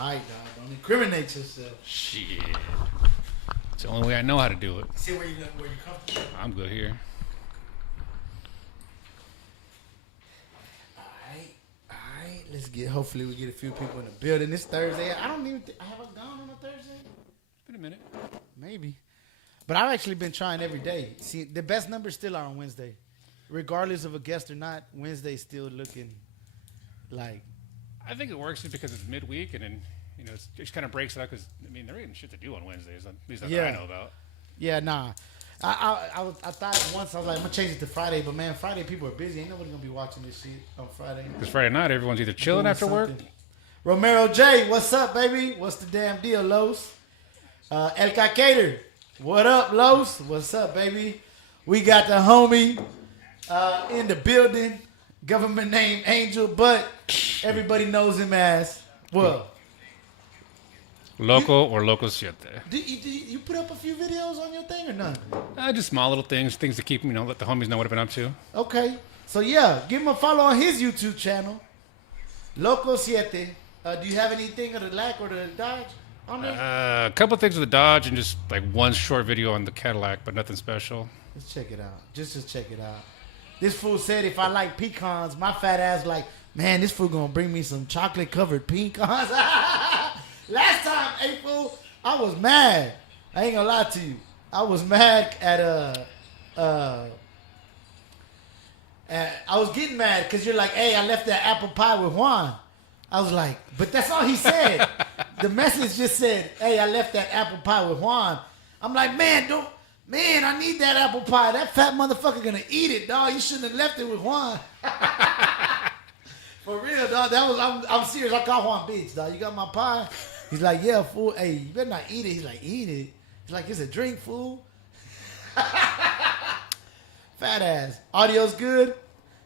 right, dog. Don't incriminate yourself. Shit. It's the only way I know how to do it. See where you comfortable. I'm good here. All right. Let's get. Hopefully, we get a few people in the building this Thursday. I don't even. I haven't gone on a Thursday. It's been a minute. Maybe, but I've actually been trying every day. See, the best numbers still are on Wednesday, regardless of a guest or not. Wednesday's still looking like. I think it works just because it's midweek, and then it just kind of breaks it up. Because I mean, there ain't shit to do on Wednesdays. At least that's what I know about. Yeah, nah. I thought once I was like, I'm gonna change it to Friday, but man, Friday people are busy. Ain't nobody gonna be watching this shit on Friday. Because Friday night, everyone's either chilling after work. Romero J, what's up, baby? What's the damn deal, Los? El Cacator, what up, Los? What's up, baby? We got the homie in the building. Government name Angel, but everybody knows him as Loco or Loco Siete. You put up a few videos on your thing or none? Just small little things to keep, let the homies know what I've been up to. Okay. So, yeah, give him a follow on his YouTube channel, Loco Siete. Do you have anything of the Lac or the Dodge on there? A couple things with the Dodge and just like one short video on the Cadillac, but nothing special. Let's check it out. Just check it out. This fool said if I like pecans, my fat ass like, man, this fool gonna bring me some chocolate-covered pecans. Last time, hey fool, I was mad. I ain't gonna lie to you. I was mad at I was getting mad because you're like, hey, I left that apple pie with Juan. I was like, but that's all he said. The message just said, hey, I left that apple pie with Juan. I'm like, man, I need that apple pie. That fat motherfucker gonna eat it, dog. You shouldn't have left it with Juan. For real, dog. I'm serious. I call Juan bitch, dog. You got my pie? He's like, yeah, fool. Hey, you better not eat it. He's like, eat it. He's like, it's a drink, fool. Fat ass. Audio's good?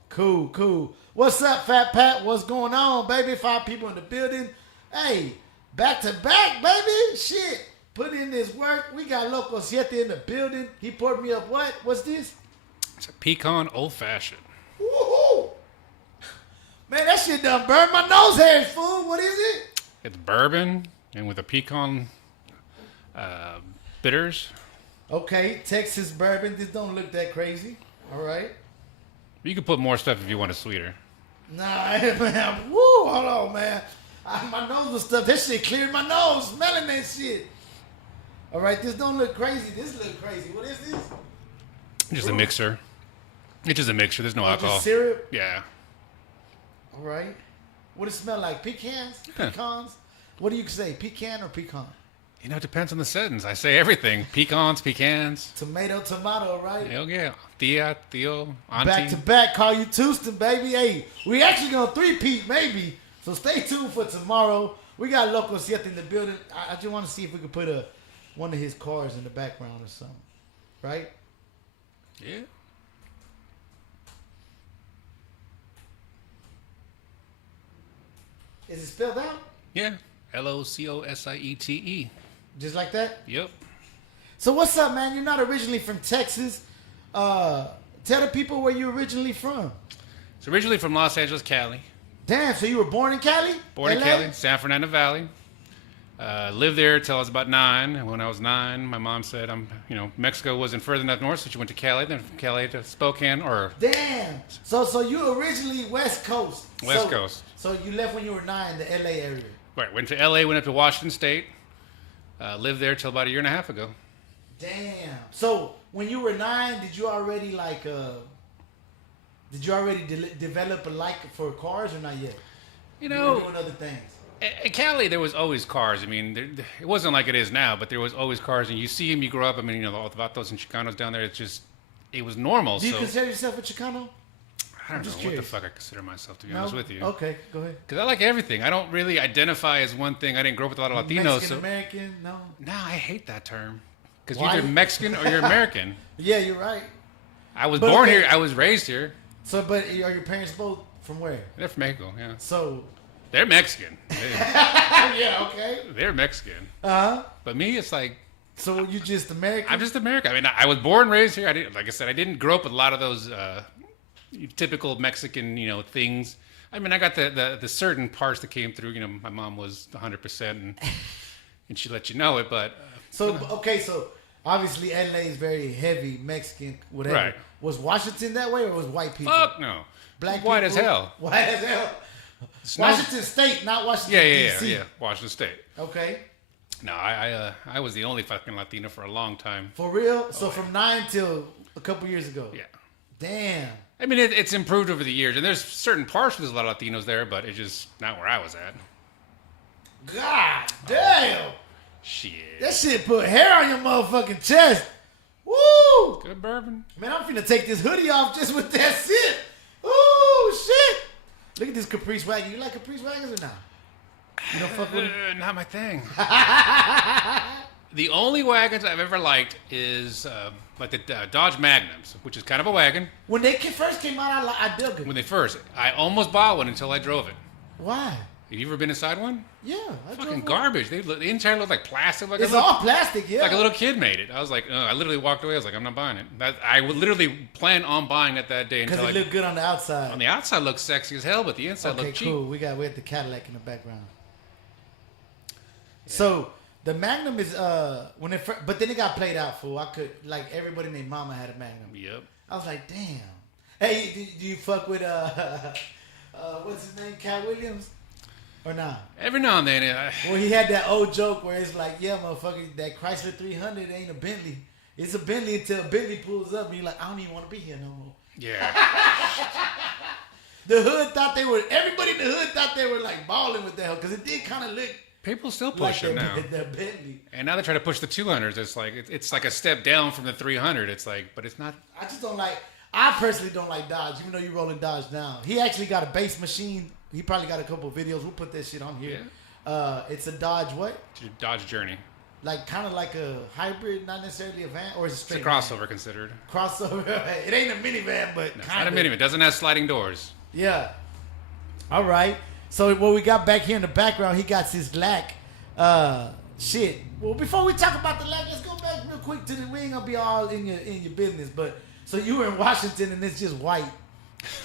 Cool. What's up, Fat Pat? What's going on, baby? 5 people in the building. Hey, back to back, baby. Shit. Put in this work. We got Loco Siete in the building. He poured me up what? What's this? It's a pecan old fashioned. Woohoo! Man, that shit done burned my nose hairs, fool. What is it? It's bourbon and with a pecan bitters. Okay, Texas bourbon. This don't look that crazy. All right. You can put more stuff if you want it sweeter. Nah, man. Woo, hold on, man. My nose was stuffed. That shit cleared my nose. Smelling that shit. All right, this don't look crazy. This look crazy. What is this? Just a mixer. It's just a mixture. There's no alcohol. Just syrup? Yeah. All right. What does it smell like? Pecans? Pecans? What do you say? Pecan or pecan? It depends on the sentence. I say everything. Pecans, pecans. Tomato, right? Hell yeah. Tia, Theo, Auntie. Back to back. Call you Tueston, baby. Hey, we actually going to three-peat, maybe. So stay tuned for tomorrow. We got Loco Siete in the building. I just want to see if we could put one of his cars in the background or something. Right? Yeah. Is it spelled out? Yeah. Locosiete. Just like that? Yep. So what's up, man? You're not originally from Texas. Tell the people where you're originally from. It's originally from Los Angeles, Cali. Damn, so you were born in Cali? Born in LA? Cali, San Fernando Valley. Lived there till I was about 9. And when I was 9, my mom said, Mexico wasn't further enough north, so she went to Cali. Then from Cali to Spokane, or... Damn. So you originally West Coast. West Coast. So you left when you were 9, the LA area. Right, went to LA, went up to Washington State. Lived there till about a year and a half ago. Damn. So when you were 9, did you already develop a like for cars or not yet? You were doing other things. In Cali, there was always cars. I mean, it wasn't like it is now, but there was always cars. And you see them, you grow up. I mean, all the vatos and Chicanos down there, it was normal. Do you consider yourself a Chicano? I don't know what the fuck I consider myself, to be honest with you. Okay, go ahead. Because I like everything. I don't really identify as one thing. I didn't grow up with a lot of Latinos. Mexican-American? No? No, I hate that term. Because you're either Mexican or you're American. Yeah, you're right. I was born here. I was raised here. So, but are your parents both from where? They're from Mexico, yeah. So... They're Mexican. Yeah, okay. They're Mexican. Uh-huh. But me, it's like... So you just American? I'm just American. I mean, I was born and raised here. Like I said, I didn't grow up with a lot of those typical Mexican, things. I mean, I got the certain parts that came through. You know, my mom was 100%, and she let you know it. But So obviously LA is very heavy Mexican, whatever. Right. Was Washington that way, or was white people? fuck no, Black white people? as hell. White as hell. Snow- Washington State, not Washington Yeah, D.C. yeah. Washington State. Okay. No, I was the only fucking Latino for a long time. For real? So from 9 till a couple years ago. Yeah. Damn. I mean, it's improved over the years, and there's certain parts where there's a lot of Latinos there, but it's just not where I was at. God damn. Shit. That shit put hair on your motherfucking chest. Woo! Good bourbon. Man, I'm finna take this hoodie off just with that shit. Ooh, shit. Look at this Caprice wagon. You like Caprice wagons or not? You don't fuck with them? Not my thing. The only wagons I've ever liked is like the Dodge Magnums, which is kind of a wagon. When they first came out, I dug it. When they first, I almost bought one until I drove it. Why? Have you ever been inside one? Yeah. I Fucking drove one. garbage. The inside looked like plastic. Like It's a little, all plastic, yeah. like a little kid made it. I was like, I literally walked away. I was like, I'm not buying it. I would literally plan on buying it that day Because until it looked good on the outside. on the outside looked sexy as hell, but the inside Okay, looked cheap. cool. We have the Cadillac in the background. So the Magnum is when it but then it got played out, fool. I could like everybody named Mama had a Magnum. Yep. I was like, damn. Hey, do you fuck with what's his name, Cat Williams, or not? Every now and then, Well, he had that old joke where it's like, yeah, motherfucker, that Chrysler 300 ain't a Bentley. It's a Bentley until a Bentley pulls up and you're like, I don't even want to be here no more. yeah. The hood thought everybody in the hood thought they were like balling with that because it did kind of look People still like push them now. that Bentley. And now they try to push the 200s. It's like a step down from the 300. It's like, but it's not. I just don't like. I personally don't like Dodge, even though you're rolling Dodge now. He actually got a base machine. He probably got a couple of videos. We'll put that shit on here. It's a Dodge what? Dodge Journey. Like kind of like a hybrid, not necessarily a van, or is it It's a straight crossover van? considered. Crossover. It ain't a minivan, but No, it's kind not a minivan. It doesn't have sliding doors. Yeah. All right. So what we got back here in the background, he got his lack. Shit. Well, before we talk about the lack, let's go back real quick to the. We ain't gonna be all in your business, but so you were in Washington and it's just white.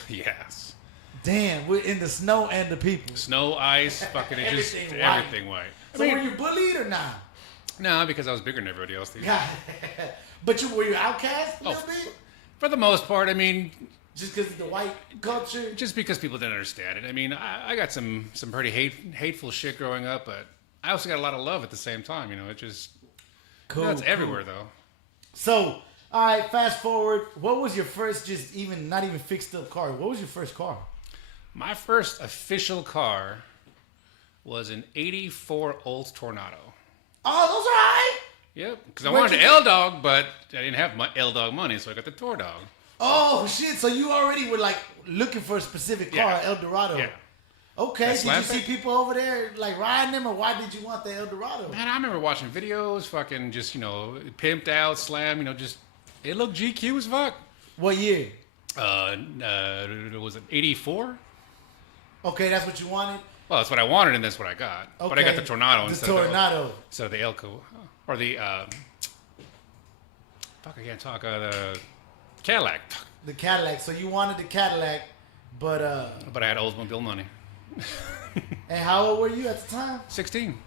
Yes. Damn, we're in the snow and the people. Snow, ice, fucking it just Everything white. everything white. So were you bullied or not? No, because I was bigger than everybody else. God. But were you outcast a Oh. little bit? For the most part, I mean, Just because of the white culture? just because people didn't understand it. I mean, I got some pretty hateful shit growing up, but I also got a lot of love at the same time. You know, it just Cool. that's cool. everywhere though. So, all right, fast forward. What was your first, not even fixed up car? What was your first car? My first official car was an '84 Olds Tornado. Oh, those are high. Yep, because I Where'd wanted you an L Dog, but I didn't have my L Dog money, so I got the Tour Dog. Oh shit! So you already were like looking for a specific car, Yeah. El Dorado. Yeah. Okay. That's Did you laughing. see people over there like riding them, or why did you want the El Dorado? Man, I remember watching videos, fucking just, pimped out, slam, just, it looked GQ as fuck. What year? Was it 84? Okay, that's what you wanted. Well, that's what I wanted, and that's what I got. Okay. But I got the Tornado The instead Tornado. of the Elko. Or the, fuck, I can't talk, the Cadillac. The Cadillac. So you wanted the Cadillac, but But I had Oldsmobile money. and how old were you at the time? 16.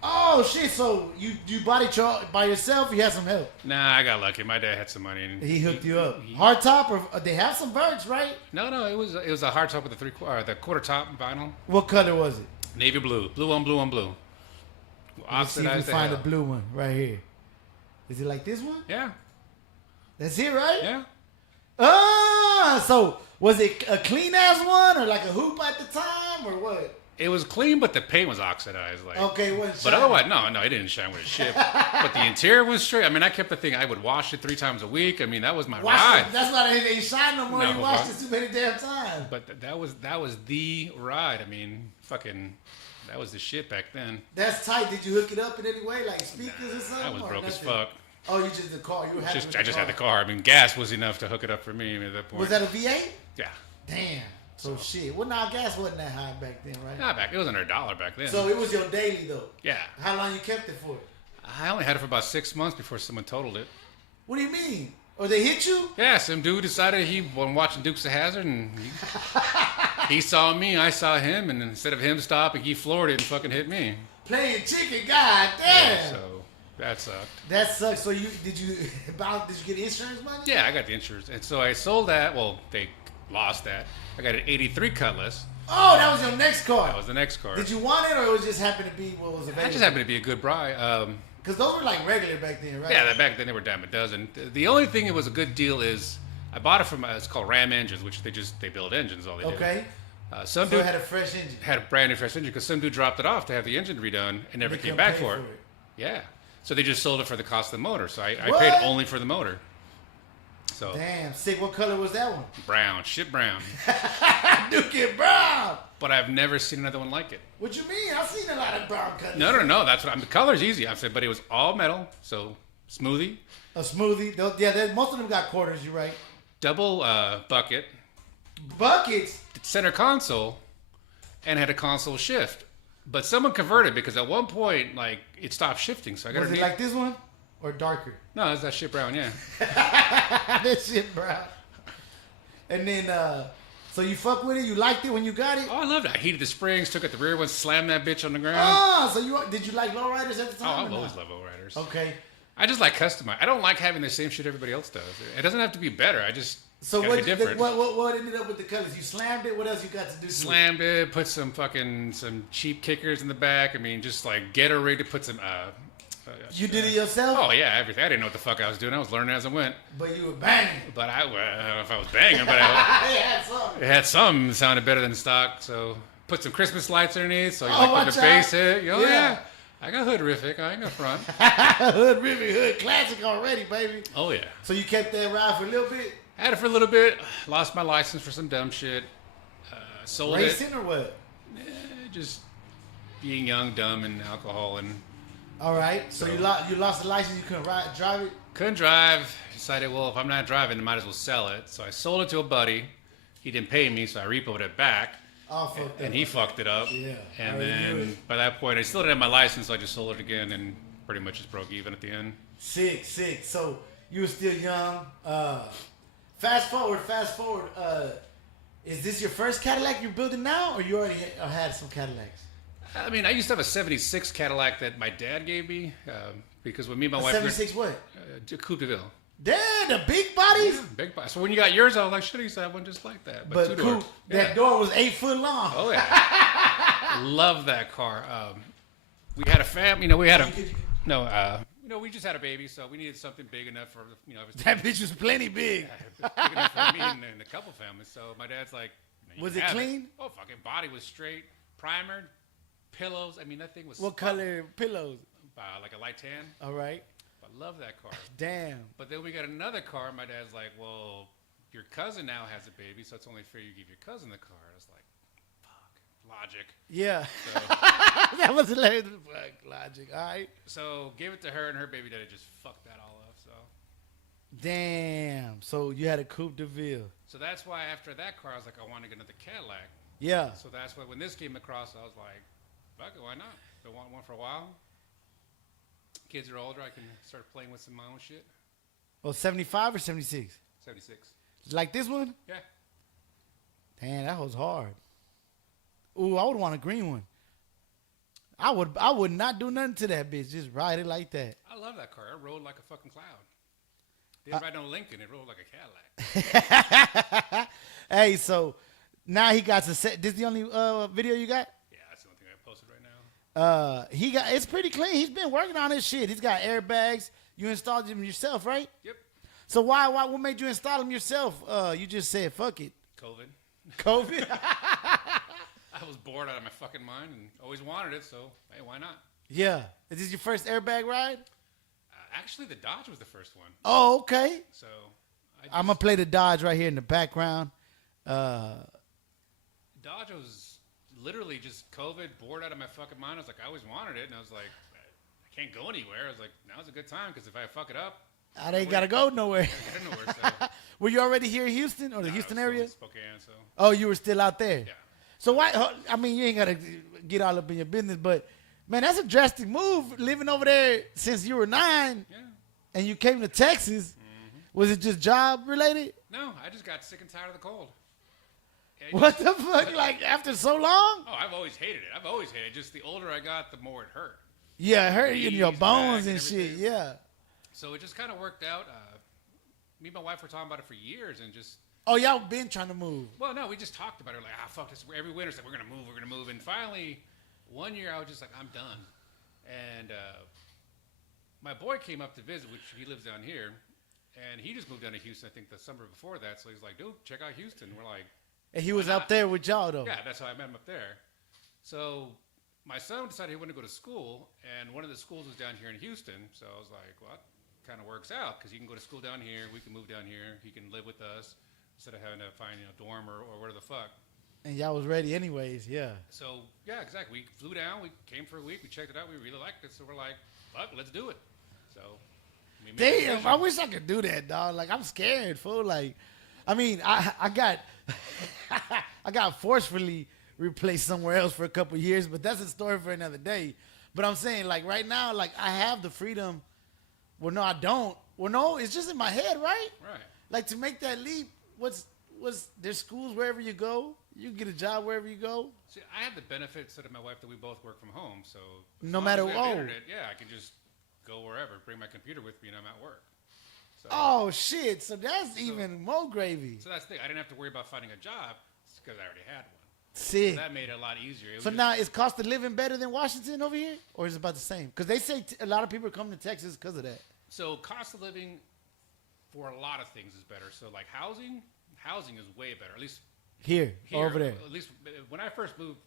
Oh shit! So you bought it by yourself? You had some help. Nah, I got lucky. My dad had some money. And He hooked you up. Hard top, or they have some birds, right? No, it was a hard top with the quarter top vinyl. What color was it? Navy blue. Blue on blue on blue. Let's see if we Oxidized the find a hell. blue one right here. Is it like this one? Yeah, That's it, right? yeah. Ah, so was it a clean ass one or like a hoop at the time or what? It was clean, but the paint was oxidized. Like, Okay, it wasn't but shiny. otherwise, no, it didn't shine with a shit. But the interior was straight. I mean, I kept the thing. I would wash it 3 times a week. I mean, that was my Watch ride. it. That's why they ain't shine no more. No, You watched but- it too many damn times. But that was the ride. I mean, fucking, that was the shit back then. That's tight. Did you hook it up in any way, like speakers or something? I was or broke as nothing? fuck. Oh, you just the car. You were happy with I just had the car. I mean, gas was enough to hook it up for me at that point. Was that a V8? Yeah. Damn. So shit. Well, nah, gas wasn't that high back then, right? Not back. It was under $1 back then. So it was your daily though. yeah. How long you kept it for? I only had it for about 6 months before someone totaled it. What do you mean? Or they hit you? Yeah, some dude decided he was watching Dukes of Hazzard and He saw me, I saw him, and instead of him stopping, he floored it and fucking hit me. Playing chicken, god damn. Yeah, so that sucked. That sucks. So did you get insurance money? Yeah, I got the insurance, and so I sold that. Well, they lost that. I got an '83 Cutlass. Oh, that was your next car. That was the next car. Did you want it, or it was just happened to be what was available? That just happened to be a good buy. Because those were like regular back then, right? Yeah, back then they were dime a dozen. The only thing that was a good deal is I bought it from it's called Ram Engines, which they build engines all they do. Okay. Some So dude it had a fresh engine. had a brand new fresh engine because some dude dropped it off to have the engine redone and never They came couldn't back pay for it. Yeah, so they just sold it for the cost of the motor. So I What? paid only for the motor. So Damn, sick. What color was that one? brown, shit brown. Duke it brown. But I've never seen another one like it. What you mean? I've seen a lot of brown colors. No. That's what the color's easy. I said, but it was all metal, so smoothie, A smoothie. Most of them got quarters. You're right. double bucket, Buckets. center console, and had a console shift. But someone converted because at one point, like, it stopped shifting. So I got Was it like this one or darker? No, it's that shit brown, yeah. That shit brown. And then, so you fuck with it? You liked it when you got it? Oh, I loved it. I heated the springs, took out the rear one, slammed that bitch on the ground. Ah, so did you like lowriders at the Oh, time? I've or always not? loved lowriders. Okay. I just like customize. I don't like having the same shit everybody else does. It doesn't have to be better. I just So gotta be different. what ended up with the colors? You slammed it. What else you got to do? To it? Slammed it, put some cheap kickers in the back. I mean, just like get a rig to put some. You did it yourself? Oh yeah, everything. I didn't know what the fuck I was doing. I was learning as I went. But you were banging. But I don't know if I was banging, but Yeah, so. it had some sounded better than stock. So put some Christmas lights underneath, so you Oh, like when watch the bass out. hit. Oh Yeah. yeah. I got hoodrific. I ain't got front. Hood River Hood classic already, baby. Oh yeah. So you kept that ride for a little bit? Had it for a little bit. Lost my license for some dumb shit. Sold Racing or what? it. Just being young, dumb, and alcohol, and All right. So you lost the license. You couldn't drive it. couldn't drive. Decided, well, if I'm not driving, I might as well sell it. So I sold it to a buddy. He didn't pay me, so I repoed it back. Oh, fucked And up. he fucked it up. Yeah. And I already knew then it. by that point, I still didn't have my license, so I just sold it again and pretty much just broke even at the end. Sick. So you were still young. Fast forward. Is this your first Cadillac you're building now, or you already had some Cadillacs? I mean, I used to have a 76 Cadillac that my dad gave me because when me and my A wife... 76 what? Coupe de Ville. Damn, the big bodies. Big box. So when you got yours, I was like, shit, I used to have one just like that. But two-door. coupe, that door was 8 foot long. Oh, yeah. Love that car. We had a family, we had a... No, we just had a baby, so we needed something big enough for, That bitch was plenty big. big enough for me and a couple families. So my dad's like... "You Was can it have clean? Oh, fucking body was straight, primered, pillows. I mean, that thing was... What color pillows? Like a light tan. All right. I love that car. Damn. But then we got another car. My dad's like, well, your cousin now has a baby, so it's only fair you give your cousin the car. I was like, fuck, logic. Yeah. So, That was hilarious. Fuck, logic. All right. so gave it to her, and her baby daddy just fucked that all up. Damn. So you had a Coupe de Ville. So that's why after that car, I was like, I want to get another Cadillac. Yeah. So that's why when this came across, I was like, fuck it, why not? Been wanting one for a while. Kids are older, I can start playing with some of my own shit. Oh, 75 or 76? 76. Like this one? Yeah. Damn, that was hard. Ooh, I would want a green one. I would not do nothing to that bitch. Just ride it like that. I love that car. It rolled like a fucking cloud. Didn't ride no Lincoln. It rolled like a Cadillac. Hey, so now he got to set. This the only video you got? Yeah, that's the only thing I posted right now. It's pretty clean. He's been working on his shit. He's got airbags. You installed them yourself, right? Yep. So what made you install them yourself? You just said fuck it. COVID. I was bored out of my fucking mind and always wanted it, so hey, why not? Yeah. Is this your first airbag ride? Actually, the Dodge was the first one. Oh, okay. So I'm gonna play the Dodge right here in the background. Dodge was literally just COVID, bored out of my fucking mind. I was like, I always wanted it, and I was like, I can't go anywhere. I was like, now's a good time because if I fuck it up, I ain't gotta go nowhere. I can't go nowhere. So. Were you already here in Houston or the Nah, Houston I was still area? in Spokane, so Oh, you were still out there. yeah. So why? I mean, you ain't gotta get all up in your business, but man, that's a drastic move. Living over there since you were 9, Yeah. and you came to Texas. Was it just job related? No, I just got sick and tired of the cold. What the fuck? Like after so long? Oh, I've always hated it. I've always hated it. Just the older I got, the more it hurt. Yeah, it hurt you in your Knees, bones back, and shit. everything. Yeah. So it just kind of worked out. Me and my wife were talking about it for years, and just Oh, y'all been trying to move. well, no, we just talked about it. Like, fuck this. Every winter, it's like we're gonna move. And finally, one year, I was just like, I'm done. And my boy came up to visit, which he lives down here, and he just moved down to Houston. I think the summer before that. So he's like, dude, check out Houston. We're like, And he was why up not? there with y'all though. Yeah, that's how I met him up there. So my son decided he wanted to go to school, and one of the schools was down here in Houston. So I was like, well, kind of works out because he can go to school down here. We can move down here. He can live with us instead of having to find a dorm or whatever the fuck. And y'all was ready anyways, yeah. So yeah, exactly. We flew down. We came for a week. We checked it out. We really liked it. So we're like, fuck, let's do it. So we made the Damn, decision. I wish I could do that, dog. Like I'm scared, fool. Like, I mean, I got I got forcefully replaced somewhere else for a couple of years, but that's a story for another day. But I'm saying, like right now, like I have the freedom. Well, no, I don't. Well, no, it's just in my head, right? Right. Like to make that leap. What's there's schools wherever you go. You can get a job wherever you go. See, I have the benefit, so to my wife, that we both work from home. So as No long matter as we have what. internet, yeah, I can just go wherever, bring my computer with me, and I'm at work. So, Oh shit! So that's even more gravy. so that's the thing. I didn't have to worry about finding a job because I already had one. Sick. So that made it a lot easier. It was So just- now, is cost of living better than Washington over here, or is it about the same? Because they say a lot of people come to Texas because of that. so cost of living for a lot of things is better. So like housing is way better. At least Here, here, or over there. At least when I first moved,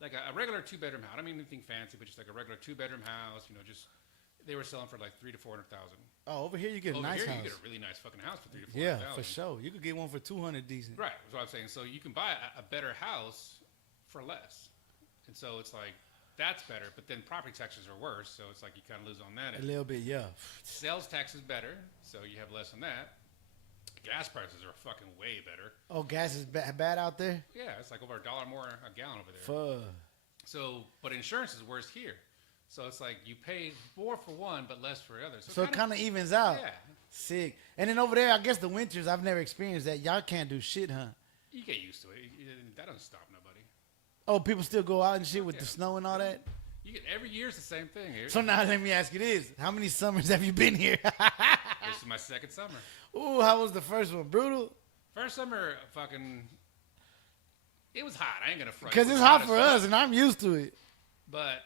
like a regular 2-bedroom house. I don't mean anything fancy, but just like a regular 2-bedroom house. Just they were selling for like $300,000 to $400,000. Oh, over here you get a Over nice here, house. you get a really nice fucking house for $300,000 to Yeah, $400,000. for sure. You could get one for 200 decent. Right, that's what I'm saying. So you can buy a better house for less, and so it's like that's better. But then property taxes are worse, so it's like you kind of lose on that. A little bit, yeah. Sales tax is better, so you have less on that. Gas prices are fucking way better. Oh, gas is bad out there. Yeah, it's like over $1 more a gallon over there. Fuck. So, but insurance is worse here. So it's like you pay more for one, but less for others. So it kind of evens out. Yeah, Sick. And then over there, I guess the winters, I've never experienced that. Y'all can't do shit, huh? you get used to it. That doesn't stop nobody. Oh, people still go out and shit with Yeah. the snow and all that? You get every year's the same thing here. So now let me ask you this. How many summers have you been here? This is my second summer. Ooh, how was the first one? Brutal? First summer, it was hot. I ain't gonna front. Because It was it's hot as for fuck. us, and I'm used to it. But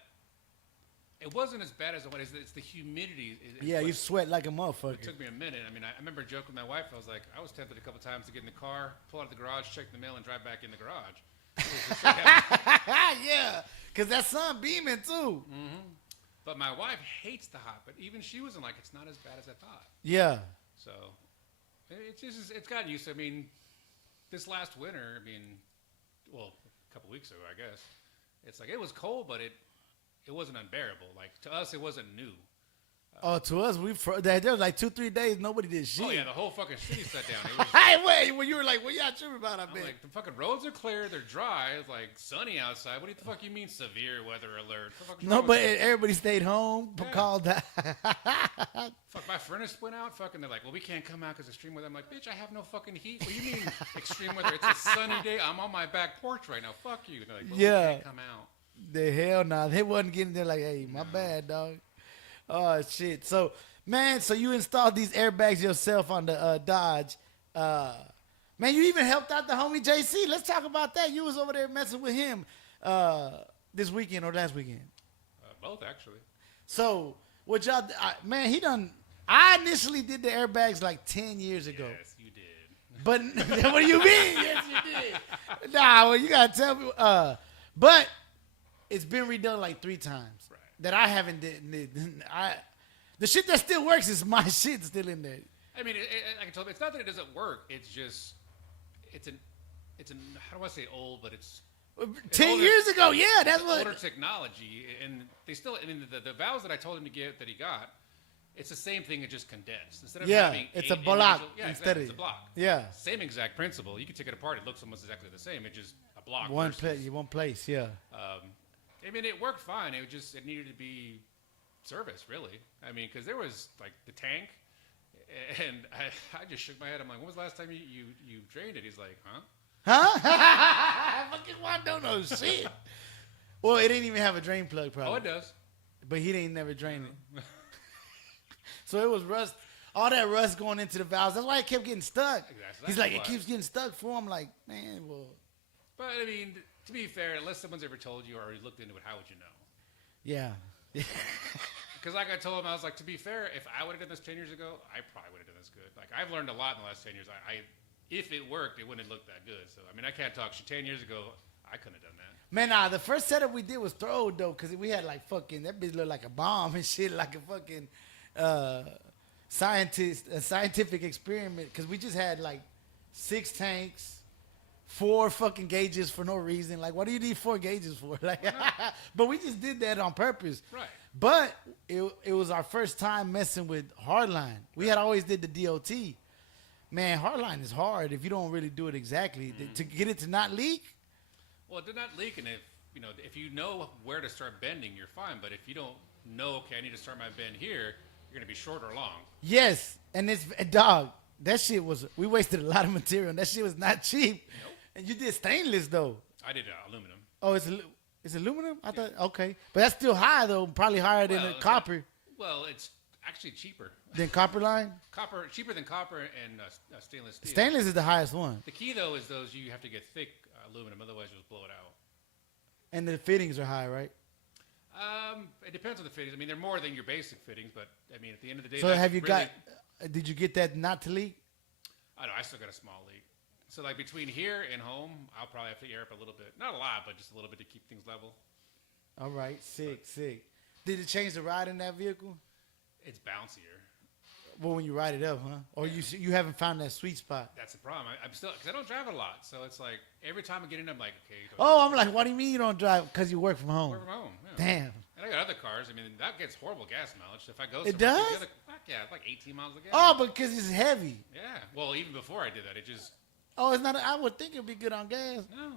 it wasn't as bad as it was. It's the humidity. Yeah, what- you sweat like a It motherfucker. took me a minute. I mean, I remember joking with my wife. I was like, I was tempted a couple times to get in the car, pull out of the garage, check the mail, and drive back in the garage. It was just like, Yeah, because that sun beaming too. but my wife hates the hot. But even she wasn't like, it's not as bad as I thought. Yeah. So it's gotten used to. I mean, this last winter. I mean, well, a couple weeks ago, I guess. It's like it was cold, but it wasn't unbearable. Like to us, it wasn't new. Oh, to us, there was like 2-3 days nobody did shit. Oh yeah, the whole fucking city shut down. It was, Hey, wait, when you were like, what y'all tripping about? I I'm bet. like, the fucking roads are clear, they're dry, it's like sunny outside. What the fuck you mean severe weather alert? The fuck is No, wrong but with you? everybody stayed home. Yeah. Called that. Fuck, my furnace went out. Fucking, they're like, well, we can't come out because extreme weather. I'm like, bitch, I have no fucking heat. What do you mean extreme weather? It's a sunny day. I'm on my back porch right now. Fuck you. They're like, well, Yeah. we can't come out. The hell nah. They wasn't getting there like, hey, my bad, dog. Oh, shit. So, man, so you installed these airbags yourself on the Dodge. Man, you even helped out the homie JC. Let's talk about that. You was over there messing with him this weekend or last weekend. Both, actually. So, what y'all, man, he done, I initially did the airbags like 10 years ago. Yes, you did. But, what do you mean? Yes, you did. Nah, well, you got to tell me. But it's been redone like 3 times. Right. That I haven't did. The shit that still works is my shit still in there. I mean, I can tell you, it's not that it doesn't work. It's just, it's an, how do I say old, but it's 10 older- years ago, yeah, that's what. older technology, and they still. I mean, the valves that I told him to get that he got, it's the same thing. It just condensed instead of Yeah, having it's 8 a block individual- Yeah, instead exactly, of it's a block. Yeah, Same exact principle. You can take it apart. It looks almost exactly the same. It's just a block. one versus- place, yeah. I mean, it worked fine. It needed to be serviced, really. I mean, because there was like the tank. And I just shook my head. I'm like, when was the last time you drained it? He's like, huh? Huh? Fucking Juan don't know shit. Well, it didn't even have a drain plug, probably. Oh, it does. But he didn't never drain it. So it was rust. All that rust going into the valves. That's why it kept getting stuck. Exactly. He's That's like, why. it keeps getting stuck for him. Like, man, well, But I mean, to be fair, unless someone's ever told you or looked into it, how would you know? yeah. Because like I told him, I was like, to be fair, if I would have done this 10 years ago, I probably would have done this good. Like I've learned a lot in the last 10 years. If it worked, it wouldn't have looked that good. So I mean, I can't talk shit. 10 years ago, I couldn't have done that. Man, nah, the first setup we did was throw though, because we had like fucking, that bitch looked like a bomb and shit, like a fucking scientific experiment. Because we just had like 6 tanks, 4 fucking gauges for no reason. Like, what do you need 4 gauges for? Like, but we just did that on purpose. Right. But it was our first time messing with hardline. We had always did the DOT. Man, hardline is hard if you don't really do it exactly. To get it to not leak. Well, it did not leak, and if you know where to start bending, you're fine. But if you don't know, okay, I need to start my bend here, you're gonna be short or long. Yes, and dog. That shit was. We wasted a lot of material. That shit was not cheap. Nope. And you did stainless though. I did aluminum. Oh, it's aluminum. I thought okay, but that's still high though. Probably higher than the copper. Well, it's actually cheaper. Than copper line. Copper cheaper than copper and stainless steel. Stainless is the highest one. The key though is those you have to get thick aluminum, otherwise you'll blow it out. And the fittings are high, right? It depends on the fittings. I mean, they're more than your basic fittings, but I mean, at the end of the day, So that's have you really, got? Did you get that not to leak? I don't know. I still got a small leak. So like between here and home, I'll probably have to air up a little bit. Not a lot, but just a little bit to keep things level. All right, sick. Did it change the ride in that vehicle? It's bouncier. Well, when you ride it up, huh? Or you haven't found that sweet spot? That's the problem. I'm still because I don't drive a lot, so it's like every time I get in, I'm like, okay. Oh, I'm like, what do you mean you don't drive? Because you work from home. Work from home. Yeah. Damn. And I got other cars. I mean, that gets horrible gas mileage. If I go, It somewhere, does? Fuck yeah, it's like 18 miles a gallon. Oh, because it's heavy. Yeah. Well, even before I did that, it just. Oh, it's not. I would think it'd be good on gas. No,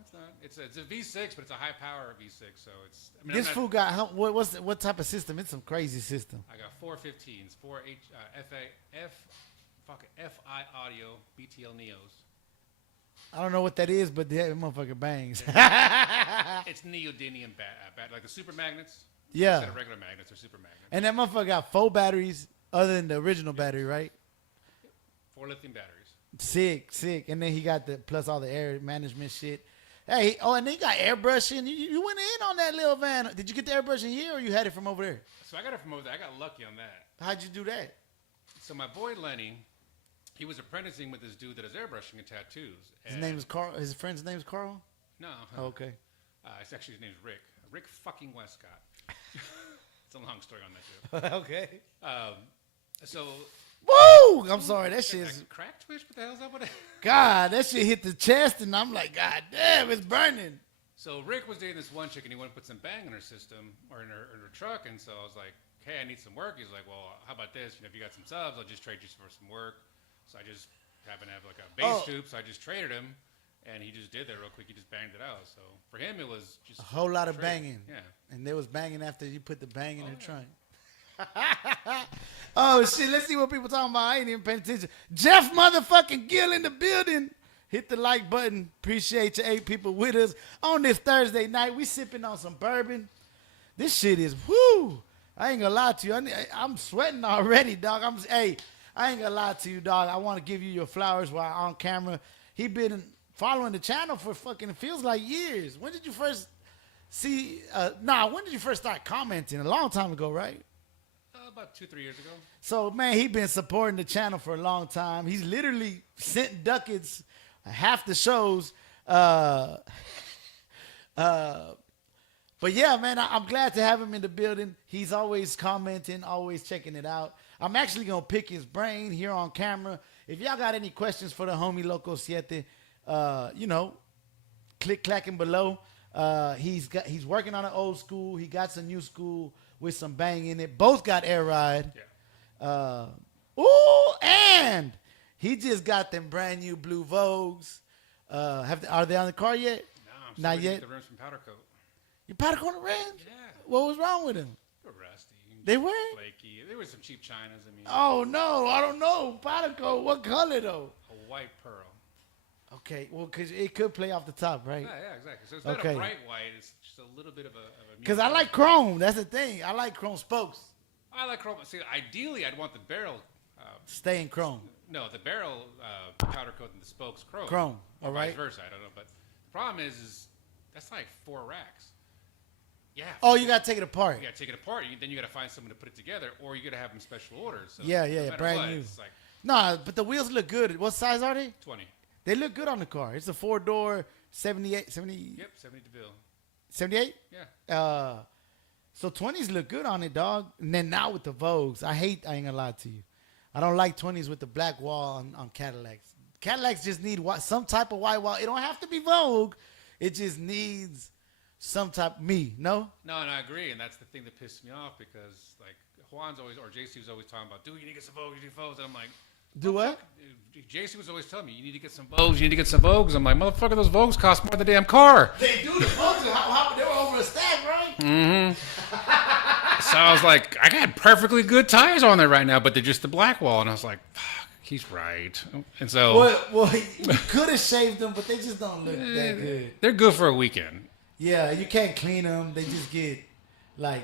it's not. It's a V6, but it's a high power V6, so it's. I mean, This fool got what type of system? It's some crazy system. I got 415s, 4 FI audio BTL Neos. I don't know what that is, but that motherfucker bangs. It's neodymium like the super magnets. Yeah. Instead of regular magnets or super magnets. And that motherfucker got 4 batteries other than the original battery, right? 4 lithium batteries. Sick. And then he got the plus all the air management shit. Hey, and then you got airbrushing. You went in on that little van. Did you get the airbrushing here or you had it from over there? So I got it from over there. I got lucky on that. How'd you do that? So my boy Lenny, he was apprenticing with this dude that does airbrushing and tattoos. His name is Carl. His friend's name is Carl? No. Oh, okay. It's actually his name's Rick. Rick fucking Westcott. It's a long story on that too. Okay. So. Woo! I'm sorry. That shit is. Crack twitch? What the hell's up with it? God, that shit hit the chest, and I'm like, God damn, it's burning. So Rick was dating this one chick, and he wanted to put some bang in her system or in her truck, and so I was like, hey, I need some work. He's like, well, how about this? If you got some subs, I'll just trade you for some work. So I just happened to have like a bass tube, so I just traded him, and he just did that real quick. He just banged it out. So for him, it was just a whole lot of trading. banging. Yeah. And there was banging after you put the bang in her trunk. Oh shit! Let's see what people talking about. I ain't even paying attention. Jeff motherfucking Gill in the building. Hit the like button. Appreciate you 8 people with us on this Thursday night. We sipping on some bourbon. This shit is whoo. I ain't gonna lie to you. I'm sweating already, dog. I ain't gonna lie to you, dog. I want to give you your flowers while on camera. He been following the channel for fucking, it feels like years. When did you first see? When did you first start commenting? A long time ago, right? About 2-3 years ago. So, man, he been supporting the channel for a long time. He's literally sent ducats half the shows. But yeah, man, I'm glad to have him in the building. He's always commenting, always checking it out. I'm actually going to pick his brain here on camera. If y'all got any questions for the homie Loco Siete, click clacking below. He's working on an old school. He got some new school with some bang in it. Both got air ride. Yeah. And he just got them brand new blue Vogues. Are they on the car yet? No, I'm Not still yet. the rims from Powder Coat. You powder coat the rims? Yeah. What was wrong with him? They're rusty. They were? flaky. There were some cheap Chinas. I mean, Oh no, I don't know. Powder coat. What color though? a white pearl. Okay, well, cause it could play off the top, right? Yeah, exactly. So it's not Okay. a bright white. It's just a little bit of a. Cause I like chrome. That's the thing. I like chrome spokes. I like chrome. See, ideally, I'd want the barrel. Stay in chrome. No, the barrel powder coat and the spokes chrome. Chrome. Or All vice right. versa. I don't know, but the problem is that's like 4 racks. Yeah. Oh, you gotta take it apart. You gotta take it apart. Then you gotta find someone to put it together, or you gotta have them special orders. So Yeah, no matter brand what, new. It's like Nah, but the wheels look good. What size are they? 20. They look good on the car. It's a 4-door, 78, 70, Yep, 70 to bill. 78? Yeah. So 20s look good on it, dog. And then now with the Vogues, I ain't gonna lie to you. I don't like 20s with the black wall on Cadillacs. Cadillacs just need some type of white wall. It don't have to be Vogue. It just needs some type. No? No, and I agree, and that's the thing that pissed me off because like Juan's always or JC was always talking about, dude, you need to get some Vogues, you need Vogues. And I'm like, Do what? JC was always telling me, you need to get some Vogues, you need to get some Vogues. I'm like, motherfucker, those Vogues cost more than the damn car. They do the Vogues. They were over a stack, right? Mm-hmm. So I was like, I got perfectly good tires on there right now, but they're just the black wall. And I was like, fuck, he's right. And so Well, you could have shaved them, but they just don't look that good. they're good for a weekend. Yeah, you can't clean them. They just get, Yeah.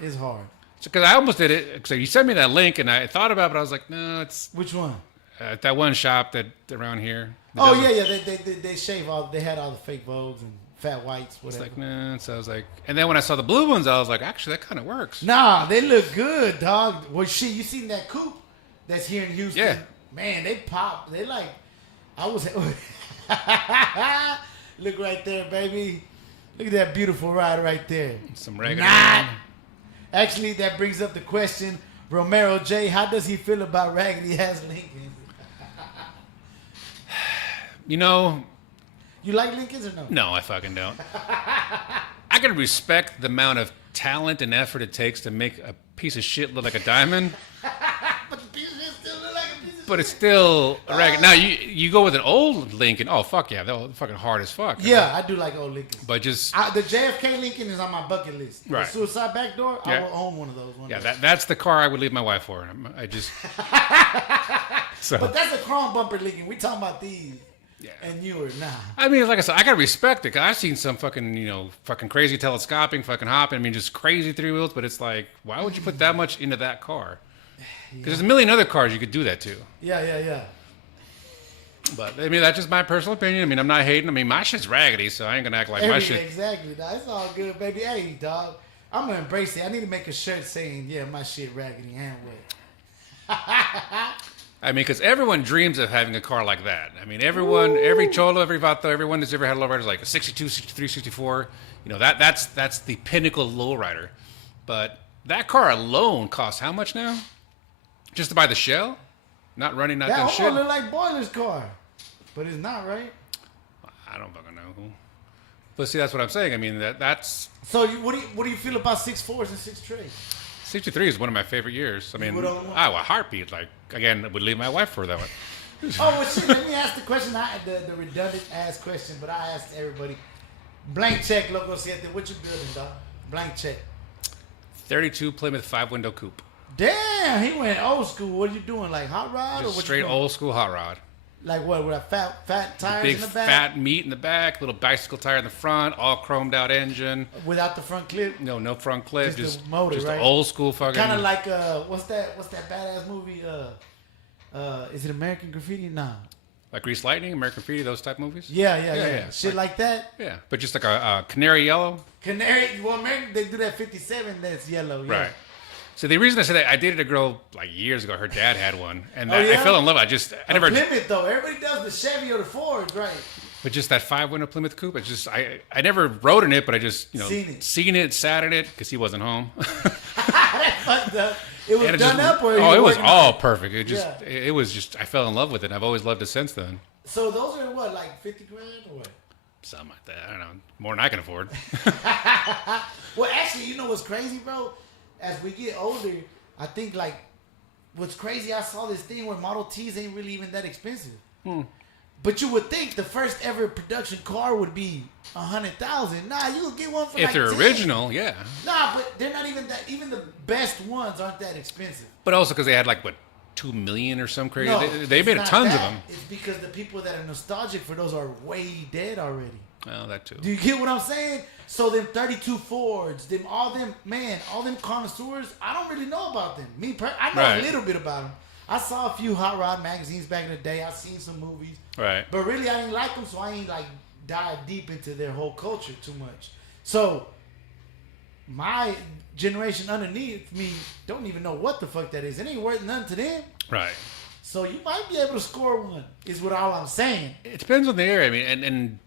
it's hard. Because I almost did it. So you sent me that link, and I thought about it, but I was like, no, it's Which one? that one shop that around here. that Oh, doesn't- yeah. They shave they had all the fake Vogues and fat whites, It's whatever. like, nah. So I was like, and then when I saw the blue ones, I was like, actually, that kind of works. Nah, they look good, dog. Well, shit, you seen that coupe that's here in Houston? Yeah. Man, they pop. They like, I was, look right there, baby. Look at that beautiful ride right there. Some raggedy. Not. Actually, that brings up the question, Romero J, how does he feel about raggedy ass Lincoln? You know, You like Lincolns or no? no, I fucking don't. I can respect the amount of talent and effort it takes to make a piece of shit look like a diamond, But the piece of shit still look like a piece of but shit. it's still ragged. Now you go with an old Lincoln. Oh fuck yeah, they're fucking hard as fuck. Yeah, I do like old Lincolns. But just The JFK Lincoln is on my bucket list. Right. The Suicide Back Door, I Yeah. will own one of those. One yeah, day. that's the car I would leave my wife for. I just so. But that's a chrome bumper Lincoln. We talking about these. Yeah. And newer, nah. I mean, like I said, I gotta respect it. Cause I've seen some fucking crazy telescoping, fucking hopping. I mean, just crazy 3 wheels. But it's like, why would you put that much into that car? Because there's a million other cars you could do that to. Yeah. But I mean, that's just my personal opinion. I mean, I'm not hating. I mean, my shit's raggedy, so I ain't gonna act like my shit. Exactly. Nah, it's all good, baby. Hey, dog. I'm gonna embrace it. I need to make a shirt saying, "Yeah, my shit raggedy and wet." I mean, because everyone dreams of having a car like that. I mean, every cholo, every vato, everyone that's ever had a lowrider is like a 62, 63, 64. You know, that's the pinnacle lowrider. But that car alone costs how much now? Just to buy the shell? Not running, not That done almost shit? look like Boiler's car, but it's not, right? I don't fucking know. But see, that's what I'm saying. I mean, that's... So, what do you feel about 6.4s and 6 trays? 63 is one of my favorite years. I mean, would own one? a heartbeat. Like, again, I would leave my wife for that one. Oh, well, shit. Let me ask the question. The redundant ass question, but I asked everybody. Blank check, Loco Siete. What you building, dog? Blank check. 32 Plymouth 5-window coupe. Damn, he went old school. What are you doing, like hot rod or Just what? straight you doing? old school hot rod. Like what? With a fat tires Big in the back, fat meat in the back, little bicycle tire in the front, all chromed out engine. without the front clip. No front clip, Just just the motor, just right? the old school fucking. Kind of like what's that badass movie? Is it American Graffiti? Nah. like Grease Lightning, American Graffiti, those type movies. Yeah. Shit like that. Yeah, but just like a canary yellow. Canary. Well, American, they do that 57. That's yellow. Yeah. Right. So the reason I said that, I dated a girl like years ago. Her dad had one, and Oh, I yeah? fell in love. I never. Plymouth though. Everybody does the Chevy or the Ford, right? But just that 5-window Plymouth coupe. It's just I never rode in it, but I just Seen it. sat in it because he wasn't home. But it was And it done just- up, or oh, it was working all on it? perfect. It just Yeah. it was just I fell in love with it. And I've always loved it since then. So those are what, like 50 grand or what? Something like that. I don't know. More than I can afford. Well, actually, you know what's crazy, bro? As we get older, I think what's crazy. I saw this thing where Model Ts ain't really even that expensive. But you would think the first ever production car would be 100,000. Nah, you will get one for If like they're 10. original, yeah. Nah, but they're not even that. Even the best ones aren't that expensive. But also because they had like, what, 2 million or some crazy. No, They it's made not tons of that. them. It's because the people that are nostalgic for those are way dead already. Well, that too. Do you get what I'm saying? So them 32 Fords, all them connoisseurs, I don't really know about them. I know Right. a little bit about them. I saw a few Hot Rod magazines back in the day. I seen some movies. Right. But really, I didn't like them, so I ain't like dive deep into their whole culture too much. So my generation underneath me don't even know what the fuck that is. It ain't worth nothing to them. Right. So you might be able to score one. Is what all I'm saying. It depends on the area. I mean, and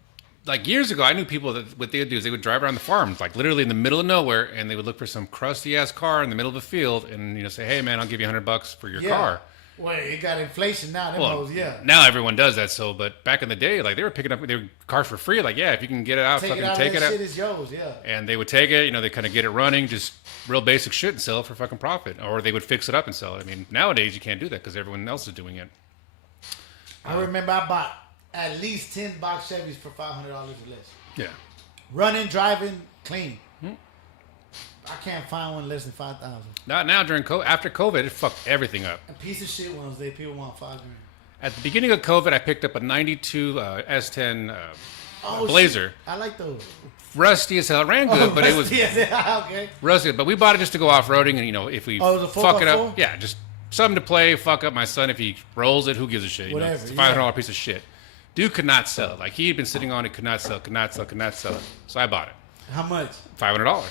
like years ago, I knew people that what they would do is they would drive around the farms, like literally in the middle of nowhere, and they would look for some crusty ass car in the middle of a field, and say, "Hey, man, I'll give you $100 for your car." Well, it got inflation now. Them hoes, yeah. Now everyone does that. So, but back in the day, like they were picking up their cars for free. Like, yeah, if you can get it out, Take fucking it out. take That it out. shit is yours, yeah. And they would take it, they kind of get it running, just real basic shit, and sell it for fucking profit, or they would fix it up and sell it. I mean, nowadays you can't do that because everyone else is doing it. I remember I bought at least 10 box Chevys for $500 or less. Yeah. Running, driving, clean. I can't find one less than 5,000. Not now during after COVID, it fucked everything up. A piece of shit ones that people want $5 grand. At the beginning of COVID, I picked up a '92 S10 Blazer. Shit. I like those. Rusty as hell. It ran good, but it was okay. rusty. But we bought it just to go off roading, and if we Oh, it was a fuck it 4x4? up, yeah, just something to play. Fuck up my son if he rolls it. Who gives a shit? Whatever, It's a $500 piece of shit. Dude could not sell it. Like he had been sitting on it, could not sell it. So I bought it. How much? $500.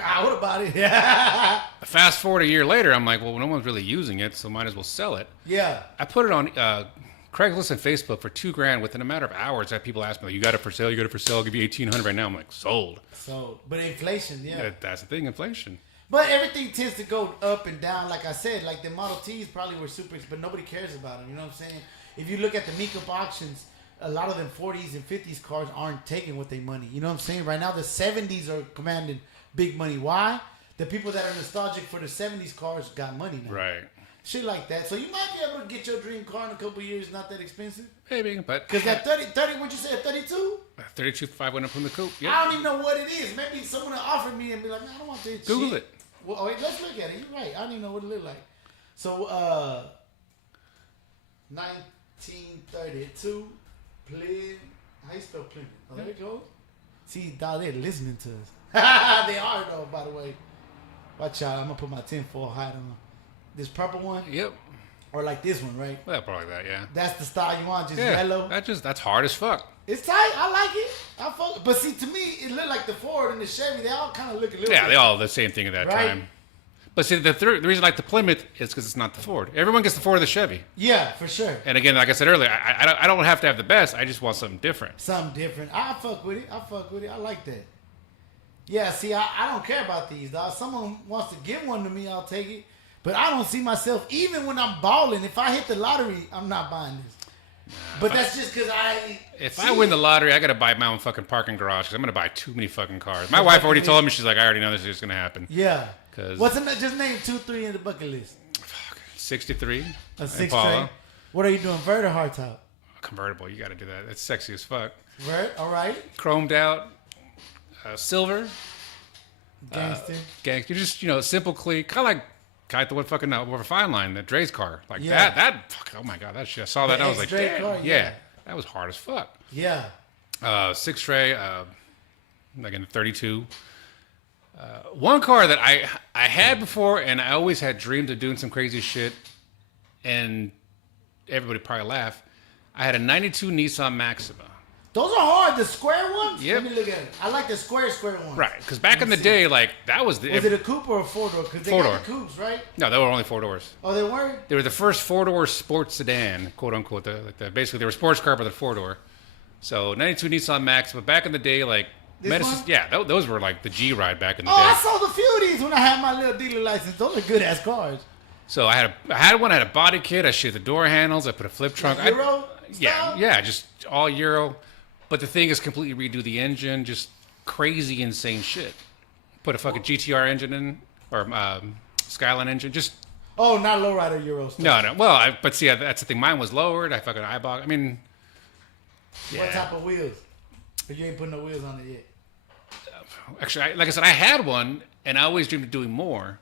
I would have bought it. Yeah. Fast forward a year later, I'm like, well, no one's really using it, so might as well sell it. Yeah. I put it on Craigslist and Facebook for $2,000 within a matter of hours. That people ask me, like, you got it for sale? I'll give you $1,800 right now. I'm like, sold. So, but inflation, yeah. That's the thing, inflation. But everything tends to go up and down. Like I said, like the Model Ts probably were super, but nobody cares about them. You know what I'm saying? If you look at the Mekup auctions, a lot of them 40s and 50s cars aren't taking with their money. You know what I'm saying? Right now, the 70s are commanding big money. Why? The people that are nostalgic for the 70s cars got money now. Right. Shit like that. So you might be able to get your dream car in a couple of years, not that expensive. Maybe, but... Because that 30, what'd you say, 32? 32.5 went up from the coupe. Yeah. I don't even know what it is. Maybe someone will offer me and be like, man, I don't want this Google shit. it. Well, wait, let's look at it. You're right. I don't even know what it looked like. So, 1932, Plymouth. How you spell Plymouth? Oh, there it goes. See, dog, they're listening to us. They are, though, by the way. Watch out. I'm going to put my tinfoil hat on. This purple one? Yep. Or like this one, right? Well, probably that, yeah. That's the style you want, just Yeah, yellow? that's hard as fuck. It's tight. I like it. But see, to me, it looked like the Ford and the Chevy. They all kind of look a little Yeah, bit. they all the same thing at that Right. time. But see, the reason I like the Plymouth is because it's not the Ford. Everyone gets the Ford or the Chevy. Yeah, for sure. And again, like I said earlier, I don't have to have the best. I just want something different. Something different. I fuck with it. I like that. Yeah, see, I don't care about these, dog. Someone wants to give one to me, I'll take it. But I don't see myself, even when I'm balling, if I hit the lottery, I'm not buying this. But that's just because If I win the lottery, I got to buy my own fucking parking garage because I'm going to buy too many fucking cars. My wife already told me, she's like, I already know this is going to happen. Yeah. 'Cause- What's just name 2, 3 in the bucket list? 63. A 6 Impala. tray. What are you doing, vert or hardtop? Convertible, you got to do that. It's sexy as fuck. Vert, all right. Chromed out, silver, Gangster. gangster. Just, simple, clean. Kind of like the one fucking over Fine Line, that Dre's car. Like Yeah. fuck, oh my God, that shit. I saw that and I was like, Dre damn. car, Yeah. yeah. That was hard as fuck. Yeah. 6 tray, like in 32. One car that I had before, and I always had dreams of doing some crazy shit, and everybody probably laugh. I had a 92 Nissan Maxima. Those are hard. The square ones? Yep. Let me look at it. I like the square ones. Right, because back in the day, like, that was the... Was it a coupe or a four-door? Because they Four-door. got the coupes, right? No, they were only 4 doors. Oh, they were? They were the first 4-door sports sedan, quote unquote. Basically, they were sports car, but they're 4-door. So 92 Nissan Maxima. Back in the day, like This Medicine, one? yeah, those were like the G ride back in the Oh, day. I sold a few of these when I had my little dealer license. Those are good-ass cars. So I had one. I had a body kit. I shit the door handles. I put a flip trunk. Like Euro style? Yeah, just all Euro. But the thing is, completely redo the engine. Just crazy, insane shit. Put a fucking GTR engine in, or Skyline engine. Just Oh, not lowrider Euro style. no. Well, but see, that's the thing. Mine was lowered. I fucking eyeball. I mean, What Yeah. type of wheels? But you ain't putting no wheels on it yet. Actually, like I said, I had one, and I always dreamed of doing more.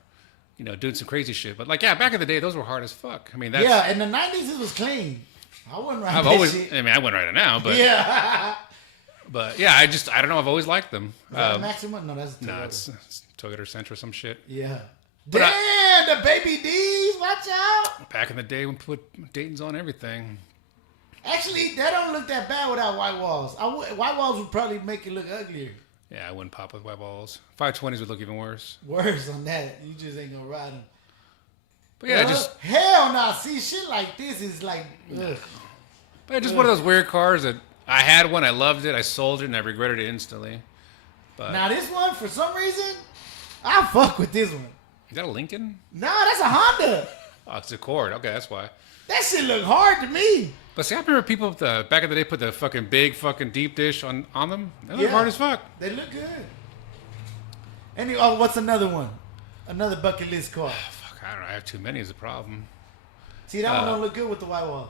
Doing some crazy shit. But like, yeah, back in the day, those were hard as fuck. I mean, that's. Yeah, in the 90s, it was clean. I wouldn't ride I've that always. shit. I mean, I wouldn't ride it now, but. Yeah. But yeah, I don't know. I've always liked them. Is that a Maxima? No, that's a Toyota. No, it's Toyota Sentra or some shit. Yeah. But Damn, the baby D's. Watch out. Back in the day, when we put Dayton's on everything. Actually, that don't look that bad without white walls. White walls would probably make it look uglier. Yeah, I wouldn't pop with white balls. 520s would look even worse. Worse on that. You just ain't gonna ride them. But yeah, just hell no. See, shit like this is like. Ugh. but just one of those weird cars that I had one, I loved it, I sold it, and I regretted it instantly. But Now this one, for some reason, I fuck with this one. is that a Lincoln? Nah, that's a Honda. Oh, it's a Accord. Okay, that's why. That shit look hard to me. But see, I remember people back in the day put the fucking big fucking deep dish on them. They look hard as fuck. They look good. What's another one? Another bucket list car. Fuck, I don't know. I have too many is the problem. See, that one don't look good with the white walls.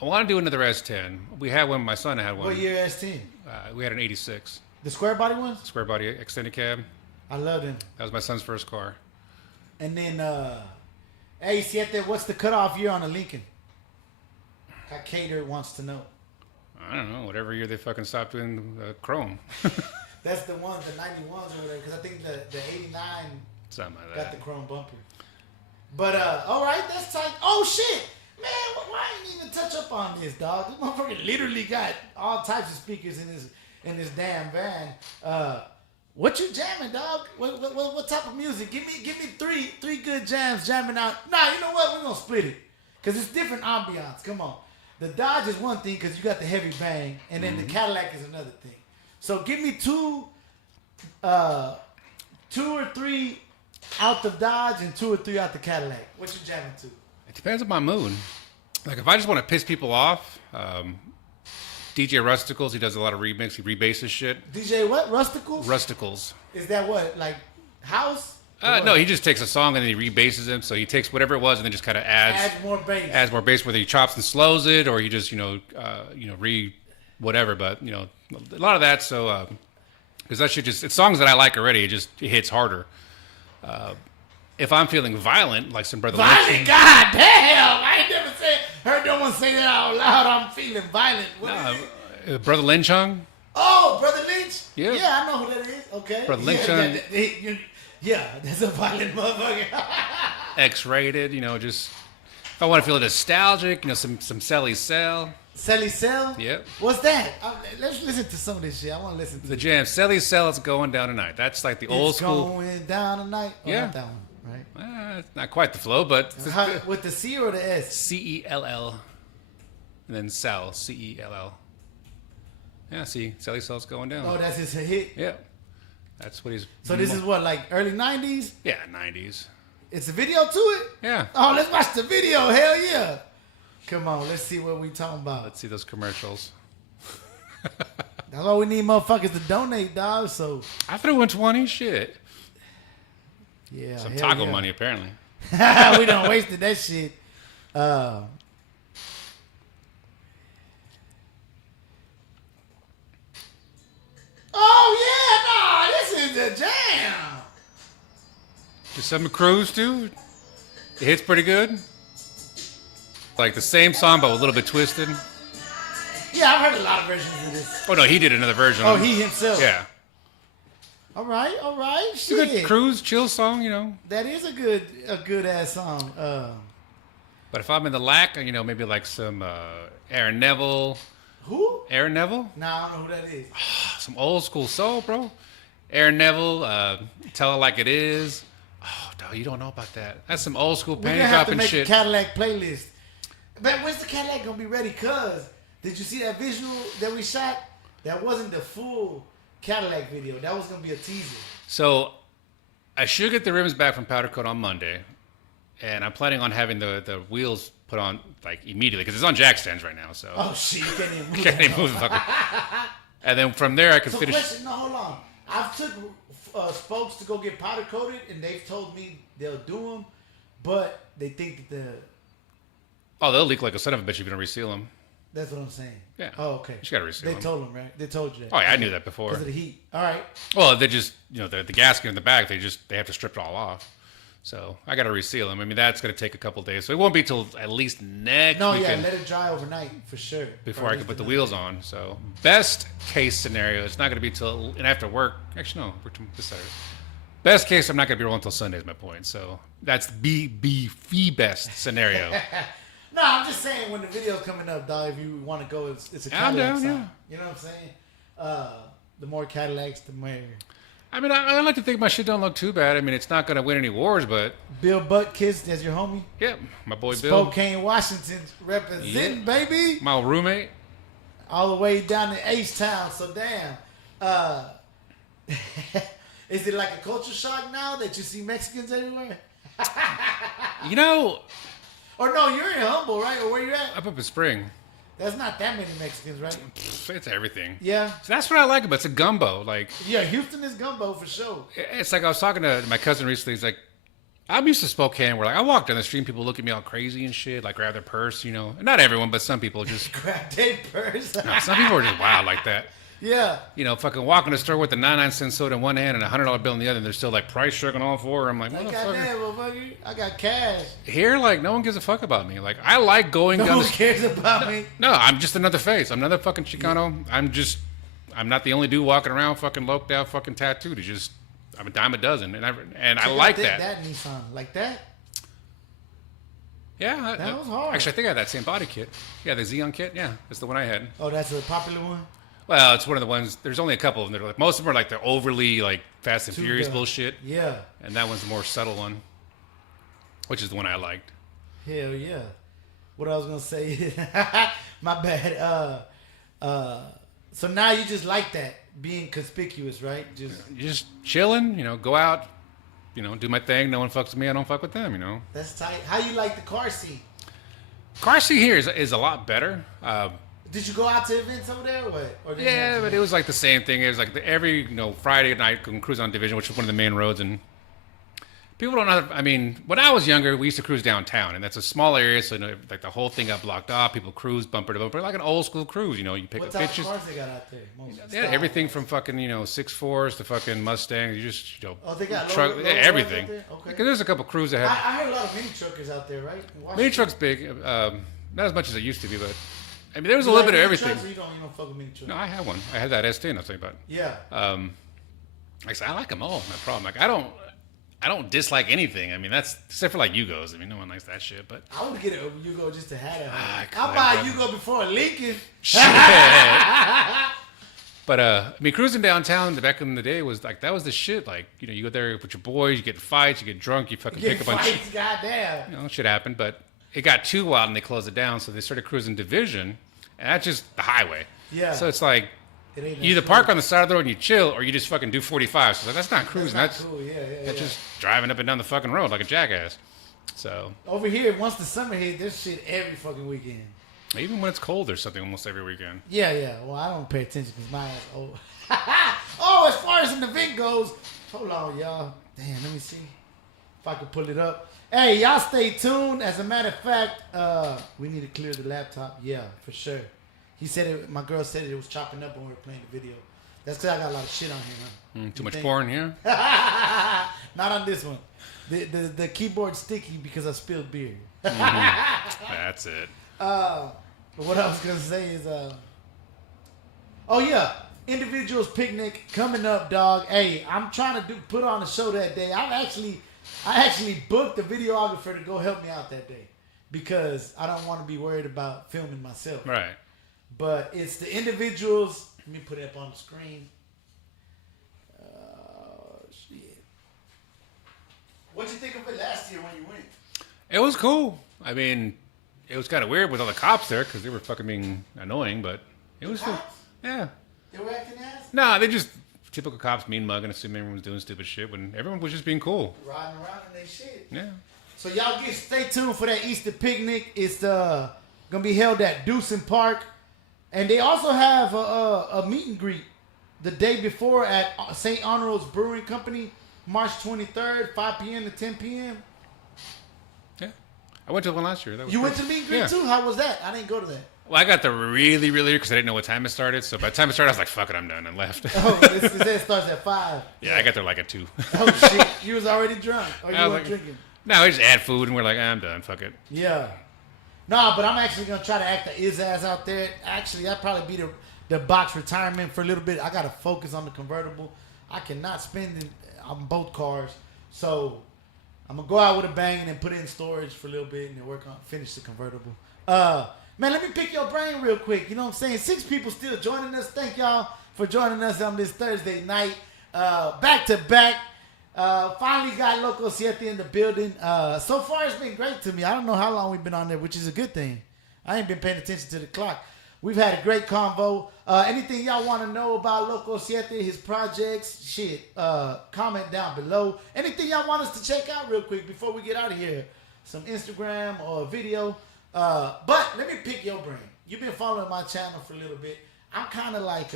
I want to do another S10. We had one. My son had one. What year S10? We had an 86 The square body ones? square body extended cab. I love them. That was my son's first car. And then, hey, Siete, what's the cutoff year on a Lincoln? Cater wants to know. I don't know. Whatever year they fucking stopped doing chrome. That's the ones, the 91s or whatever, because I think the 89 Something like got that. the chrome bumper. But, all right, that's tight. Oh, shit. Man, why ain't even touch up on this, dog? This motherfucker literally got all types of speakers in this damn van. What you jamming, dog? What type of music? Give me three good jams jamming out. Nah, you know what? We're gonna split it, cause it's different ambiance. Come on, the Dodge is one thing, cause you got the heavy bang, and then the Cadillac is another thing. So give me two or three out the Dodge and 2 or 3 out the Cadillac. What you jamming to? It depends on my mood. Like if I just want to piss people off, DJ Rusticles, he does a lot of remix. He rebasses shit. DJ what? Rusticles? Rusticles. Is that what? Like house? Or what? No, he just takes a song and then he rebases them. So he takes whatever it was and then just kind of adds Adds more bass. whether he chops and slows it or he just whatever. But a lot of that. So because that shit it's songs that I like already. It hits harder. If I'm feeling violent, like some Brother Violent? Lynch. God damn! I ain't never heard no one say that out loud. I'm feeling violent. What is it? Brother Lynch Hung. Oh, Brother Lynch? Yeah. Yeah, I know who that is. Okay. Brother Lynch yeah, yeah, that's a violent motherfucker. X-rated, just if I want to feel nostalgic, some Sally Cell. Sally Cell? Yep. What's that? Let's listen to some of this shit. I want to listen to The jam, Sally Cell, it's going down tonight. That's like the old school. Going down tonight. Oh, Yeah. Not that one, right? It's not quite the flow, but With the C or the S? Cell, and then Cell, Cell. Yeah, see, Sally Cell's going down. Oh, that's his hit. Yeah, that's what he's. So this is what, like early 90s? Yeah, 90s. It's a video to it? Yeah. Oh, let's watch the video. Hell yeah. Come on, let's see what we talking about. Let's see those commercials. That's why we need motherfuckers to donate, dog. So I threw in 20. Shit. yeah, Some hell taco yeah. money apparently. We done wasted that shit. Oh yeah, nah, this is a jam. Just something to cruise to. It hits pretty good. Like the same song, but a little bit twisted. Yeah, I've heard a lot of versions of this. Oh no, he did another version. Oh, of it. he himself. Yeah. All right. It's a good Shit. cruise, chill song, That is a good ass song. But if I'm in the lack, maybe like some Aaron Neville. Who? Aaron Neville? Nah, I don't know who that is. Some old school soul, bro. Aaron Neville, Tell It Like It Is. Oh, dog, you don't know about that. That's some old school We're panty gonna have to dropping make shit. a Cadillac playlist. But when's the Cadillac gonna be ready? Cause did you see that visual that we shot? That wasn't the full Cadillac video. That was gonna be a teaser. So I should get the rims back from Powder Coat on Monday. And I'm planning on having the wheels put on like immediately because it's on jack stands right now. So Oh shit, you can't even move. can't even move the fucker. And then from there I can So finish. question, no, hold on. I've took folks to go get powder coated, and they've told me they'll do them, but they think that Oh, they'll leak like a son of a bitch if you don't reseal them. That's what I'm saying. Yeah. Oh, okay. You just got to reseal They them. told him, right? They told you that. Oh, yeah, I knew that before. Because of the heat. All right. Well, they just, the gasket in the back, they have to strip it all off. So I got to reseal them. I mean, that's going to take a couple days. So it won't be till at least next weekend let it dry overnight for sure. before I can put the wheels on. So best case scenario, it's not going to be till, and after work, actually, no, we're this Saturday. Best case, I'm not going to be rolling until Sunday is my point. So that's the best scenario. No, I'm just saying when the video's coming up, dog, if you want to go, it's a Cadillac down, sign. yeah. You know what I'm saying? The more Cadillacs, the more. I mean, I like to think my shit don't look too bad. I mean, it's not going to win any wars, but... Bill Butkiss, that's your homie? Yeah, my boy Bill. Spokane, Washington, representing, baby. My roommate. All the way down to H-Town, so damn. Is it like a culture shock now that you see Mexicans everywhere? You know... Or no, you're in Humble, right? Or where you at? Up in Spring. There's not that many Mexicans, right? It's everything. Yeah. So that's what I like about it. It's a gumbo. Like, yeah, Houston is gumbo for sure. It's like I was talking to my cousin recently. He's like, I'm used to Spokane where like I walk down the street and people look at me all crazy and shit, like grab their purse, Not everyone, but some people just grab their purse. No, some people are just wild like that. Yeah. Fucking walk in the store with a 99-cent soda in one hand and a $100 bill in the other, and they're still like price checking all four. I'm like, motherfucker, I got cash. Here, like, no one gives a fuck about me. Like, I like going down No the one cares about me. No, I'm just another face. I'm another fucking Chicano. Yeah. I'm not the only dude walking around fucking loped out, fucking tattooed. I'm a dime a dozen, and I like that. That Nissan, like that. Yeah, that was hard. Actually, I think I had that same body kit. Yeah, the Xeon kit. Yeah, that's the one I had. Oh, that's a popular one. Well, it's one of the ones. There's only a couple of them. Like most of them are like the overly like Fast and Furious bullshit. Yeah. And that one's the more subtle one, which is the one I liked. Hell yeah. What I was gonna say is, my bad. So now you just like that being conspicuous, right? Just chilling. Go out. Do my thing. No one fucks with me. I don't fuck with them. That's tight. How you like the car scene? Car scene here is a lot better. Did you go out to events over there or what? Or yeah, but it was like the same thing. It was like every Friday night we can cruise on Division, which is one of the main roads, and people don't know. I mean, when I was younger, we used to cruise downtown, and that's a small area, so like the whole thing got blocked off. People cruise bumper to bumper, like an old school cruise. You pick up pictures. What type of cars they got out there? Yeah, everything from fucking 6.4s to fucking Mustangs. You just oh, they got truck, low everything. Out there? Okay. Because there's a couple crews that have. I heard a lot of mini truckers out there, right? Mini trucks big, not as much as it used to be, but. I mean, there was a little bit of everything. You don't fuck with mini trucks? No, I had one. I had that S10 I was talking about. Yeah. Like I said, I like them all. My problem, like I don't dislike anything. I mean, that's except for like Yugos. I mean, no one likes that shit. But I would get a Yugo just to have it. I'll buy a Yugo before a Lincoln. Shit. But I mean, cruising downtown back in the day was like that was the shit. Like you go there with your boys, you get in fights, you get drunk, you fucking pick up on shit. Goddamn. Shit happened, but. It got too wild and they closed it down, so they started cruising Division, and that's just the highway. Yeah. So it's like you either park on the side of the road and you chill, or you just fucking do 45. So that's not cruising. That's cool. Yeah. That's just driving up and down the fucking road like a jackass. So over here, once the summer hit, there's shit every fucking weekend. Even when it's cold, there's something almost every weekend. Yeah. Well, I don't pay attention because my ass old. Oh, as far as an event goes, hold on, y'all. Damn, let me see if I can pull it up. Hey, y'all stay tuned. As a matter of fact, we need to clear the laptop. Yeah, for sure. He said it. My girl said it was chopping up when we were playing the video. That's because I got a lot of shit on here, huh? Too much porn here? Not on this one. The keyboard's sticky because I spilled beer. That's it. But what I was gonna say is, oh yeah, individuals picnic coming up, dog. Hey, I'm trying to put on a show that day. I actually booked the videographer to go help me out that day because I don't want to be worried about filming myself. Right. But it's the individuals. Let me put it up on the screen. Shit. What'd you think of it last year when you went? It was cool. I mean, it was kind of weird with all the cops there because they were fucking being annoying, but it was cool. Yeah. They were acting ass? Nah, they just typical cops mean mugging, assuming everyone was doing stupid shit when everyone was just being cool. Riding around in their shit. Yeah. So y'all stay tuned for that Easter picnic. It's gonna be held at Dewson Park, and they also have a meet and greet the day before at St. Honor's Brewing Company, March 23rd, 5 p.m. to 10 p.m. Yeah. I went to the one last year. That was You cool. went to meet and greet too? How was that? I didn't go to that. Well, I got there really, really because I didn't know what time it started. So by the time it started, I was like, "Fuck it, I'm done," and left. Oh, it starts at 5. Yeah, I got there like at 2. Oh shit, you was already drunk, or you I was weren't like, drinking? No, we just add food and we're like, I'm done. Fuck it. Yeah. Nah, but I'm actually gonna try to act the is ass out there. Actually, I'd probably be the box retirement for a little bit. I gotta focus on the convertible. I cannot spend it on both cars, so I'm gonna go out with a bang and then put it in storage for a little bit and then finish the convertible. Man, let me pick your brain real quick. You know what I'm saying? 6 people still joining us. Thank y'all for joining us on this Thursday night. Back to back. Finally got Loco Siete in the building. So far it's been great to me. I don't know how long we've been on there, which is a good thing. I ain't been paying attention to the clock. We've had a great convo. Anything y'all want to know about Loco Siete, his projects, shit, comment down below. Anything y'all want us to check out real quick before we get out of here. Some Instagram or video. But let me pick your brain. You've been following my channel for a little bit. I'm kind of like,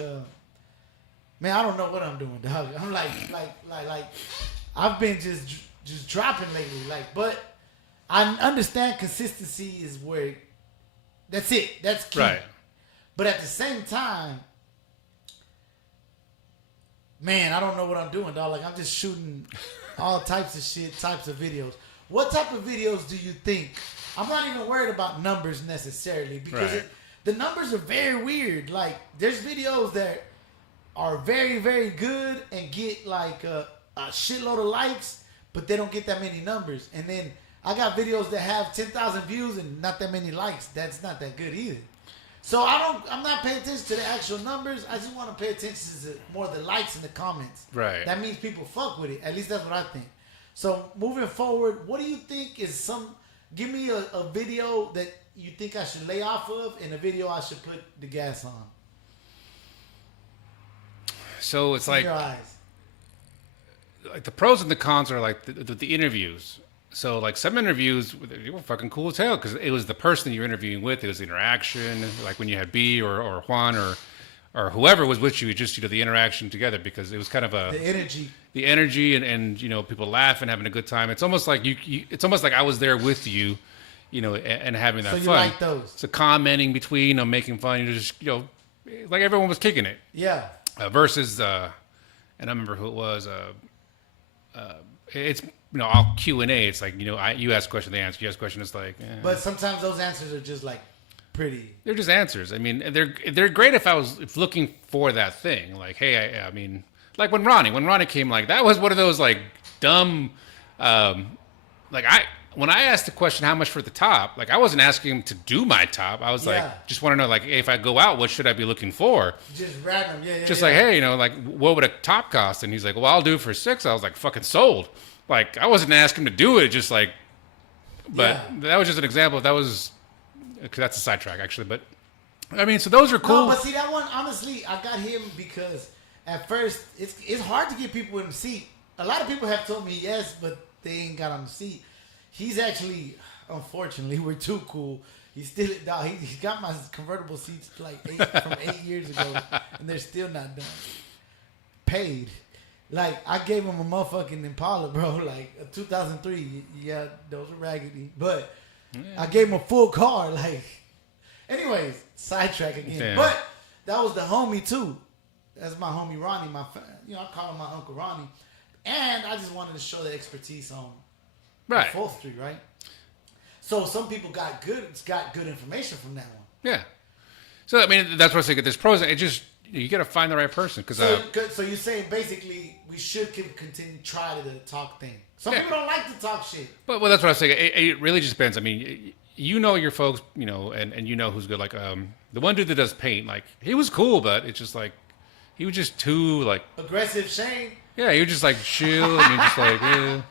man, I don't know what I'm doing, dog. I'm like, I've been just dropping lately. But I understand consistency is where, that's it. That's key. Right. But at the same time, man, I don't know what I'm doing, dog. Like, I'm just shooting all types of shit, types of videos. What type of videos do you think? I'm not even worried about numbers necessarily because Right. the numbers are very weird. Like, there's videos that are very, very good and get like a shitload of likes, but they don't get that many numbers. And then I got videos that have 10,000 views and not that many likes. That's not that good either. So I'm not paying attention to the actual numbers. I just want to pay attention to more the likes and the comments. Right. That means people fuck with it. At least that's what I think. So moving forward, what do you think is give me a video that you think I should lay off of and a video I should put the gas on? So it's In like your eyes. the pros and the cons are like the interviews. So like some interviews, they were fucking cool as hell because it was the person you're interviewing with. It was the interaction, like when you had B or Juan or whoever was with you, just the interaction together because it was kind of the energy and people laughing, having a good time. It's almost like it's almost like I was there with you, and having that So you fun. like those? So commenting between, making fun, just like everyone was kicking it. Yeah. Versus, and I remember who it was. It's all Q&A. It's like you ask a question, they answer. You ask a question, it's like. But sometimes those answers are just like pretty. They're just answers. I mean, they're great if I was looking for that thing. Like, hey, I mean, like when Ronnie came, like that was one of those like dumb, when I asked the question, how much for the top? Like I wasn't asking him to do my top. I was like, just want to know, like, hey, if I go out, what should I be looking for? Just random, yeah. Just like, hey, like, what would a top cost? And he's like, well, I'll do it for $6. I was like, fucking sold. Like, I wasn't asking him to do it, just like, but that was just an example. That was, because that's a sidetrack actually. But I mean, so those are cool. No, but see that one, honestly, I got him because at first it's hard to get people in the seat. A lot of people have told me yes, but they ain't got on the seat. He's actually, unfortunately, we're too cool. He's still, dog, he's got my convertible seats like from 8 years ago, and they're still not done. Paid. Like, I gave him a motherfucking Impala, bro, like a 2003. Yeah, those are raggedy. But I gave him a full car, like. Anyways, sidetrack again. Damn. But that was the homie, too. That's my homie Ronnie. I call him my Uncle Ronnie. And I just wanted to show the expertise on Right. 4th Street, right? So some people got good information from that one. Yeah. So I mean, that's what I saying. There's pros. It just you got to find the right person because. So you're saying basically we should continue try to talk thing. Some people don't like to talk shit. But well, that's what I was saying. It really just depends. I mean, your folks, and who's good. Like the one dude that does paint, like he was cool, but it's just like he was just too like aggressive. Shane. Yeah, he was just like chill and he just like.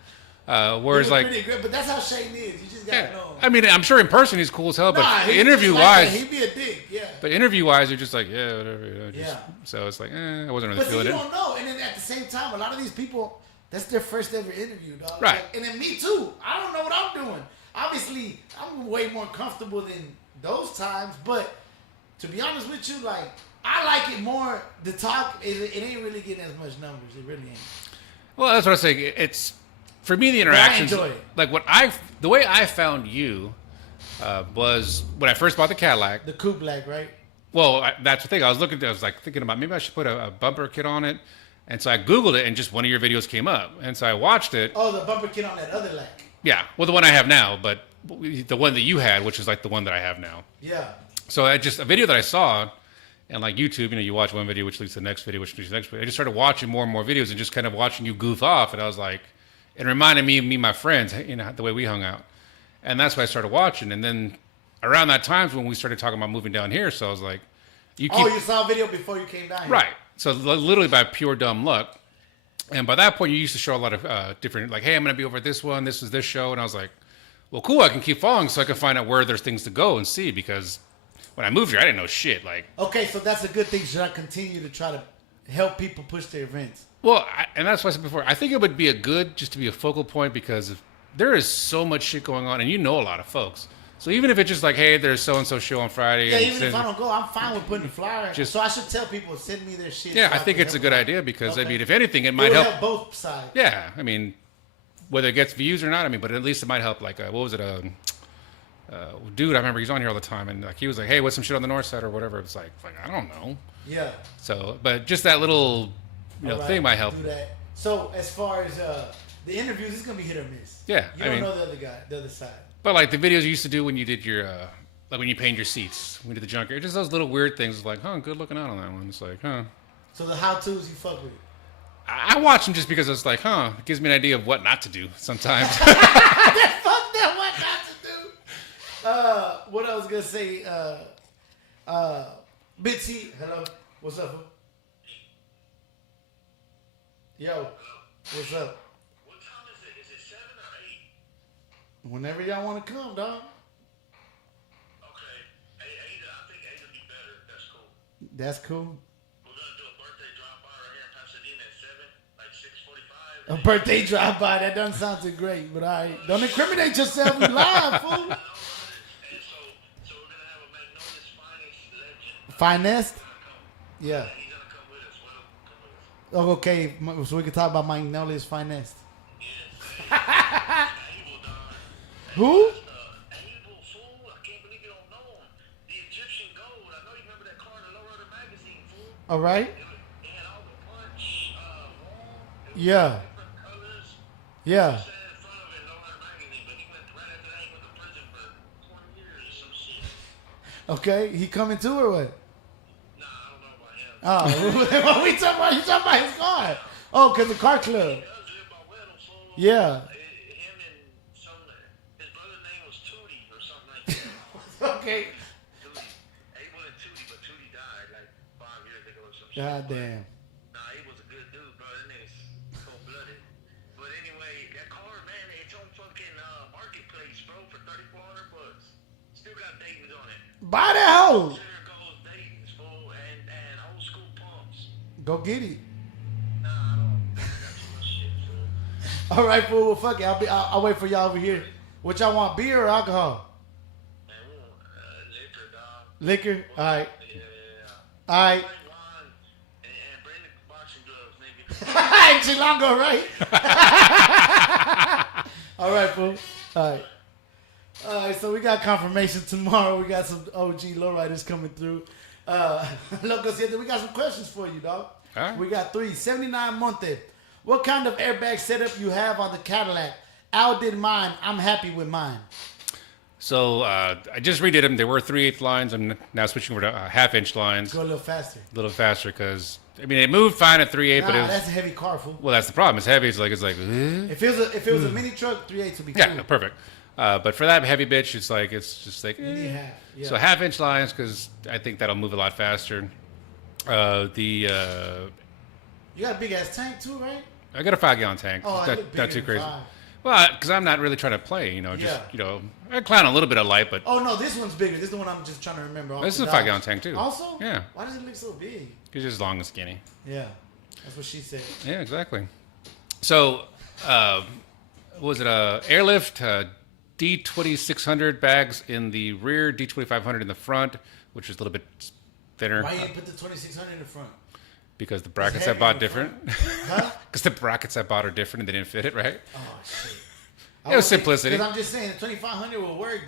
Whereas like, pretty good, but that's how Shane is. You just gotta know. I mean, I'm sure in person he's cool as hell, but interview like wise, he'd be a dick. Yeah. But interview wise, you're just like, yeah, whatever. Yeah. So it's like, I wasn't really but feeling you it. don't know, and then at the same time, a lot of these people, that's their first ever interview, dog. Right. Like, and then me too. I don't know what I'm doing. Obviously, I'm way more comfortable than those times, but to be honest with you, like I like it more. The talk, it ain't really getting as much numbers. It really ain't. Well, that's what I was saying. It's for me the interactions. But I enjoy it. Like the way I found you, was when I first bought the Cadillac. The coupe black, right? Well, that's the thing. I was thinking about maybe I should put a bumper kit on it. And so I Googled it, and just one of your videos came up. And so I watched it. Oh, the bumper kit on that other lack. Yeah, well, the one I have now, but the one that you had, which is like the one that I have now. Yeah. So a video that I saw, and like YouTube, you watch one video, which leads to the next video, which leads to the next video. I just started watching more and more videos, and just kind of watching you goof off, and I was like, it reminded me of my friends, the way we hung out, and that's why I started watching. And then around that time when we started talking about moving down here, so I was like, you saw a video before you came down here. Right. So literally by pure dumb luck. And by that point, you used to show a lot of different, like, hey, I'm going to be over at this one. This is this show. And I was like, well, cool. I can keep following so I can find out where there's things to go and see. Because when I moved here, I didn't know shit. Like, okay, so that's a good thing. Should I continue to try to help people push their events? Well, and that's what I said before. I think it would be just to be a focal point, because there is so much shit going on, and you know a lot of folks. So even if it's just like, hey, there's so-and-so show on Friday. Yeah, even if I don't go, I'm fine with putting a flyer. So I should tell people, send me their shit. Yeah, so I think it's a good idea, because, I mean, if anything, it might will help both sides. Yeah, I mean, whether it gets views or not, I mean, but at least it might help. Like, what was it? Dude, I remember he's on here all the time, and like he was like, hey, what's some shit on the north side or whatever. It's like I don't know. Yeah. So, but just that little thing might help. Do that. So as far as the interviews, it's gonna be hit or miss. Yeah, You don't know the other guy, the other side. But like the videos you used to do when you did your, like when you painted your seats, when you did the junkyard, just those little weird things. Like, good looking out on that one. It's like, So the how-tos you fuck with. I watch them just because it's like, it gives me an idea of what not to do sometimes. Fuck that, what not to do. What I was gonna say, Bitsy, hello, what's up? Fool? Yo, what's up? What time is it? Is it 7 or 8? Whenever y'all want to come, dog. Okay. 8, I think 8 would be better. That's cool. That's cool. We're going to do a birthday drive-by right here in Pasadena at 7, like 6:45. A birthday drive-by, that doesn't sound too great, but all right. Don't incriminate yourself. You live, fool. And so we're going to have a Magnolia's Finest legend. Finest? He's Yeah. going to come with us. Will come with us. Oh, okay, so we can talk about Magnolia's Finest. Yes. Evil, dog. Who? Evil fool. I can't believe you don't know him. The Egyptian Gold. I know you remember that car in the Low Rider magazine, fool. All right. It had all the punch, wall. Yeah. Different colors. Yeah. Said in front of it, Low Rider magazine, but he went right after that. He went to prison for 20 years or some shit. Okay, he coming too or what? Nah, I don't know about him. Oh, what we talking about? You talking about his car? Oh, cause the car club. He does live by Weddle, fool. Yeah. Him and his brother's name was Tootie or something like that. Okay. Tootie. He wasn't Tootie, but Tootie died like 5 years ago or some shit. God damn. Nah, he was a good dude, bro. That nigga's cold-blooded. But anyway, that car, man, it's on fucking marketplace, bro, for $3,400. Still got Dayton's on it. Buy that hoe. There goes Dayton's, fool, and old school pumps. Go get it. Nah, I don't. I got too much shit, fool. All right, fool. Well, fuck it. I'll wait for y'all over here. What y'all want? Beer or alcohol? Man, we want liquor, dog. Liquor. All right. Yeah. All right. White wine and bring the boxing gloves, nigga. Chilango, right? All right, fool. All right. All right, so we got confirmation tomorrow. We got some OG lowriders coming through. Loco said that we got some questions for you, dog. All right. We got 3. 79 Monte. What kind of airbag setup you have on the Cadillac? Al did mine. I'm happy with mine. So I just redid them. They were 3/8 lines. I'm now switching over to half-inch lines. Go a little faster. A little faster because I mean it moved fine at 3/8, but it was, that's a heavy car, fool. well, that's the problem. It's heavy. It's like If it was a mini truck, 3/8 would be cool. yeah, perfect. But for that heavy bitch, it's just like You need half. Yeah. so half-inch lines because I think that'll move a lot faster. You got a big ass tank too, right? I got a 5-gallon tank. Oh, I not, look not bigger too than crazy. 5. Well, because I'm not really trying to play, I clown a little bit of light, but Oh no, this one's bigger. This is the one I'm just trying to remember. off this is the a Dodge. 5-gallon tank too. Also? Yeah. Why does it look so big? It's just long and skinny. Yeah, that's what she said. Yeah, exactly. So, what was it? Airlift D2600 bags in the rear, D2500 in the front, which is a little bit thinner Why you didn't put the 2600 in the front? because the brackets I heavy bought in the different. Huh? Because the brackets I bought are different and they didn't fit it right. Oh shit. It was simplicity. Because I'm just saying, the 2500 will work,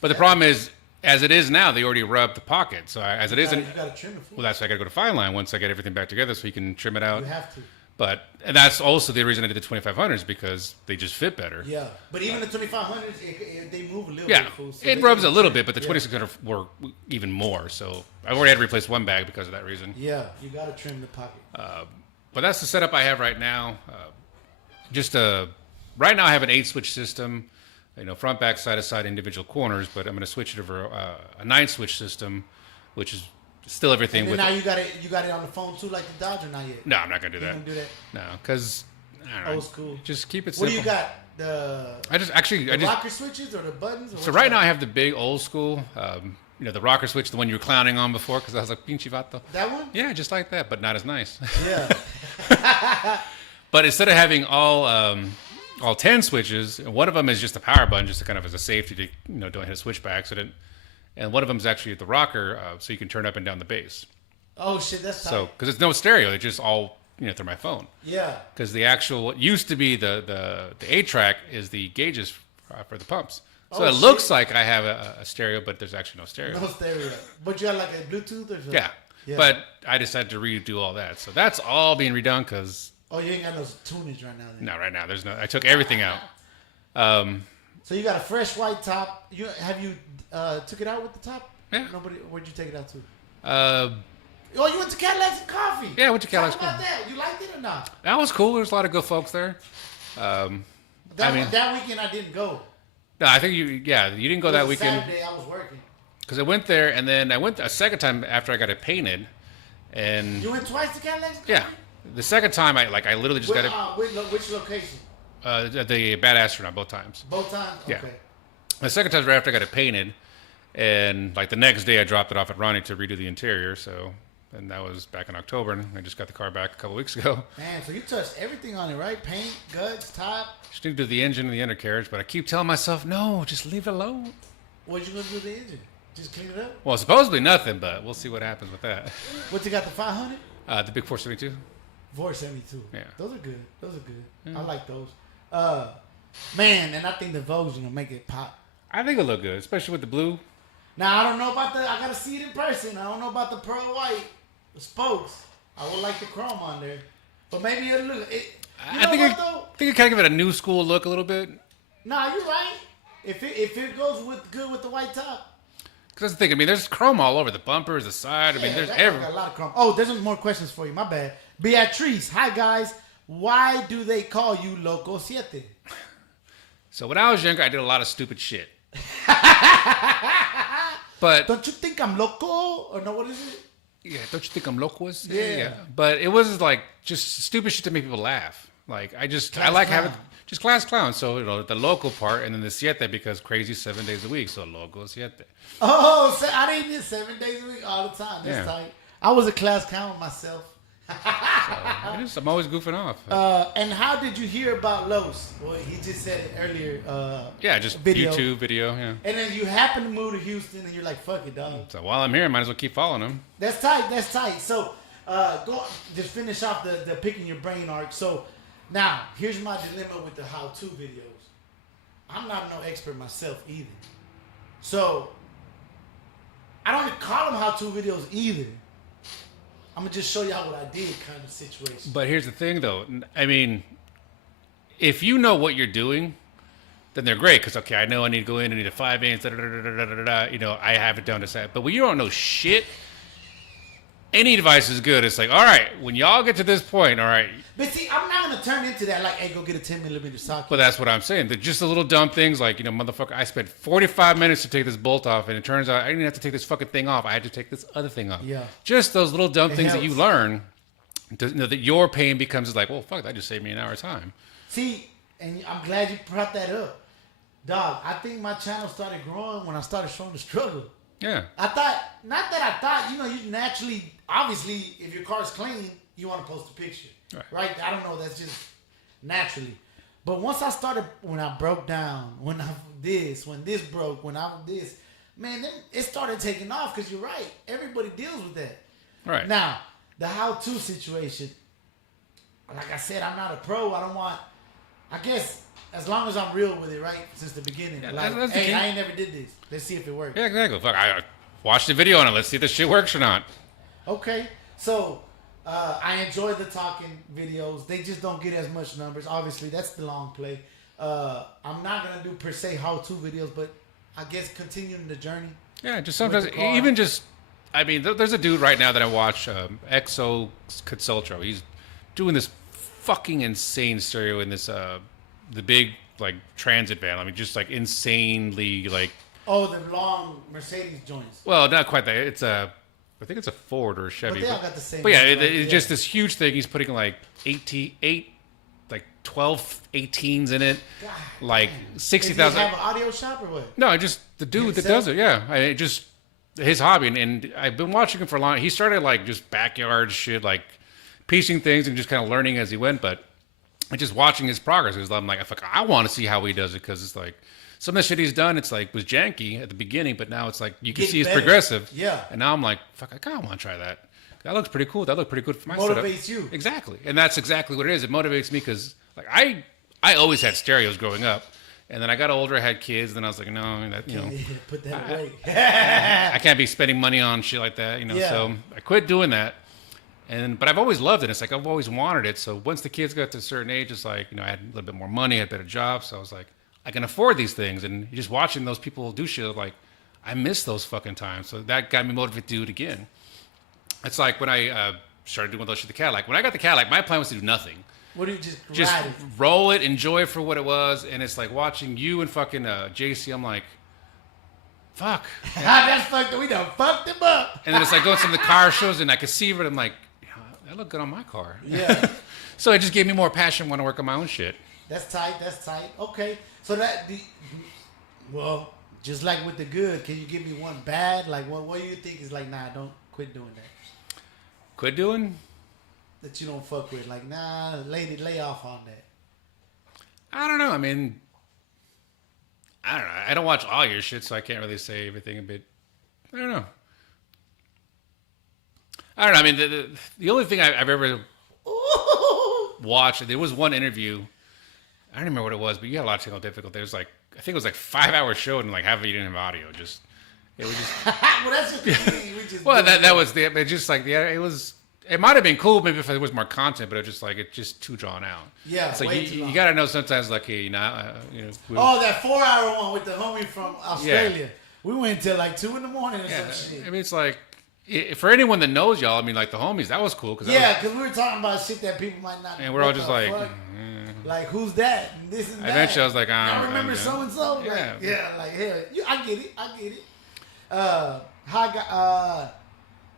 but But the problem is, as it is now, they already rubbed the pocket. So as it isn't, You gotta trim it. well, that's why I got to go to Fine Line once I get everything back together, so you can trim it out. You have to. But and that's also the reason I did the 2500s because they just fit better. Yeah, but even the 2500s, they move a little Yeah, bit. Fool, so it they rubs can a little trim. bit, but the Yeah. 2600 were even more. So I already had to replace one bag because of that reason. Yeah, you gotta trim the pocket. But that's the setup I have right now. Right now I have an 8-switch system, front, back, side to side, individual corners. But I'm going to switch it over a 9-switch system, which is still everything And then with. now you got it on the phone too, like the Dodge, or not yet? No, I'm not going to do You that. gonna do that? No, because I don't know. Old school. Just keep it What simple. do you got? The I just rocker switches or the buttons? Or So right now I have the big old school, the rocker switch, the one you were clowning on before, because I was like, pinche vato. that one? Yeah, just like that, but not as nice. Yeah. But instead of having all 10 switches, one of them is just a power button, just to kind of as a safety to, don't hit a switch by accident. And one of them is actually the rocker, so you can turn up and down the bass. Oh shit, that's tight. So, because it's no stereo, it's just all, through my phone. Yeah. Because the actual, what used to be the 8-track is the gauges for the pumps. So Oh, it looks shit. like I have a stereo, but there's actually no stereo. No stereo. But you got like a Bluetooth or something? Yeah. Yeah. But I decided to redo all that. So that's all being redone because, Oh, you ain't got no tunage right now then. no, right now, there's no, I took everything out. So you got a fresh white top. You took it out with the top? Yeah. Nobody. Where'd you take it out to? Uh, Oh, you went to Cadillacs and Coffee. Yeah, I went to Cadillacs Talk about that. You liked it or not? that was cool. There's a lot of good folks there. That weekend I didn't go. No, I think you didn't go It that was a weekend Saturday I was working. because I went there and then I went a second time after I got it painted. And You went twice to Cadillacs? and yeah, Coffee? the second time I literally just got it. Which location? The Bad Astronaut both times. Both times? Yeah. Okay. The second time was right after I got it painted, and like the next day I dropped it off at Ronnie to redo the interior. And that was back in October, and I just got the car back a couple weeks ago. Man, so you touched everything on it, right? Paint, guts, top. Just need to do the engine and the undercarriage, but I keep telling myself, no, just leave it alone. What you gonna do with the engine? Just clean it up? Well, supposedly nothing, but we'll see what happens with that. What you got, the 500? The big 472. 472. Yeah. Those are good. Those are good. I like those. Man, and I think the Vogue's gonna make it pop. I think it'll look good, especially with the blue. Now I don't know about I gotta see it in person. I don't know about the pearl white, the spokes. I would like the chrome on there, but maybe it'll look. I think it kind of give it a new school look a little bit. Nah, you're right. If it goes good with the white top. Because that's the thing. I mean, there's chrome all over the bumpers, the side. I mean, there's that every. got a lot of chrome. Oh, there's more questions for you. My bad. Beatrice, hi guys. Why do they call you Loco Siete? So when I was younger, I did a lot of stupid shit. But Don't you think I'm loco? Or no, what is it? yeah, don't you think I'm loquist? Yeah. But it was like just stupid shit to make people laugh. Like I Class like clown. having just class clown. So the local part and then the siete because crazy 7 days a week. So loco siete. Oh, so I didn't do 7 days a week all the time. That's Yeah. tight. I was a class clown myself. I'm always goofing off. And how did you hear about Los? Well, he just said it earlier. Yeah, just video. YouTube video. Yeah. And then you happen to move to Houston, and you're like, "Fuck it, dog." So while I'm here, I might as well keep following him. That's tight. That's tight. So, just finish off the picking your brain arc. So, now here's my dilemma with the how-to videos. I'm not no expert myself either, so I don't call them how-to videos either. I'm gonna just show y'all what I did, kind of situation. But here's the thing, though. I mean, if you know what you're doing, then they're great. Because, okay, I know I need to go in, I need a 5-inch, I have it down to set. But when you don't know shit, any device is good. It's like, all right, when y'all get to this point, all right. But see, I'm not gonna turn into that. Like, hey, go get a 10mm socket. But that's what I'm saying. They're just the little dumb things like, motherfucker, I spent 45 minutes to take this bolt off, and it turns out I didn't have to take this fucking thing off. I had to take this other thing off. Yeah. Just those little dumb It things that you helps. learn, that your pain becomes like, well, fuck, that just saved me an hour of time. See, and I'm glad you brought that up, dog. I think my channel started growing when I started showing the struggle. Yeah. I thought, not that I thought, you naturally, obviously, if your car's clean, you want to post a picture. Right? I don't know, that's just naturally. But once I started, when I broke down, when this broke, when I this, man, then it started taking off because you're right. Everybody deals with that. Right. Now, the how-to situation, like I said, I'm not a pro. I don't want, I guess, as long as I'm real with it, right, since the beginning. Yeah, like, that's the hey, key. I ain't never did this. Let's see if it works. Yeah, exactly. Fuck, I watched the video on it. Let's see if this shit works or not. Okay, so I enjoy the talking videos. They just don't get as much numbers. Obviously, that's the long play. I'm not gonna do per se how-to videos, but I guess continuing the journey. Yeah, just sometimes, With the car. even just, I mean, there's a dude right now that I watch, Exo Consultro. He's doing this fucking insane stereo in this, the big, like, transit van. I mean, just, like, insanely, like, Oh, the long Mercedes joints. well, not quite that. It's a, I think it's a Ford or a Chevy. But they all got the same. But yeah, ones, right? it's just this huge thing. He's putting, like, 12 18s in it, God, like, Does he 60,000. have an audio shop or what? No, just the dude that does it. Yeah, it just his hobby, and I've been watching him for a long. He started like just backyard shit, like piecing things and just kind of learning as he went. But just watching his progress, I'm like, I want to see how he does it because it's like some of the shit he's done. It's like was janky at the beginning, but now it's like you can Getting see it's better. progressive. Yeah. And now I'm like, fuck, I kind of want to try that. That looks pretty cool. That looked pretty good for my setup. Motivates you. Exactly, and that's exactly what it is. It motivates me because like I always had stereos growing up. And then I got older, I had kids, and then I was like, no, that, you know, Put that away. I can't be spending money on shit like that, you know. Yeah. So I quit doing that. But I've always loved it. It's like I've always wanted it. So once the kids got to a certain age, it's like, you know, I had a little bit more money, I had a better job. So I was like, I can afford these things. And just watching those people do shit, like, I miss those fucking times. So that got me motivated to do it again. It's like when I started doing those shit with the Cadillac. When I got the Cadillac, my plan was to do nothing. What do you Just ride it? roll it, enjoy it for what it was. And it's like watching you and fucking JC, I'm like, fuck. That's fucked up. We done fucked him up. And then it's like going to some of the car shows and I could see it. I'm like, yeah, that looked good on my car. Yeah. So it just gave me more passion when I work on my own shit. That's tight. That's tight. Okay. So well, just like with the good, can you give me one bad? Like, what do you think is like, nah, don't quit doing that. Quit doing? That you don't fuck with. Like, nah, lay off on that. I don't know. I mean, I don't know. I don't watch all your shit, so I can't really say everything a bit. I don't know. I don't know. I mean, the only thing I've ever watched, there was one interview. I don't remember what it was, but you had a lot of technical difficulty. It was like, I think it was like 5-hour show, and like half of you didn't have audio. It was just. Well, that's just the thing. We just Well, do it. that was the. It just like it was. It might have been cool maybe if there was more content, but it's just too drawn out. Yeah, it's like way too you long. got to know sometimes like hey, Oh, that 4-hour one with the homie from Australia. We went till like 2 a.m. or yeah. some shit. I mean, it's like for anyone that knows y'all. I mean, like the homies, that was cool Yeah, because we were talking about shit that people might not. and we're all what just the like. fuck? Like, who's that? And this and that. Eventually, I was like, I I'm remember done. so and so. Yeah. Yeah, like hell, I get it. How I got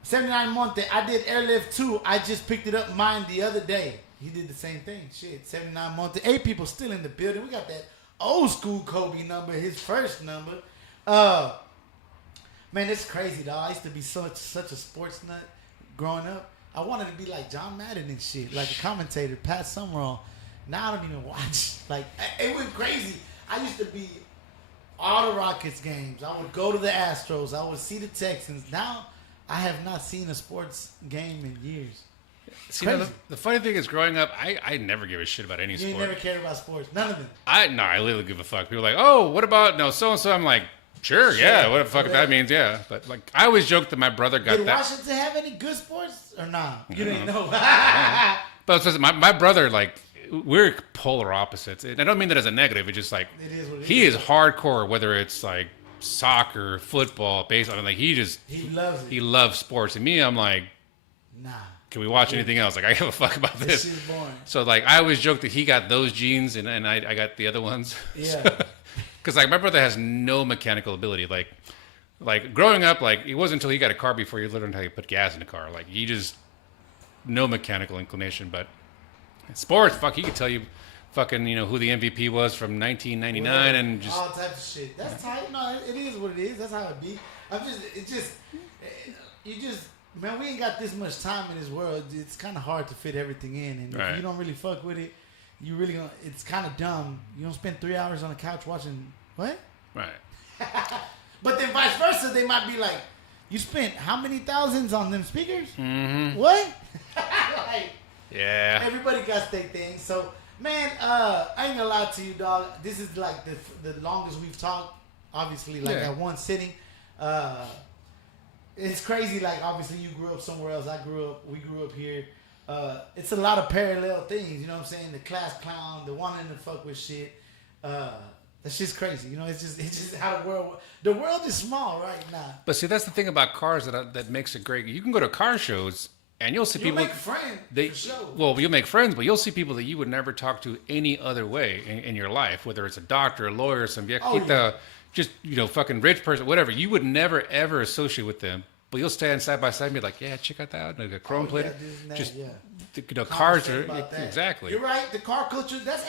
79 Monte. I did Airlift 2. I just picked it up mine the other day. He did the same thing. Shit, 79 Monte. 8 people still in the building. We got that old school Kobe number, his first number. Man, it's crazy, dog. I used to be such a sports nut growing up. I wanted to be like John Madden and shit, like a commentator, Pat Summerall. Now I don't even watch. Like, it went crazy. I used to be all the Rockets games. I would go to the Astros. I would see the Texans. Now I have not seen a sports game in years. See, you know, the funny thing is, growing up, I never give a shit about any You sport. ain't never cared about sports. None of them. I literally give a fuck. People are like, oh, what about so and so? I'm like, sure, yeah, what the fuck that means, yeah. But like, I always joke that my brother got Did that. Washington have any good sports or nah? You didn't know. But it's just, my brother, like, we're polar opposites. And I don't mean that as a negative. It's just like It is what it he is. is hardcore, whether it's like soccer, football, baseball. I mean, like He loves it. he loves sports. And me, I'm like, Nah. can we watch anything else? Like, I give a fuck about This this. shit's boring. So like, I always joke that he got those genes and I got the other ones. Yeah. Because like my brother has no mechanical ability. Like growing up, like it wasn't until he got a car before he learned how to put gas in a car. Like he just no mechanical inclination. But sports, fuck, he could tell you, fucking, who the MVP was from 1999 and just all types of shit. That's tight. No, it is what it is. That's how it be. Man, we ain't got this much time in this world. It's kind of hard to fit everything in, and Right. if you don't really fuck with it, you really gonna. It's kind of dumb. You don't spend 3 hours on the couch watching what? right. But then vice versa, they might be like, you spent how many thousands on them speakers? Mm-hmm. What? Like, Yeah. everybody got their thing. So Man, I ain't gonna lie to you, dog. This is like the longest we've talked. Obviously, like Yeah. at one sitting. It's crazy. Like obviously, you grew up somewhere else. We grew up here. It's a lot of parallel things. You know what I'm saying? The class clown, the wanting to fuck with shit. That's just crazy. You know, it's just how the world is small right now. But see, that's the thing about cars that makes it great. You can go to car shows and you'll see You people. make friends. They, for sure. well, you'll make friends, but you'll see people that you would never talk to any other way in your life, whether it's a doctor, a lawyer, some viejita, yeah. just, fucking rich person, whatever. You would never, ever associate with them. But you'll stand side by side and be like, yeah, check out that, like a chrome plated. this and that, Just, yeah. cars are, About that. exactly. You're right. The car culture. That's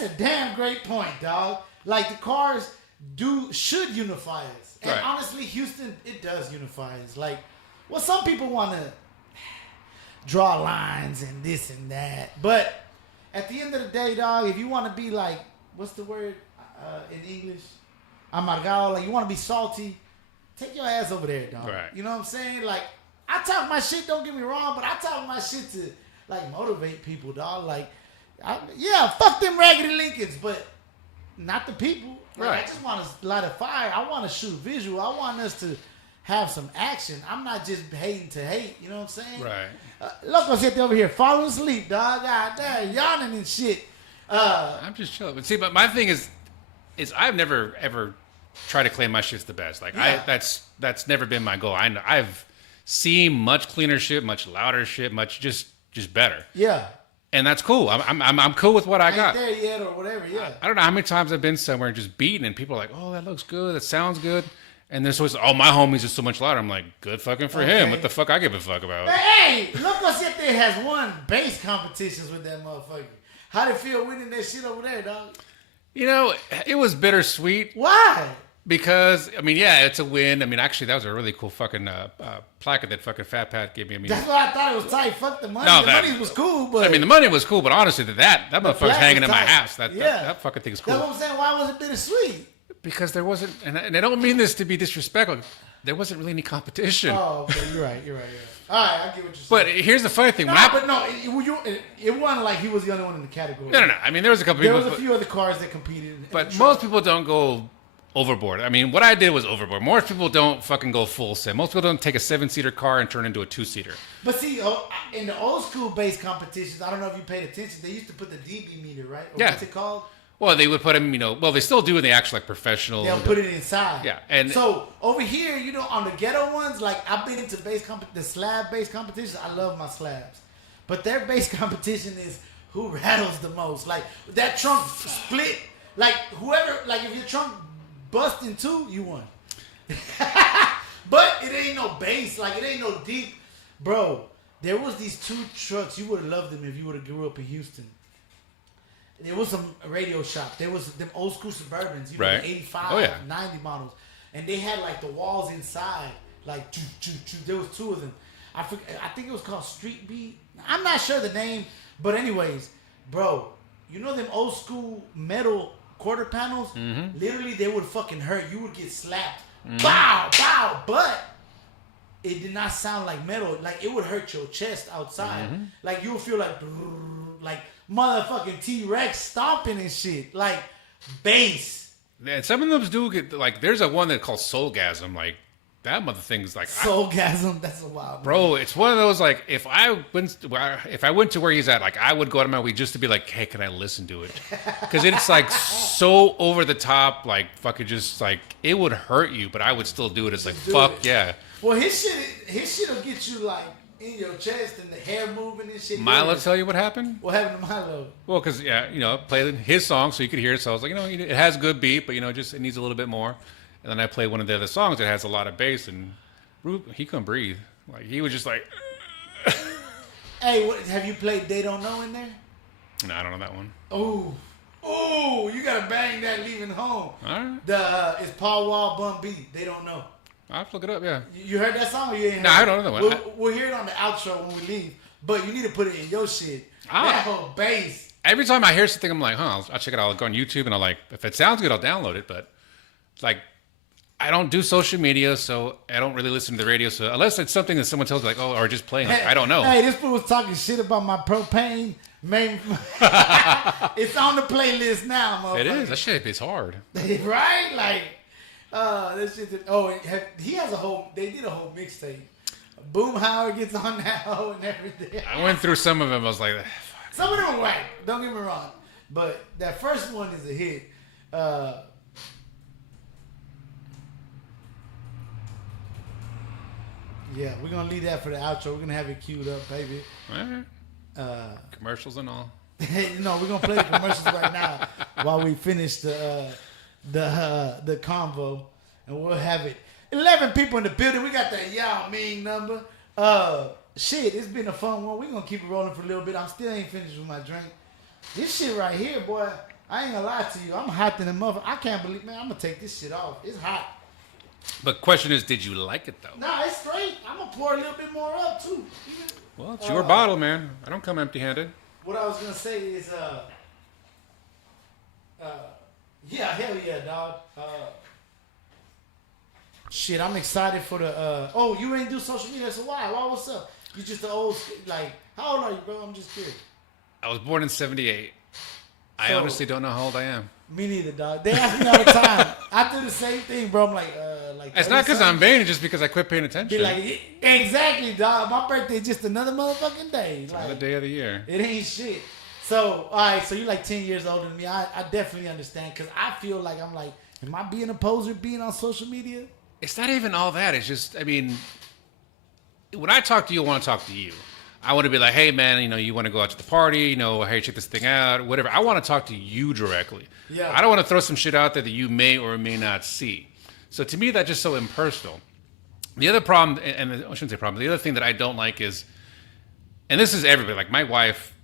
a damn great point, dog. Like the cars should unify us, and Right. honestly, Houston, it does unify us. Like, well, some people want to draw lines and this and that, but at the end of the day, dog, if you want to be like, what's the word in English? Amargado. Like you want to be salty, take your ass over there, dog. Right. You know what I'm saying? Like, I talk my shit, don't get me wrong, but I talk my shit to, like, motivate people, dog. Like, fuck them Raggedy Lincolns, but not the people. Like, Right. I just want to light a fire. I want to shoot visual. I want us to have some action. I'm not just hating to hate, you know what I'm saying? Right. Loco sit over here falling asleep, dog. God damn, yawning and shit. I'm just chilling. But see, but my thing is I've never ever tried to claim my shit's the best. Like Yeah. that's never been my goal. I've seen much cleaner shit, much louder shit, much just better, Yeah. and that's cool. I'm cool with what I Ain't got. there yet or whatever, yeah. I don't know how many times I've been somewhere and just beaten, and people are like, "Oh, that looks good. That sounds good." And there's always, "Oh, my homie's just so much louder." I'm like, "Good fucking for Okay. him. What the fuck I give a fuck about?" But hey, Loco Siete has won bass competitions with that motherfucker. How'd it feel winning that shit over there, dog? It was bittersweet. Why? Because, it's a win. Actually, that was a really cool fucking plaque that fucking Fat Pat gave me. That's why I thought it was tight. Fuck the money. No, the that- money was cool, but the money was cool, but honestly, that motherfucker's plaque hanging was in my tight. house. That fucking thing's that's what cool. I'm saying. Why was it bittersweet? Because there wasn't, and I don't mean this to be disrespectful, there wasn't really any competition. Oh, okay. You're right. All right, I get what you're saying. But here's the funny thing. no, when I, but no, it wasn't like he was the only one in the category. no. There was a couple There people. was a few other cars that competed. in But the most truck. people don't go overboard. What I did was overboard. Most people don't fucking go full set. Most people don't take a 7-seater car and turn it into a 2-seater. But see, in the old school bass competitions, I don't know if you paid attention. They used to put the dB meter, right? Or Yeah. What's it called? Well, they would put them, they still do in the actual professional. They'll put it inside. Yeah, and- so over here, on the ghetto ones, like I've been into the slab bass competitions. I love my slabs, but their bass competition is who rattles the most. Like that trunk split. Like whoever, like if your trunk bust in two, you won. But it ain't no bass. Like it ain't no deep, bro. There was these two trucks. You would have loved them if you would have grew up in Houston. There was some radio shop. There was them old school Suburbans, Right. the 85, Oh, yeah. 90 models. And they had like the walls inside, like there was two of them. I think it was called Street Beat. I'm not sure the name, but anyways, bro, them old school metal quarter panels? Mm-hmm. Literally, they would fucking hurt. You would get slapped. Bow, bow, but it did not sound like metal. Like it would hurt your chest outside. Mm-hmm. Like you would feel like motherfucking T-Rex stomping and shit. Like bass. And some of them do get, like, there's a one that called Soulgasm. Like, that mother thing's like, Soulgasm. That's a wild. bro, it's one of those, like, if I went to where he's at, like, I would go out of my way just to be like, hey, can I listen to it? Because it's, like, so over the top, like, fucking just, like, it would hurt you, but I would still do it. It's like, do fuck it. yeah. Well, his shit will get you like in your chest and the hair moving and shit. Milo tell you what happened? What happened to Milo? Well, because, played his song so you could hear it. So I was like, it has good beat, but, just it needs a little bit more. And then I played one of the other songs that has a lot of bass, and he couldn't breathe. Like, he was just like, Hey, have you played They Don't Know in there? no, I don't know that one. Ooh, you gotta bang that leaving home. All right. It's Paul Wall Bun B. They Don't Know. I'll have to look it up, yeah. You heard that song? Or you ain't heard No, I it? don't know that one. We'll hear it on the outro when we leave. But you need to put it in your shit. Ah. That whole bass. Every time I hear something, I'm like, I'll check it out. I'll go on YouTube, and I'll, like, if it sounds good, I'll download it. But, like, I don't do social media, so I don't really listen to the radio. So unless it's something that someone tells me, like, oh, or just playing, like, I don't know. Hey, this fool was talking shit about my propane. Man, it's on the playlist now, motherfucker. It is. That shit is hard. Right? Like, this shit. Oh, he has a whole. They did a whole mixtape. Boom Howard gets on now and everything. I went through some of them. I was like, Some of them are whack. Don't get me wrong, but that first one is a hit. Yeah, we're gonna leave that for the outro. We're gonna have it queued up, baby. all right. Commercials and all. No, we're gonna play the commercials right now while we finish the convo, and we'll have it. 11 people in the building. We got that Yao Ming number. Shit, it's been a fun one. We're gonna keep it rolling for a little bit. I'm still ain't finished with my drink. This shit right here, boy. I ain't gonna lie to you. I'm hot than a mother. I can't believe, man. I'm gonna take this shit off. It's hot. But question is, did you like it though? Nah, it's straight. I'm gonna pour a little bit more up too. Well, it's your bottle, man. I don't come empty-handed. What I was gonna say is, yeah, hell yeah, dog. Shit, I'm excited for the. Oh, you ain't do social media, so why? What's up? You just the old, like, how old are you, bro? I'm just curious. I was born in '78. I So- honestly don't know how old I am. Me neither, dog. They ask me all the time. I do the same thing, bro. I'm like. It's not because 30 I'm vain, it's just because I quit paying attention. Be like, exactly, dog. My birthday just another motherfucking day. Another Like, day of the year. it ain't shit. So, all right, so you're like 10 years older than me. I definitely understand because I feel like I'm like, am I being a poser being on social media? It's not even all that. It's just, I mean, when I talk to you, I want to talk to you. I want to be like, hey, man, you know, you want to go out to the party, you know, hey, check this thing out, whatever. I want to talk to you directly. Yeah. I don't want to throw some shit out there that you may or may not see. So to me, that's just so impersonal. The other problem, and I shouldn't say problem, the other thing that I don't like is, and this is everybody, like my wife,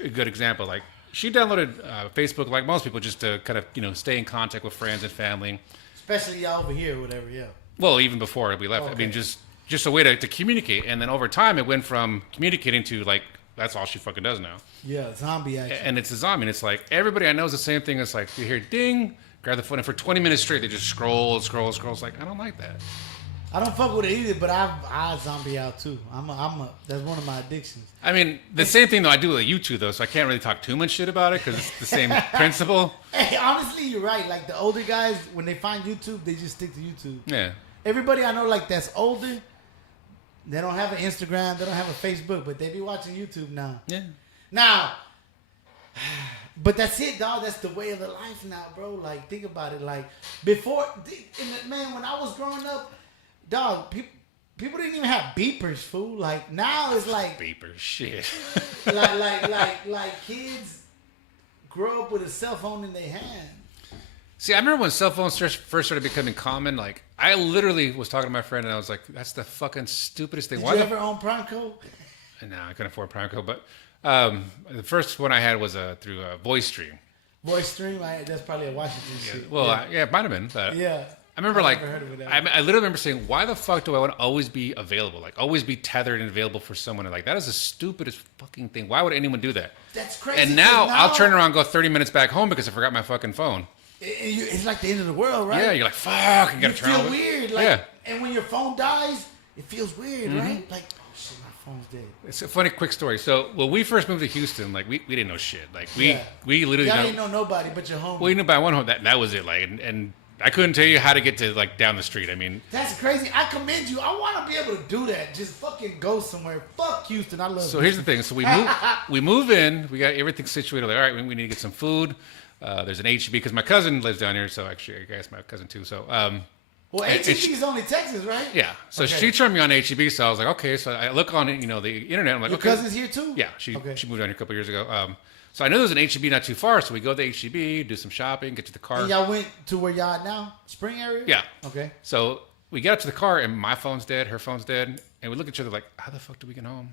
a good example, like she downloaded Facebook like most people just to kind of, you know, stay in contact with friends and family. Especially y'all over here or whatever, yeah. Well, even before we left, Okay. I mean, just a way to communicate. And then over time, it went from communicating to like, that's all she fucking does now. Yeah, zombie action. And it's a zombie. And it's like, everybody I know is the same thing. It's like, you hear ding, grab the phone, and for 20 minutes straight, they just scroll. It's like, I don't like that. I don't fuck with it either, but I zombie out too. That's one of my addictions. I mean, the same thing though I do with YouTube though, so I can't really talk too much shit about it because it's the same principle. Hey, honestly, you're right. Like the older guys, when they find YouTube, they just stick to YouTube. Yeah. Everybody I know, like that's older, they don't have an Instagram, they don't have a Facebook, but they be watching YouTube now. Yeah. Now, but that's it, dog. That's the way of the life now, bro. Like, think about it. Like, before, man, when I was growing up, dog, people didn't even have beepers, fool. Like, now it's like, Beeper shit. like kids grow up with a cell phone in their hand. See, I remember when cell phones first started becoming common. Like, I literally was talking to my friend, and I was like, "That's the fucking stupidest thing." Did you ever own Pronto? No, I couldn't afford PrimeCo, but the first one I had was through Voice Stream. Voice Stream? That's probably a Washington shit. Well, yeah, it might have been. But Yeah. I remember, like, never heard of it that I literally remember saying, "Why the fuck do I want to always be available? Like, always be tethered and available for someone?" And like, that is the stupidest fucking thing. Why would anyone do that? That's crazy. And now I'll turn around and go 30 minutes back home because I forgot my fucking phone. It's like the end of the world, right? Yeah, you're like, fuck, you gotta turn feel on. weird. Like, Yeah. And when your phone dies, it feels weird, right? Like, oh shit, my phone's dead. It's a funny, quick story. So when we first moved to Houston, like we didn't know shit. Like we Yeah. literally Y'all know, didn't know nobody but your home. we knew about one home. That was it. Like and I couldn't tell you how to get to like down the street. I mean, That's crazy. I commend you. I want to be able to do that. Just fucking go somewhere. Fuck Houston. I love so it. here's the thing. So we move in. We got everything situated. Like, all right, we need to get some food. There's an HEB because my cousin lives down here. So actually, I guess my cousin too. So Well, and HEB she- is only Texas, right? yeah. So Okay. she turned me on HEB. So I was like, okay. So I look on the internet. I'm like, Your okay. cousin's here too? Yeah, she Okay. moved down here a couple years ago. So I know there's an HEB not too far, so we go to the HEB, do some shopping, get to the car. And y'all went to where y'all at now? Spring area? Yeah. Okay. So we get up to the car, and my phone's dead, her phone's dead, and we look at each other like, how the fuck do we get home?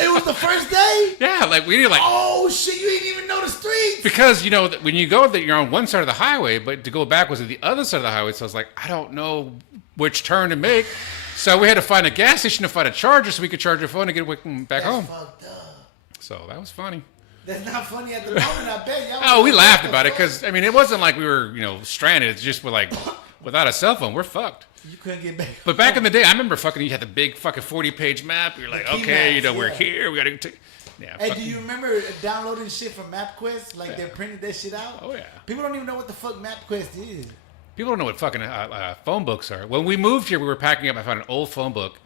It was the first day? Yeah, like we need like Oh shit, you didn't even know the streets. because when you go that you're on one side of the highway, but to go back was at the other side of the highway. So I was like, I don't know which turn to make. So we had to find a gas station to find a charger so we could charge our phone and get back That's home. fucked up. So that was funny. That's not funny at the moment. I bet y'all. Oh, we was laughed like, about it "What the because I mean, it wasn't like we were stranded. It's just we're like, without a cell phone, we're fucked. fuck?" You couldn't get back. But back in the day, I remember fucking. You had the big fucking 40-page map. You're like, key okay, maps, we're yeah. here. We gotta. Yeah. Hey, fucking- do you remember downloading shit from MapQuest? Like they printed that shit out. Oh yeah. People don't even know what the fuck MapQuest is. People don't know what fucking phone books are. When we moved here, we were packing up. I found an old phone book,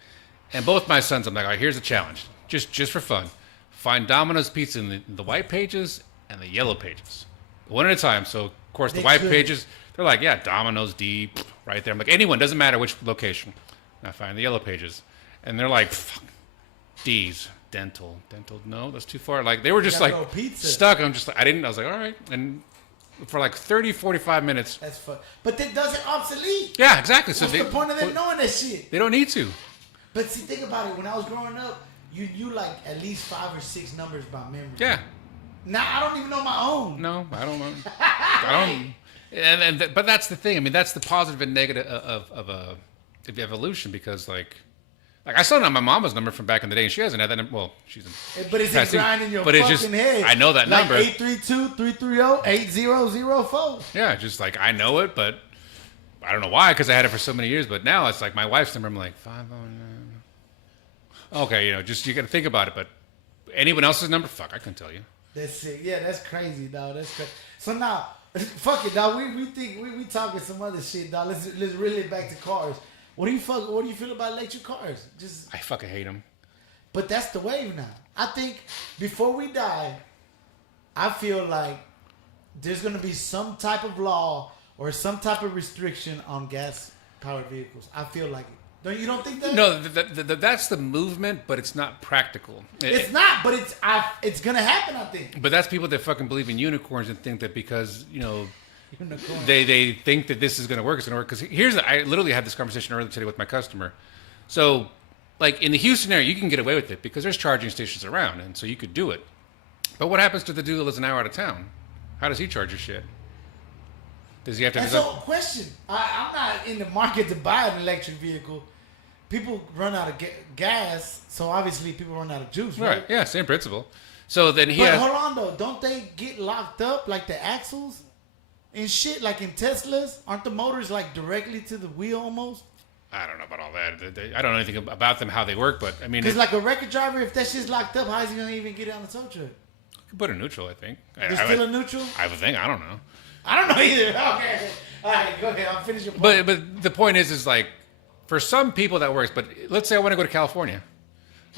and both my sons. I'm like, all right, here's a challenge, just for fun. Find Domino's Pizza in the white pages and the yellow pages, one at a time. So of course the They white could. pages, they're like, yeah, Domino's D, right there. I'm like, anyone, doesn't matter which location. And I find the yellow pages, and they're like, fuck, D's. Dental, no, that's too far. Like they were just Gotta like go pizza. stuck. I'm just like, I was like, all right, and for like 30, 45 minutes. That's fuck. But that doesn't obsolete. Yeah, exactly. So What's the point of them knowing that shit? they don't need to. But see, think about it. When I was growing up, you like at least 5 or 6 numbers by memory. Yeah. Now I don't even know my own. No, I don't know. I don't. But that's the thing. I mean, that's the positive and negative of evolution because like I still know my mama's number from back in the day, and she hasn't had that number. Well, she's in. But it's passing, grinding your but fucking it's just, head. I know that like number. 832-330-8004. Yeah, just like I know it, but I don't know why because I had it for so many years. But now it's like my wife's number. I'm like 509. Okay, just you got to think about it. But anyone else's number, fuck, I couldn't tell you. That's sick. Yeah, that's crazy, dog. That's crazy. So now, fuck it, dog. We think we talking some other shit, dog. Let's reel it back to cars. What do you feel about electric cars? I fucking hate them. But that's the wave now. I think before we die, I feel like there's gonna be some type of law or some type of restriction on gas-powered vehicles. I feel like it. You don't think that? No, that's the movement, but it's not practical. It's not. But it's gonna happen. I think. But that's people that fucking believe in unicorns and think that because Unicorn. they think that this is going to work, it's going to work. Because I literally had this conversation earlier today with my customer. So, like in the Houston area, you can get away with it because there's charging stations around, and so you could do it. But what happens to the dude that lives an hour out of town? How does he charge his shit? Does he have to? That's a question. I'm not in the market to buy an electric vehicle. People run out of gas, so obviously people run out of juice, right? Right. Yeah, same principle. So then But hold on though, don't they get locked up like the axles and shit? Like in Teslas, aren't the motors like directly to the wheel almost? I don't know about all that. I don't know anything about them, how they work, but I mean, Because like a record driver, if that shit's locked up, how is he gonna even get on the tow truck? you could put it neutral, I think. There's still a neutral? I would think. I don't know. I don't know either. Okay, all right, go ahead. I'll finish your point. But the point is like, for some people that works. But let's say I want to go to California.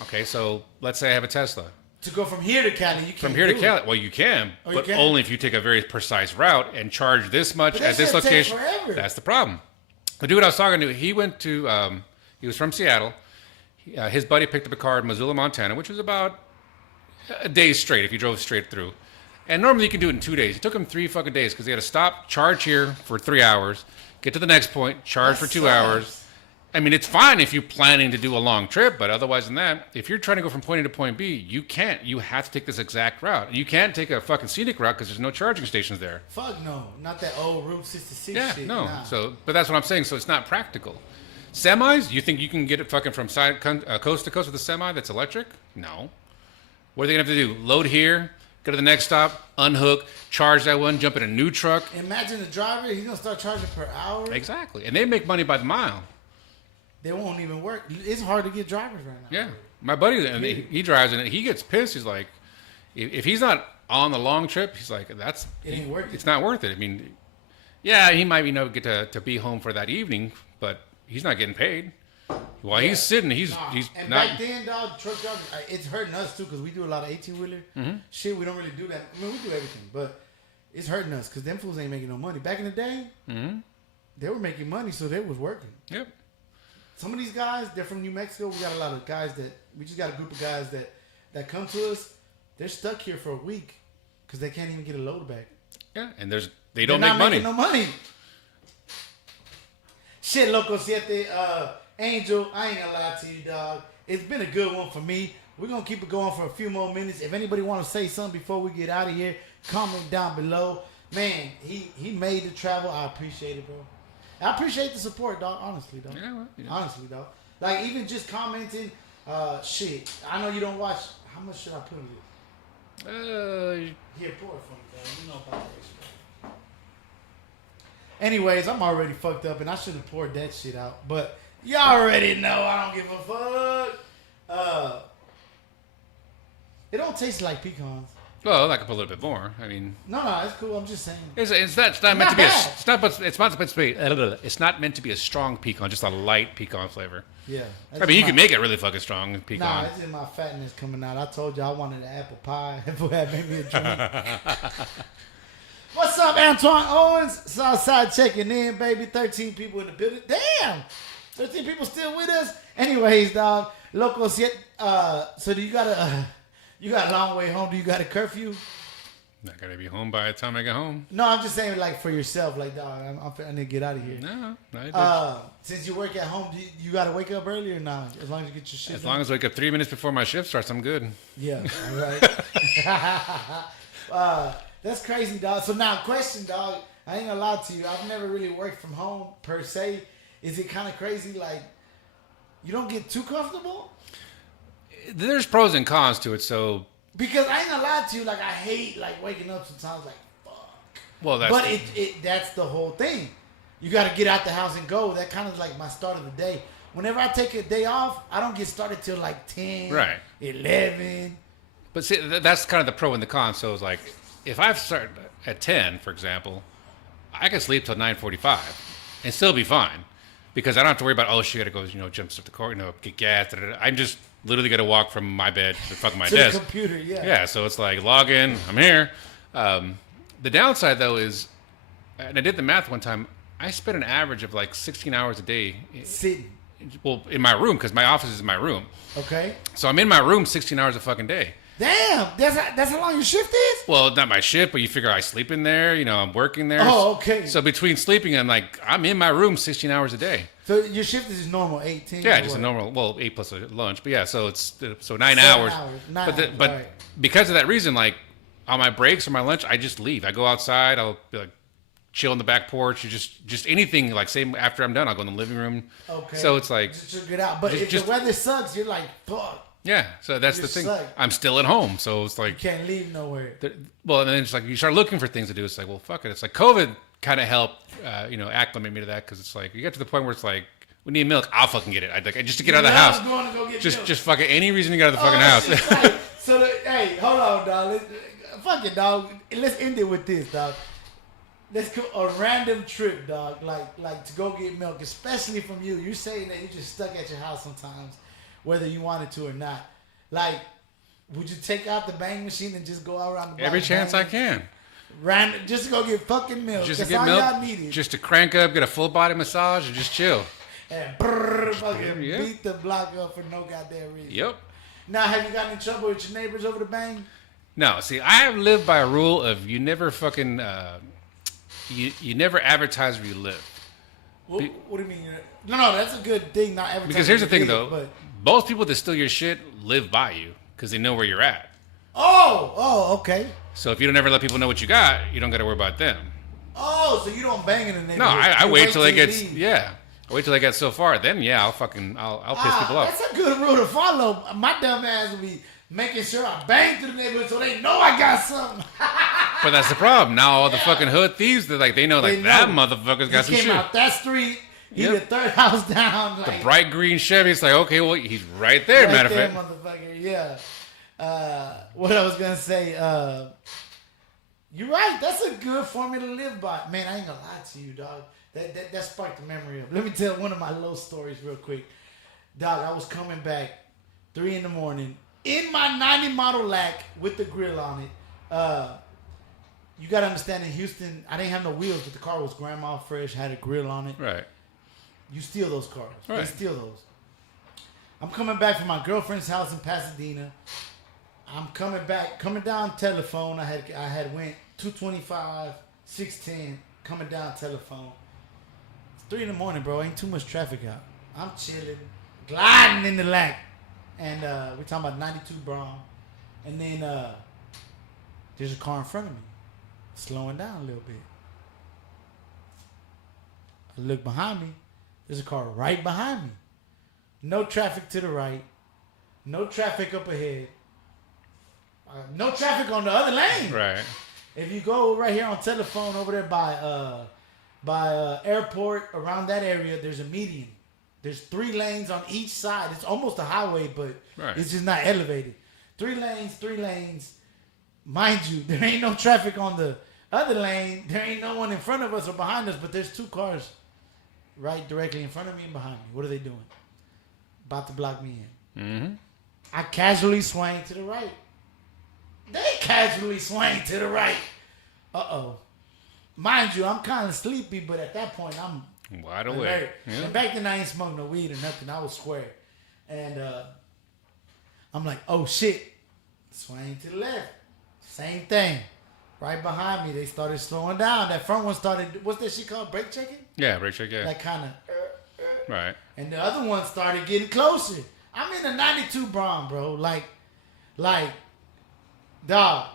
Okay, so let's say I have a Tesla. To go from here to Cali, you can't. From here to do Cali, it. well, you can, Oh, you but can? only if you take a very precise route and charge this much But that at this shit take location. forever. That's the problem. The dude I was talking to, he went to, he was from Seattle. His buddy picked up a car in Missoula, Montana, which was about a day straight if you drove straight through. And normally you can do it in 2 days. It took him 3 fucking days because he had to stop, charge here for 3 hours, get to the next point, charge That for 2 sucks. hours. I mean, it's fine if you're planning to do a long trip, but otherwise than that, if you're trying to go from point A to point B, you can't. You have to take this exact route. You can't take a fucking scenic route because there's no charging stations there. Fuck no, not that old Route 66 Yeah, shit. no. Nah. So, but that's what I'm saying. So it's not practical. Semis, you think you can get it fucking from coast to coast with a semi that's electric? No. What are they gonna have to do? Load here, go to the next stop, unhook, charge that one, jump in a new truck. Imagine the driver, he's gonna start charging per hour. Exactly, and they make money by the mile. They won't even work. It's hard to get drivers right now. Yeah, my buddy, and he drives in it. He gets pissed. He's like, if he's not on the long trip, he's like, It ain't worth it. It's not worth it. I mean, yeah, he might get to be home for that evening, but he's not getting paid. While he's sitting, he's And not. back then, dog, truck drivers, it's hurting us too because we do a lot of 18-wheeler Mm-hmm. shit. We don't really do that. I mean, we do everything, but it's hurting us because them fools ain't making no money. Back in the day, they were making money, so they was working. Yep. Some of these guys, they're from New Mexico. We got a lot of guys we just got a group of guys that come to us. They're stuck here for a week because they can't even get a load back. Yeah, and they They're don't not make money. making no money. Shit, Loco Siete, Angel, I ain't gonna lie to you, dog. It's been a good one for me. We're gonna keep it going for a few more minutes. If anybody want to say something before we get out of here, comment down below. Man, he made the travel. I appreciate it, bro. I appreciate the support, dog. Honestly, dog. Yeah, well, yeah. Honestly, dog. Like even just commenting, shit. I know you don't watch. How much should I put in this? Here, pour it for me, guys. You know about that shit. Anyways, I'm already fucked up, and I should have poured that shit out. But y'all already know I don't give a fuck. It don't taste like pecans. Well, I could put a little bit more. I mean, No, it's cool. I'm just saying. it's not meant to be bad. it's not meant to be a strong pecan, just a light pecan flavor. Yeah. I mean, you can make it really fucking strong pecan. Nah, it's just my fatness coming out. I told you I wanted an apple pie. If we had made me a drink. What's up, Antoine Owens? Southside checking in, baby. 13 people in the building. Damn! 13 people still with us. Anyways, dog. Loco, so do you got a long way home? Do you got a curfew? Not gonna be home by the time I get home. No, I'm just saying, like, for yourself. Like, dog, I need to get out of here. No, I did. Since you work at home, you got to wake up early or not? As long as you get your shit As done? long as I wake up 3 minutes before my shift starts, I'm good. Yeah, all right. That's crazy, dog. So now, question, dog. I ain't gonna lie to you. I've never really worked from home per se. Is it kind of crazy? Like, you don't get too comfortable? There's pros and cons to it. So, Because I ain't gonna lie to you. Like, I hate like waking up sometimes. Like, fuck. well, But that's the whole thing. You got to get out the house and go. That kind of like my start of the day. Whenever I take a day off, I don't get started till like 10, Right. 11. But see, that's kind of the pro and the con. So it's like, if I start at 10, for example, I can sleep till 9:45 and still be fine because I don't have to worry about, oh, she got to go, jump to the car, get gas. I'm just literally got to walk from my bed to fucking my To desk. the computer, yeah. Yeah, so it's like, log in, I'm here. The downside, though, is, and I did the math one time, I spent an average of like 16 hours a day. Sitting. Well, in my room, because my office is in my room. Okay. So I'm in my room 16 hours a fucking day. Damn, that's how long your shift is? Well, not my shift, but you figure I sleep in there. I'm working there. Oh, okay. So between sleeping and I'm in my room 16 hours a day. So your shift is normal, 18? Yeah, or just a what? normal. Well, 8 plus a lunch, but yeah. So it's 9 7 hours. hours. But Right. because of that reason, like on my breaks or my lunch, I just leave. I go outside. I'll be like chill on the back porch or just anything. Like say after I'm done, I'll go in the living room. Okay. So it's like Just to get out. But if just- the weather sucks, you're like, fuck. yeah. So that's the Just thing. suck. I'm still at home, so it's You like. can't leave nowhere. Well, and then it's like you start looking for things to do. It's like, well, fuck it. It's like COVID kind of helped, acclimate me to that because it's like you get to the point where it's like we need milk. I'll fucking get it. Just to get out of the house. Going to go get milk. Just fucking any reason to get out of the fucking Oh, house. shit, right. So, hey, hold on, dog. Fuck it, dog. Let's end it with this, dog. Let's go a random trip, dog. Like to go get milk, especially from you. You're saying that you just stuck at your house sometimes, whether you wanted to or not. Like, would you take out the bang machine and just go out around the block? Every chance I banging? can. Random, just to go get fucking milk. Just to That's get all milk. y'all needed. Just to crank up, get a full body massage, and just chill. And brrr, fucking Yeah. beat the block up for no goddamn reason. Yep. Now, have you gotten in trouble with your neighbors over the bang? No, see, I have lived by a rule of you never fucking, you never advertise where you live. What do you mean? No, that's a good thing. Not advertising. Because here's the thing, big, though. But Most people that steal your shit live by you because they know where you're at. okay. So if you don't ever let people know what you got, you don't got to worry about them. Oh, so you don't bang in the neighborhood? No, I You wait till it you gets, leave. yeah. I wait till I get so far. Then, yeah, I'll piss people off. That's a good rule to follow. My dumb ass will be making sure I bang through the neighborhood so they know I got something. But that's the problem. Now all the fucking hood thieves, they know They that know. motherfucker's got some He came shit. out that street. He Yep. the third house down. The Like, bright green Chevy. It's like, okay, well, he's right there, right matter there, of fact. motherfucker. Yeah. What I was gonna say. You're right. That's a good formula to live by. Man, I ain't gonna lie to you, dog. That sparked a memory of. Let me tell one of my low stories real quick. Dog, I was coming back 3 a.m. in my 90 model lack with the grill on it. You gotta understand, in Houston, I didn't have no wheels, but the car was grandma fresh, had a grill on it. Right. You steal those cars. They Right. steal those. I'm coming back from my girlfriend's house in Pasadena. I'm coming down telephone. I had went 225, 610, coming down telephone. It's 3 a.m, bro. Ain't too much traffic out. I'm chilling, gliding in the lack. And we're talking about 92 Brom. And then there's a car in front of me, slowing down a little bit. I look behind me. There's a car right behind me. No traffic to the right. No traffic up ahead. No traffic on the other lane. Right. If you go right here on Telephone over there by airport, around that area, there's a median. There's 3 lanes on each side. It's almost a highway, but it's just not elevated. 3 lanes. Mind you, there ain't no traffic on the other lane. There ain't no one in front of us or behind us, but there's 2 cars right directly in front of me and behind me. What are they doing? About to block me in. Mm-hmm. I casually swing to the right. They casually swing to the right. Uh-oh. Mind you, I'm kind of sleepy, but at that point, I'm wide awake. Yeah. And back then, I ain't smoked no weed or nothing. I was square. And I'm like, oh, shit. Swing to the left. Same thing. Right behind me, they started slowing down. That front one started, what's that shit called? Brake checking? Yeah, brake check, yeah. Like kind of. Right. And the other one started getting closer. I'm in a 92 Bron, bro. Like, dog.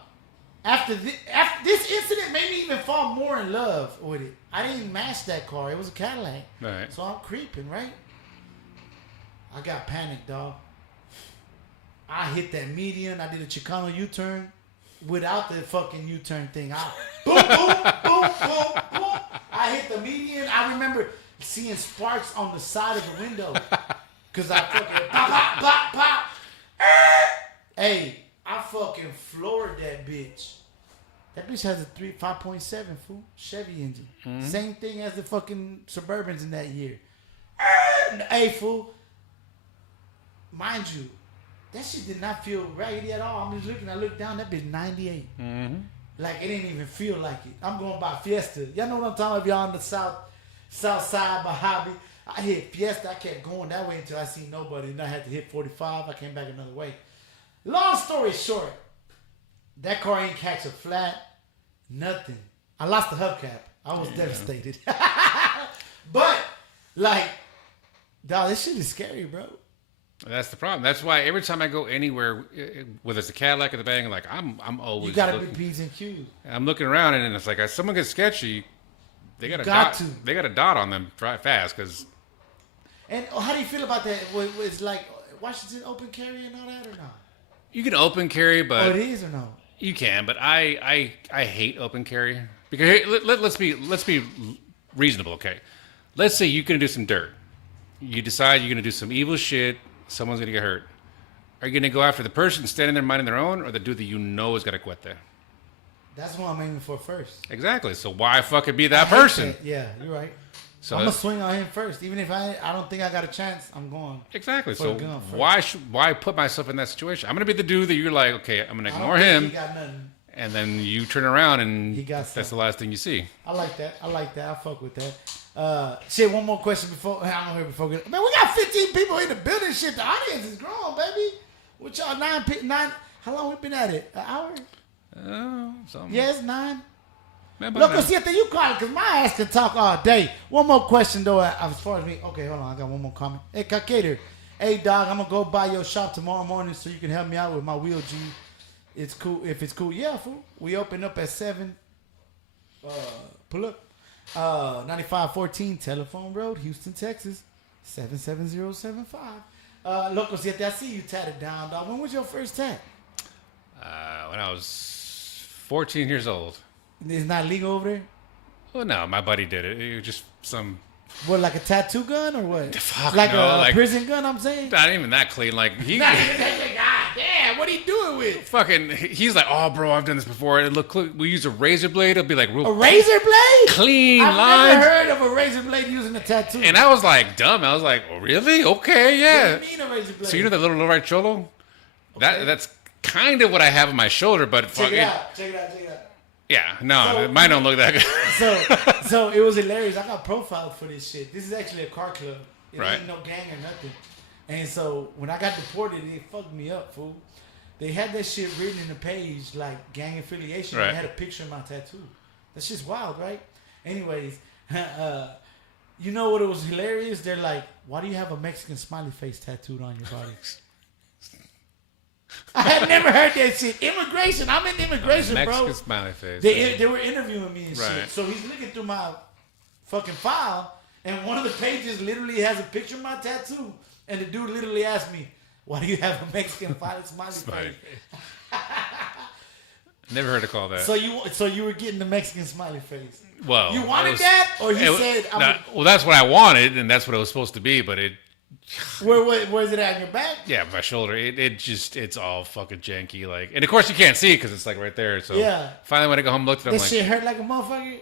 After this incident made me even fall more in love with it. I didn't match that car. It was a Cadillac. Right. So I'm creeping, right? I got panicked, dog. I hit that median. I did a Chicano U-turn without the fucking U-turn thing. Boom, boom, boom, boom, boom. I hit the median. I remember seeing sparks on the side of the window. Because I fucking pop, pop, pop, pop. Hey, I fucking floored that bitch. That bitch has a 5.7 fool Chevy engine. Mm-hmm. Same thing as the fucking Suburbans in that year. Hey, fool. Mind you, that shit did not feel raggedy at all. I'm just looking. I look down. That bitch 98. Mm-hmm. Like it didn't even feel like it. I'm going by Fiesta. Y'all know what I'm talking about? If y'all on the south side by Hobby. I hit Fiesta. I kept going that way until I seen nobody. And I had to hit 45. I came back another way. Long story short, that car ain't catch a flat. Nothing. I lost the hubcap. I was devastated. But, like, dog, this shit is scary, bro. That's the problem. That's why every time I go anywhere, whether it's a Cadillac or the bang, like I'm always. You gotta be P's and Q's. I'm looking around and it's like if someone gets sketchy, they got They got a dot on them. Drive fast because. And how do you feel about that? It's like Washington open carry and all that, or not? You can open carry, but it is or no? You can, but I hate open carry because hey, let's be reasonable, okay? Let's say you're gonna do some dirt. You decide you're gonna do some evil shit. Someone's gonna get hurt. Are you gonna go after the person standing there minding their own, or the dude that you know is gonna quit there? That's what I'm aiming for first. Exactly. So why fucking be that person? Yeah, you're right. So I'm gonna swing on him first, even if I don't think I got a chance. I'm going. Exactly. So why put myself in that situation? I'm gonna be the dude that you're like, okay, I'm gonna ignore him. He got nothing. And then you turn around and that's the last thing you see. I like that. I fuck with that. Shit, one more question before man, we got 15 people in the building. Shit, the audience is grown, baby. What y'all nine? How long we been at it? An hour? Something. Yes, 9. Look, see, you call it because my ass can talk all day. One more question though, as far as me. Okay, hold on, I got one more comment. Hey, Cacater. Hey, dog, I'm gonna go by your shop tomorrow morning so you can help me out with my wheel G. It's cool. If it's cool, yeah, fool. We open up at 7. Pull up. 9514 Telephone Road, Houston, Texas, 77075. Loco, see, I see you tatted down, dog. When was your first tat? When I was 14 years old. It's not legal over there? Oh, no, my buddy did it. It was just some... What, like a tattoo gun or what? Fuck like no, a prison gun, I'm saying? Not even that clean. Like, he... God damn, what are you doing with? Fucking, he's like, oh, bro, I've done this before. And look, we use a razor blade. It'll be like real... A razor blade? Clean I've lines. never heard of a razor blade using a tattoo. And I was like, dumb. I was like, oh, really? Okay, yeah. What do you mean a razor blade? So you know that little right cholo? Okay. That's kind of what I have on my shoulder, but... Check it out. Yeah, no, mine don't look that good. So it was hilarious. I got profiled for this shit. This is actually a car club. It right. ain't no gang or nothing. And so when I got deported, it fucked me up, fool. They had that shit written in the page, like gang affiliation. Right. They had a picture of my tattoo. That's just wild, right? Anyways, you know what? It was hilarious. They're like, why do you have a Mexican smiley face tattooed on your body? I had never heard that shit. Immigration. I'm in immigration, Mexican bro. Mexican smiley face. They were interviewing me and right. shit. So he's looking through my fucking file, and one of the pages literally has a picture of my tattoo. And the dude literally asked me, why do you have a Mexican smiley face? Never heard it called that. So you were getting the Mexican smiley face. Well, You wanted it was- that, or he it was- said, no, well, that's what I wanted, and that's what it was supposed to be. But it, where's it at on your back? yeah, my shoulder, it's all fucking janky. Like, and of course you can't see because it's like right there. So Yeah. finally, when I go home, looked at it, I'm That like, shit hurt like a motherfucker,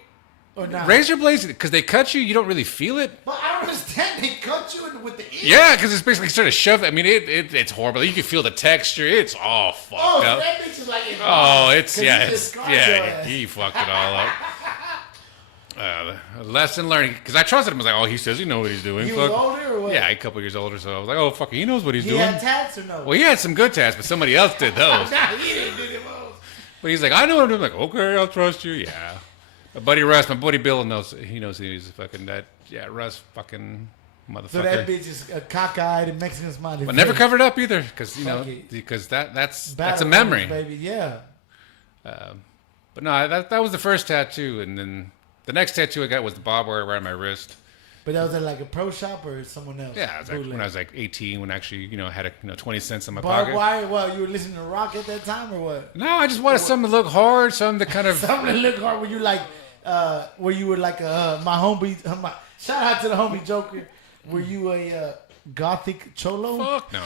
or not? razor blades, because they cut you, you don't really feel it. But I don't understand. They cut you with the ear. Yeah, because it's basically sort of shoved. I mean, it's horrible. You can feel the texture. It's all fucked Oh, up. that bitch is like it. Oh, it's 'Cause yeah, he it's, just scarred your yeah. ass. He fucked it all up. Lesson learned, because I trusted him. I was like, oh, he says he knows what he's doing. He was Fuck. older or what? Yeah, a couple years older. So I was like, oh, fuck, he knows what he's He doing. had tats or no? Well, he had some good tats, but somebody else did those. Nah, he didn't do them all. But he's like, I know what I'm doing. I'm like, okay, I'll trust you. Yeah. My buddy Russ, my buddy Bill knows. He knows he's fucking that. Yeah, Russ, fucking motherfucker. So that bitch is a cockeyed and Mexican smiley. But never face. covered up either, because Fuck it. because that's a Battle memory. lines, baby. Yeah. But no, that was the first tattoo, and then the next tattoo I got was the barbed wire around my wrist. But that was at like a pro shop or someone else? Yeah, it was like, Bootleg. when I was like 18, when I actually had 20 cents in my Barbed pocket. wire? Well, you were listening to rock at that time or what? No, I just wanted something to look hard, something to kind of. Something to look hard. Were you like, were you like my homie? Shout out to the homie Joker. Were you a gothic cholo? Fuck no.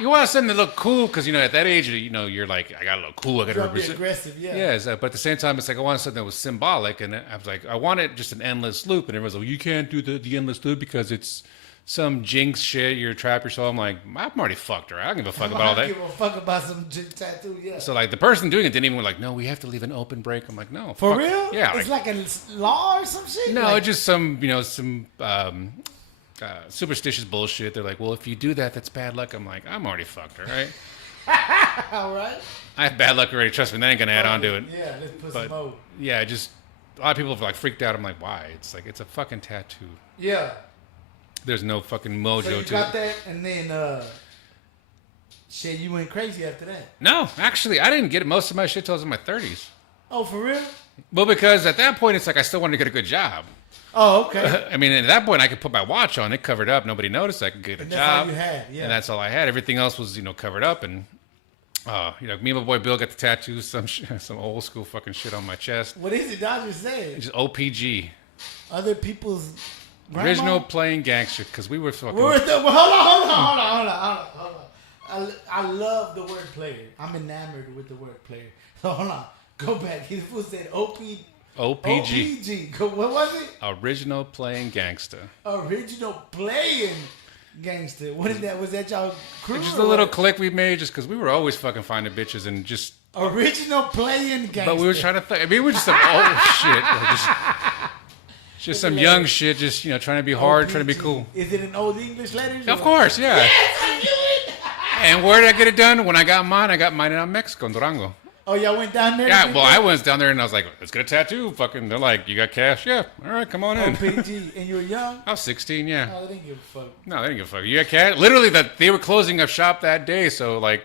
You want something to look cool because at that age you're like, I gotta look cool. I gotta You're be represent. aggressive, yeah. Yes, but at the same time, it's like I wanted something that was symbolic, and I was like, I wanted just an endless loop, and everyone's like, well, you can't do the endless loop because it's some jinx shit. You're trap yourself. I'm like, I'm already fucked her. I don't give a fuck about all I that. don't give a fuck about some tattoo, yeah. So like the person doing it didn't even like, no, we have to leave an open break. I'm like, no, For fuck. real? Yeah. It's like a law or some shit? no, Like, just some superstitious bullshit. They're like, well, if you do that, that's bad luck. I'm like, I'm already fucked her, right? all right. I have bad luck already. Trust me, that ain't gonna add on to it. Yeah, let's put But some more. yeah, just a lot of people have like freaked out. I'm like, why? It's like it's a fucking tattoo. Yeah. There's no fucking mojo So you to got it. that, and then shit, you went crazy after that. No, actually, I didn't get most of my shit till I was in my 30s. Oh, for real? Well, because at that point, it's like I still wanted to get a good job. Oh, okay. I mean, at that point, I could put my watch on it, covered up, nobody noticed. I could get a And that's all job, you had, yeah. and that's all I had. Everything else was, covered up, and me and my boy Bill got the tattoos, some old school fucking shit on my chest. What is it? Dodger said Just OPG, other people's grandma? original playing gangster, because we were fucking. Hold on. I love the word player. I'm enamored with the word player. So hold on. Go back. His fool said OPG, OPG. What was it? original playing gangster. Original playing gangster. What is that? Was that y'all crew? Just or a little what? click we made, just because we were always fucking finding bitches and just. Original playing gangster. But we were trying to think. I mean, we were just some old shit. Just some young shit, just trying to be hard, trying to be OPG. cool. Is it in old English letters? Of or- course, yeah. Yes, I knew it. And where did I get it done? When I got mine in Mexico, in Durango. Oh, y'all went down there? Yeah, well, I went down there and I was like, let's get a tattoo. Fucking, they're like, you got cash? Yeah. All right, come on in. OPG. And you were young? I was 16, yeah. Oh, they didn't give a fuck. No, they didn't give a fuck. You got cash? Literally, they were closing up shop that day. So, like,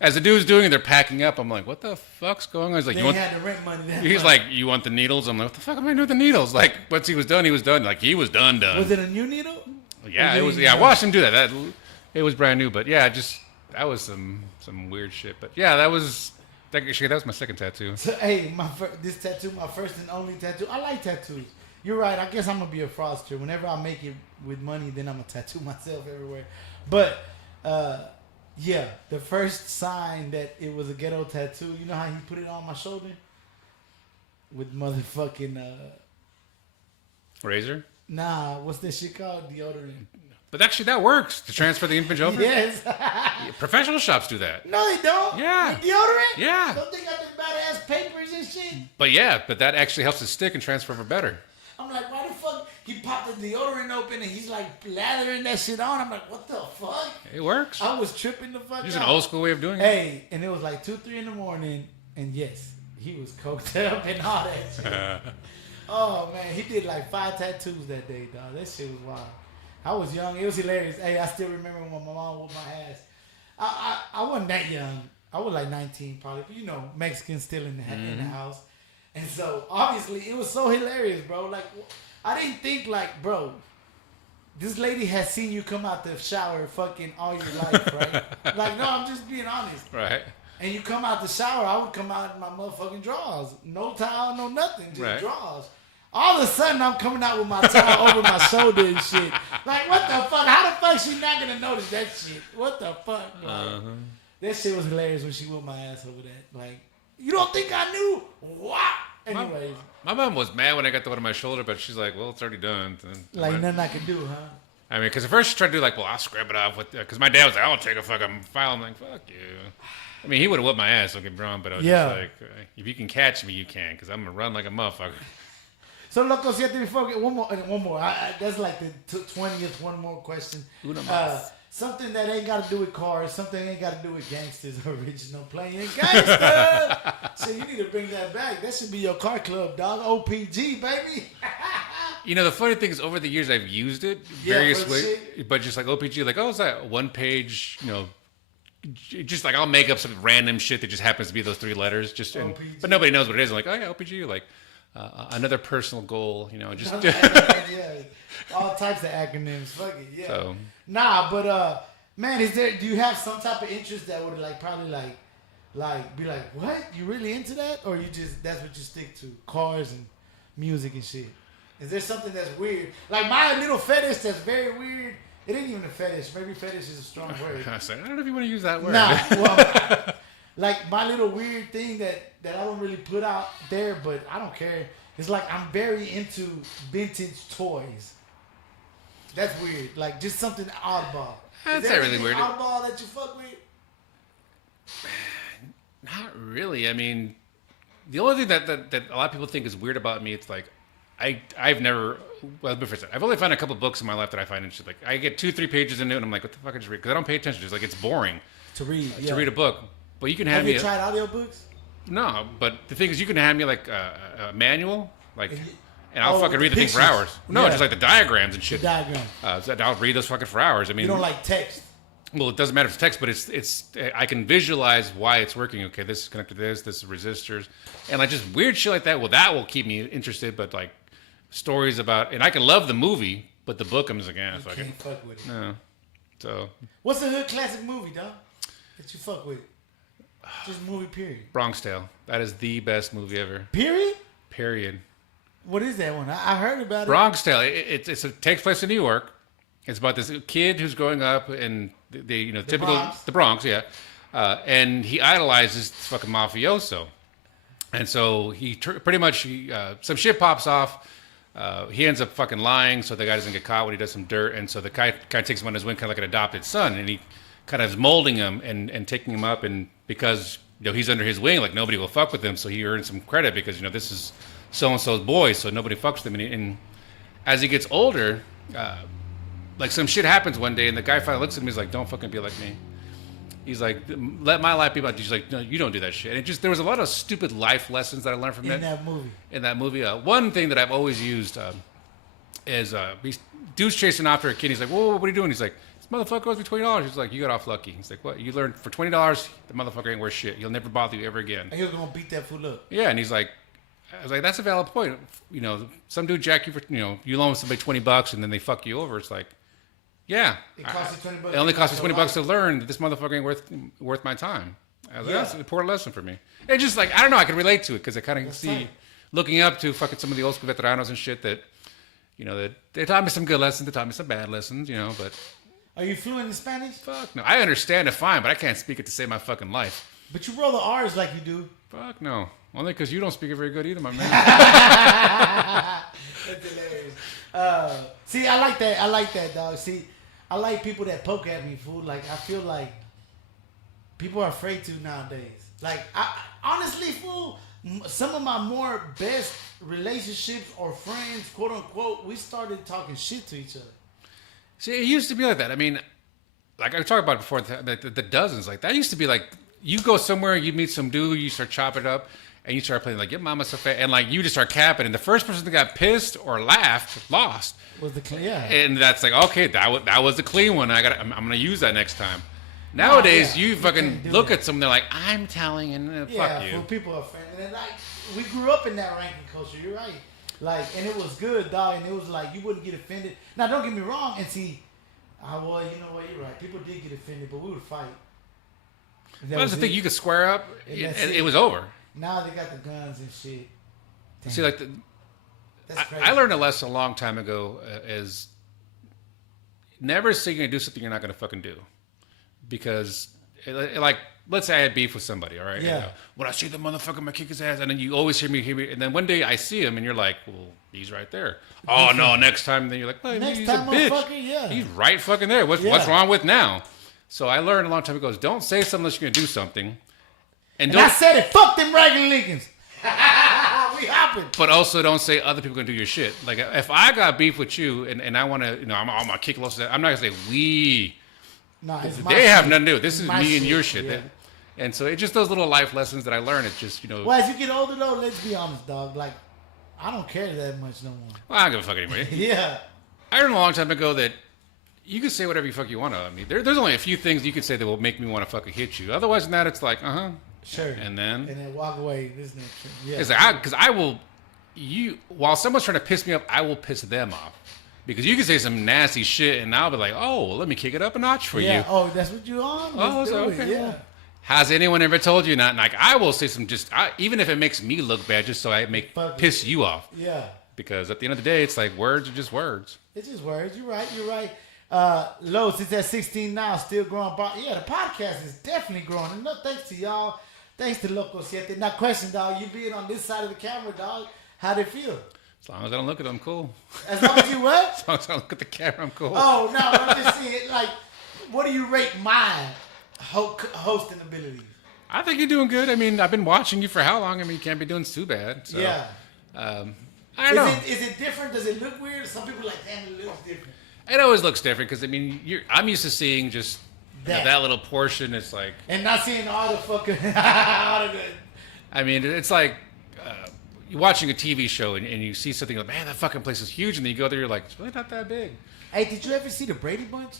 as the dude's doing it, they're packing up. I'm like, what the fuck's going on? He's like, They you want... had the rent money. That He's much. like, you want the needles? I'm like, what the fuck am I doing with the needles? Like, once he was done, he was done. Like, he was done. Was it a new needle? Yeah, Or it was. did Yeah, I you- watched him do that. It was brand new, but yeah, that was some weird shit. But yeah, that was my second tattoo. So, hey, this tattoo, my first and only tattoo. I like tattoos. You're right. I guess I'm gonna be a fraudster. Whenever I make it with money, then I'm gonna tattoo myself everywhere. But yeah, the first sign that it was a ghetto tattoo. You know how he put it on my shoulder with motherfucking Razor. nah. What's that shit called? Deodorant. But actually, that works to transfer the image over. Yes. Professional shops do that. No, they don't. Yeah. With deodorant. Yeah. Don't they got them badass papers and shit? But yeah, that actually helps it stick and transfer over better. I'm like, why the fuck? He popped the deodorant open and he's like lathering that shit on. I'm like, what the fuck? It works. I was tripping the fuck Just out. an old school way of doing it. Hey, and it was like 2-3 in the morning, and yes, he was coked up and all that shit. Oh man, he did like 5 tattoos that day, dog. That shit was wild. I was young. It was hilarious. Hey, I still remember when my mom whooped my ass. I wasn't that young. I was like 19 probably. But you know, Mexicans still in the house. And so, obviously, it was so hilarious, bro. Like, I didn't think, like, bro, this lady has seen you come out the shower fucking all your life, right? Like, no, I'm just being honest. Right. and you come out the shower, I would come out in my motherfucking drawers. No towel, no nothing, just Right. drawers. All of a sudden, I'm coming out with my towel over my shoulder and shit. Like, what the fuck? How the fuck she not gonna notice that shit? What the fuck? Like, that shit was hilarious when she whooped my ass over that. Like, you don't think I knew? Wow. Anyways, My mom was mad when I got the one on my shoulder, but she's like, well, it's already done. like nothing I can do, huh? I mean, because at first she tried to do like, well, I'll scrub it off with, because my dad was like, I'll take a fucking file. I'm like, fuck you. I mean, he would have whooped my ass, don't get me wrong, but I was Yeah. just like, if you can catch me, you can, because I'm going to run like a motherfucker. So, Loco, siete before one more. That's like the 20th. One more question. Uno más. Something that ain't got to do with cars. Something ain't got to do with gangsters. Original playing gangsters. So you need to bring that back. That should be your car club, dog. OPG, baby. You know, the funny thing is, over the years, I've used it Yeah, various but ways, shit. but just like OPG, like, oh, it's that one page, you know, just like I'll make up some random shit that just happens to be those 3 letters, just OPG. but nobody knows what it is. I'm like, oh yeah, OPG, like another personal goal, you know, just Yeah, all types of acronyms. Fuck it, yeah. So. Nah, but man, do you have some type of interest that would like probably like be like, what? You really into that, or you just that's what you stick to, cars and music and shit? Is there something that's weird? Like my little fetish that's very weird. It ain't even a fetish. Maybe fetish is a strong word. I said, I don't know if you want to use that word. Nah, well, like my little weird thing that I don't really put out there, but I don't care. It's like I'm very into vintage toys. That's weird. Like just something oddball. That's Is there not really anything weird. Oddball that you fuck with? Not really. I mean, the only thing that a lot of people think is weird about me, it's like, I've never, well, before I said, I've only found a couple books in my life that I find interesting. Like, I get 2-3 pages into it, and I'm like, what the fuck I just read? Because I don't pay attention. It's like, it's boring To read. to read a book. But you can have Have me. you tried audiobooks? No, but the thing is, you can have me like a manual, like, And you- and I'll Oh, fucking read the thing for pictures. hours. No, Yeah. just like the diagrams and The shit. diagram. So I'll read those fucking for hours. I mean, You don't like text. well, it doesn't matter if it's text, but it's I can visualize why it's working. Okay, this is connected to this is resistors, and like just weird shit like that. Well, that will keep me interested. But like stories about, and I can love the movie, but the book, I'm just like, You fucking can't fuck with it. no. So What's a hood classic movie, dog? That you fuck with? Just movie, period. Bronx Tale, that is the best movie ever. Period? Period. What is that one? I heard about it. Bronx Tale. It takes place in New York. It's about this kid who's growing up in the typical Bronx. the Bronx, yeah, and he idolizes this fucking mafioso, and so he pretty much some shit pops off. He ends up fucking lying, so the guy doesn't get caught when he does some dirt, and so the guy kind of takes him on his wing, kind of like an adopted son, and he kind of is molding him and taking him up, and because he's under his wing, like nobody will fuck with him, so he earns some credit because this is so and so's boy, so nobody fucks with him, and as he gets older. Like some shit happens one day, and the guy finally looks at me. He's like, "Don't fucking be like me." He's like, "Let my life be about you." He's like, "No, you don't do that shit." And there was a lot of stupid life lessons that I learned from in that movie. In that movie, one thing that I've always used is dude's chasing after a kid. He's like, "Whoa, what are you doing?" He's like, "This motherfucker owes me $20." He's like, "You got off lucky." He's like, "What? You learned for $20? The motherfucker ain't worth shit. He'll never bother you ever again." And he was gonna beat that fool up. Yeah, and he's like, I was like, that's a valid point. Some dude jack you for, you loan somebody $20 and then they fuck you over. It's like, yeah. It cost you $20. It only cost me to $20 to watch. learn that this motherfucker ain't worth my time. I was like, Yeah. that's an important lesson for me. It's just like, I don't know, I can relate to it because I kind of That's see, tight. looking up to fucking some of the old school veteranos and shit that, that they taught me some good lessons, they taught me some bad lessons, but Are you fluent in Spanish? fuck no. I understand it fine, but I can't speak it to save my fucking life. But you roll the R's like you do. Fuck no. Only because you don't speak it very good either, my man. That's hilarious. See, I like that, dog. See, I like people that poke at me, fool. Like, I feel like people are afraid to nowadays. Like, honestly, fool, some of my more best relationships or friends, quote unquote, we started talking shit to each other. See, it used to be like that. I mean, like I talked about before, the dozens. Like that used to be like you go somewhere, you meet some dude, you start chopping it up, and you start playing like "Your Mama's so fat," and like you just start capping, and the first person that got pissed or laughed lost. Was the yeah? And that's like, okay, that was the clean one. I'm gonna use that next time. Nowadays, yeah, you you fucking can't do look that. at someone, they're like, I'm telling, and Yeah, fuck you. for people are friends. And like, we grew up in that ranking culture. You're right. Like, and it was good, dog. And it was like you wouldn't get offended. Now, don't get me wrong. And see, well, you know what? You're right. People did get offended, but we would fight. Well, that's the thing. You could square up, And and that's it. it was over. Now they got the guns and shit. Damn. See, like That's crazy. I learned a lesson a long time ago. Is never say you're gonna do something you're not gonna fucking do, because like let's say I had beef with somebody, all right? Yeah. And, when I see the motherfucker, I'm gonna kick his ass, and then you always hear me, and then one day I see him, and you're like, well, he's right there. Oh no, next time, then you're like, well, Next he's time, a bitch. motherfucker, yeah. He's right fucking there. What's Yeah. wrong with now? So I learned a long time ago is don't say something unless you're gonna do something, and And don't. I said it. Fuck them regular Lincolns. We hopping. But also don't say other people gonna do your shit. Like if I got beef with you and I want to, I'm gonna kick Los. I'm not gonna say we. Nah, it's my They have shit. nothing to do. This is My me and shit, your shit. yeah. And so it's just those little life lessons that I learned. It's just Well, as you get older though, let's be honest, dog. Like, I don't care that much no more. well, I don't give a fuck anybody. Yeah. I learned a long time ago that you can say whatever you fuck you want to me. There's only a few things you could say that will make me want to fucking hit you. Otherwise than that, it's like Sure. and then walk away. This next yeah. it's like because I will. While someone's trying to piss me off, I will piss them off. Because you can say some nasty shit, and I'll be like, "Oh, well, let me kick it up a notch for yeah. you." Oh, that's what you on? Oh, Let's so, do it. okay. Yeah. Has anyone ever told you not? Like, I will say some even if it makes me look bad, just so I Fuck it. piss you off. Yeah. Because at the end of the day, it's like words are just words. It's just words. You're right. You're right. Los, it's at 16 now, still growing. Yeah, the podcast is definitely growing. And no thanks to y'all. Thanks to Loco Siete. Now, question, dog. You being on this side of the camera, dog. How'd it feel? As long as I don't look at them, I'm cool. As long as you what? As long as I don't look at the camera, I'm cool. Oh, no. I'm just saying, like, what do you rate my hosting ability? I think you're doing good. I mean, I've been watching you for how long? I mean, you can't be doing too bad. So, Yeah. I don't know. Is it different? Does it look weird? Some people are like, damn, it looks different. It always looks different because I mean, I'm used to seeing just That. that little portion. It's like, And not seeing all the fucking, all the good. I mean, it's like you're watching a TV show and you see something like, man, that fucking place is huge, and then you go there, you're like, it's really not that big. Hey, did you ever see the Brady Bunch?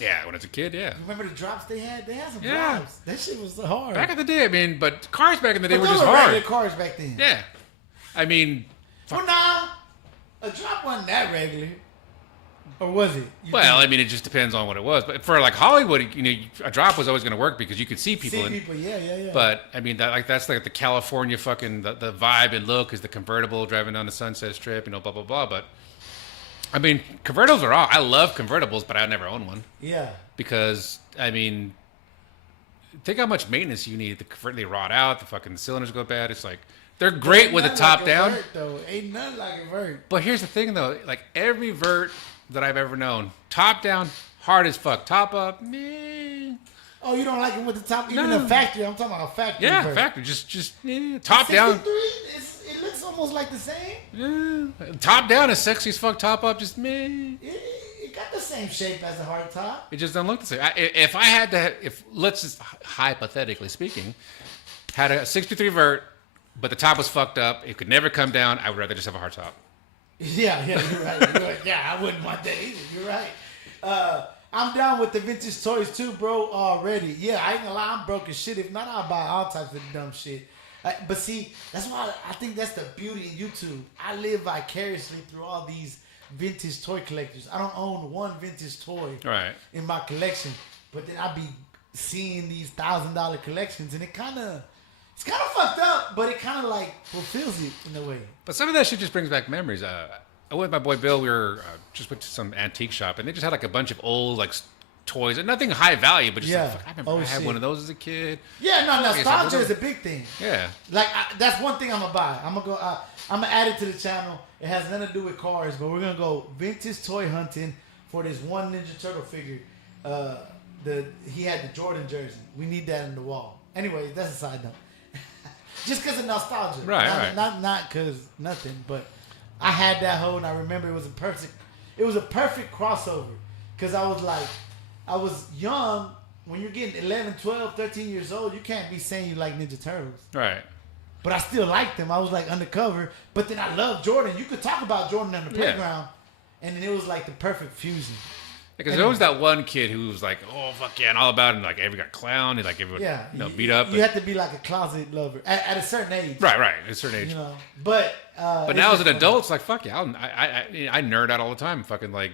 Yeah, when I was a kid, yeah. Remember the drops they had? They had some Yeah. drops. That shit was hard. Back in the day, I mean, but cars back in the day But were those just were regular hard. cars back then. Yeah, I mean, Well, nah, a drop wasn't that regular. Or was it? You well, think? I mean, it just depends on what it was. But for like Hollywood, a drop was always going to work because you could see people. See people, yeah. But I mean, that's like the California fucking the vibe and look is the convertible driving down the Sunset Strip, blah blah blah. But I mean, convertibles are all. I love convertibles, but I never own one Yeah. because I mean, think how much maintenance you need. They rot out. The fucking cylinders go bad. It's like they're great Ain't with the nothing top like a down. Vert, though. Ain't nothing like a Vert. But here's the thing, though. Like every vert that I've ever known, top down, hard as fuck. Top up, meh. Oh, you don't like it with the top? Even No. the factory. I'm talking about a factory. Yeah, Vert. factory. Just top down. 63, it looks almost like the same. Yeah. Top down is sexy as fuck. Top up, just meh. It got the same shape as a hard top. It just don't look the same. If I had to, let's just hypothetically speaking, had a 63 vert, but the top was fucked up, it could never come down. I would rather just have a hard top. Yeah, you're right. You're right. Yeah, I wouldn't want that either. You're right. I'm down with the vintage toys too, bro, already. Yeah, I ain't gonna lie, I'm broke as shit. If not, I'll buy all types of dumb shit. But see, that's why I think that's the beauty in YouTube. I live vicariously through all these vintage toy collectors. I don't own one vintage toy Right. in my collection, but then I be seeing these $1,000 collections, and it's kind of fucked up, but it kind of like fulfills it in a way. But some of that shit just brings back memories. I went with my boy Bill. We were just went to some antique shop, and they just had like a bunch of old like toys, and nothing high value, but just Yeah. like, fuck, I remember Oh, I had shit. one of those as a kid. Yeah, no, Okay, so nostalgia we're is a big thing. Yeah. Like that's one thing I'm gonna buy. I'm gonna add it to the channel. It has nothing to do with cars, but we're gonna go vintage toy hunting for this one Ninja Turtle figure. He had the Jordan jersey. We need that in the wall. Anyway, that's a side note. Just because of nostalgia, Right, not because nothing. But I had that hoe, and I remember it was a perfect crossover. Because I was young. When you're getting 11, 12, 13 years old, you can't be saying you like Ninja Turtles. Right. But I still liked them. I was like undercover. But then I loved Jordan. You could talk about Jordan on the Yeah. playground. And then it was like the perfect fusion. Because there was that one kid who was like, "Oh fuck yeah," and all about it, and like every got clown, and like everyone, Yeah. beat up. You have to be like a closet lover at a certain age. Right, at a certain age. You know. But But now as an adult, it's like fuck yeah, I nerd out all the time. Fucking like,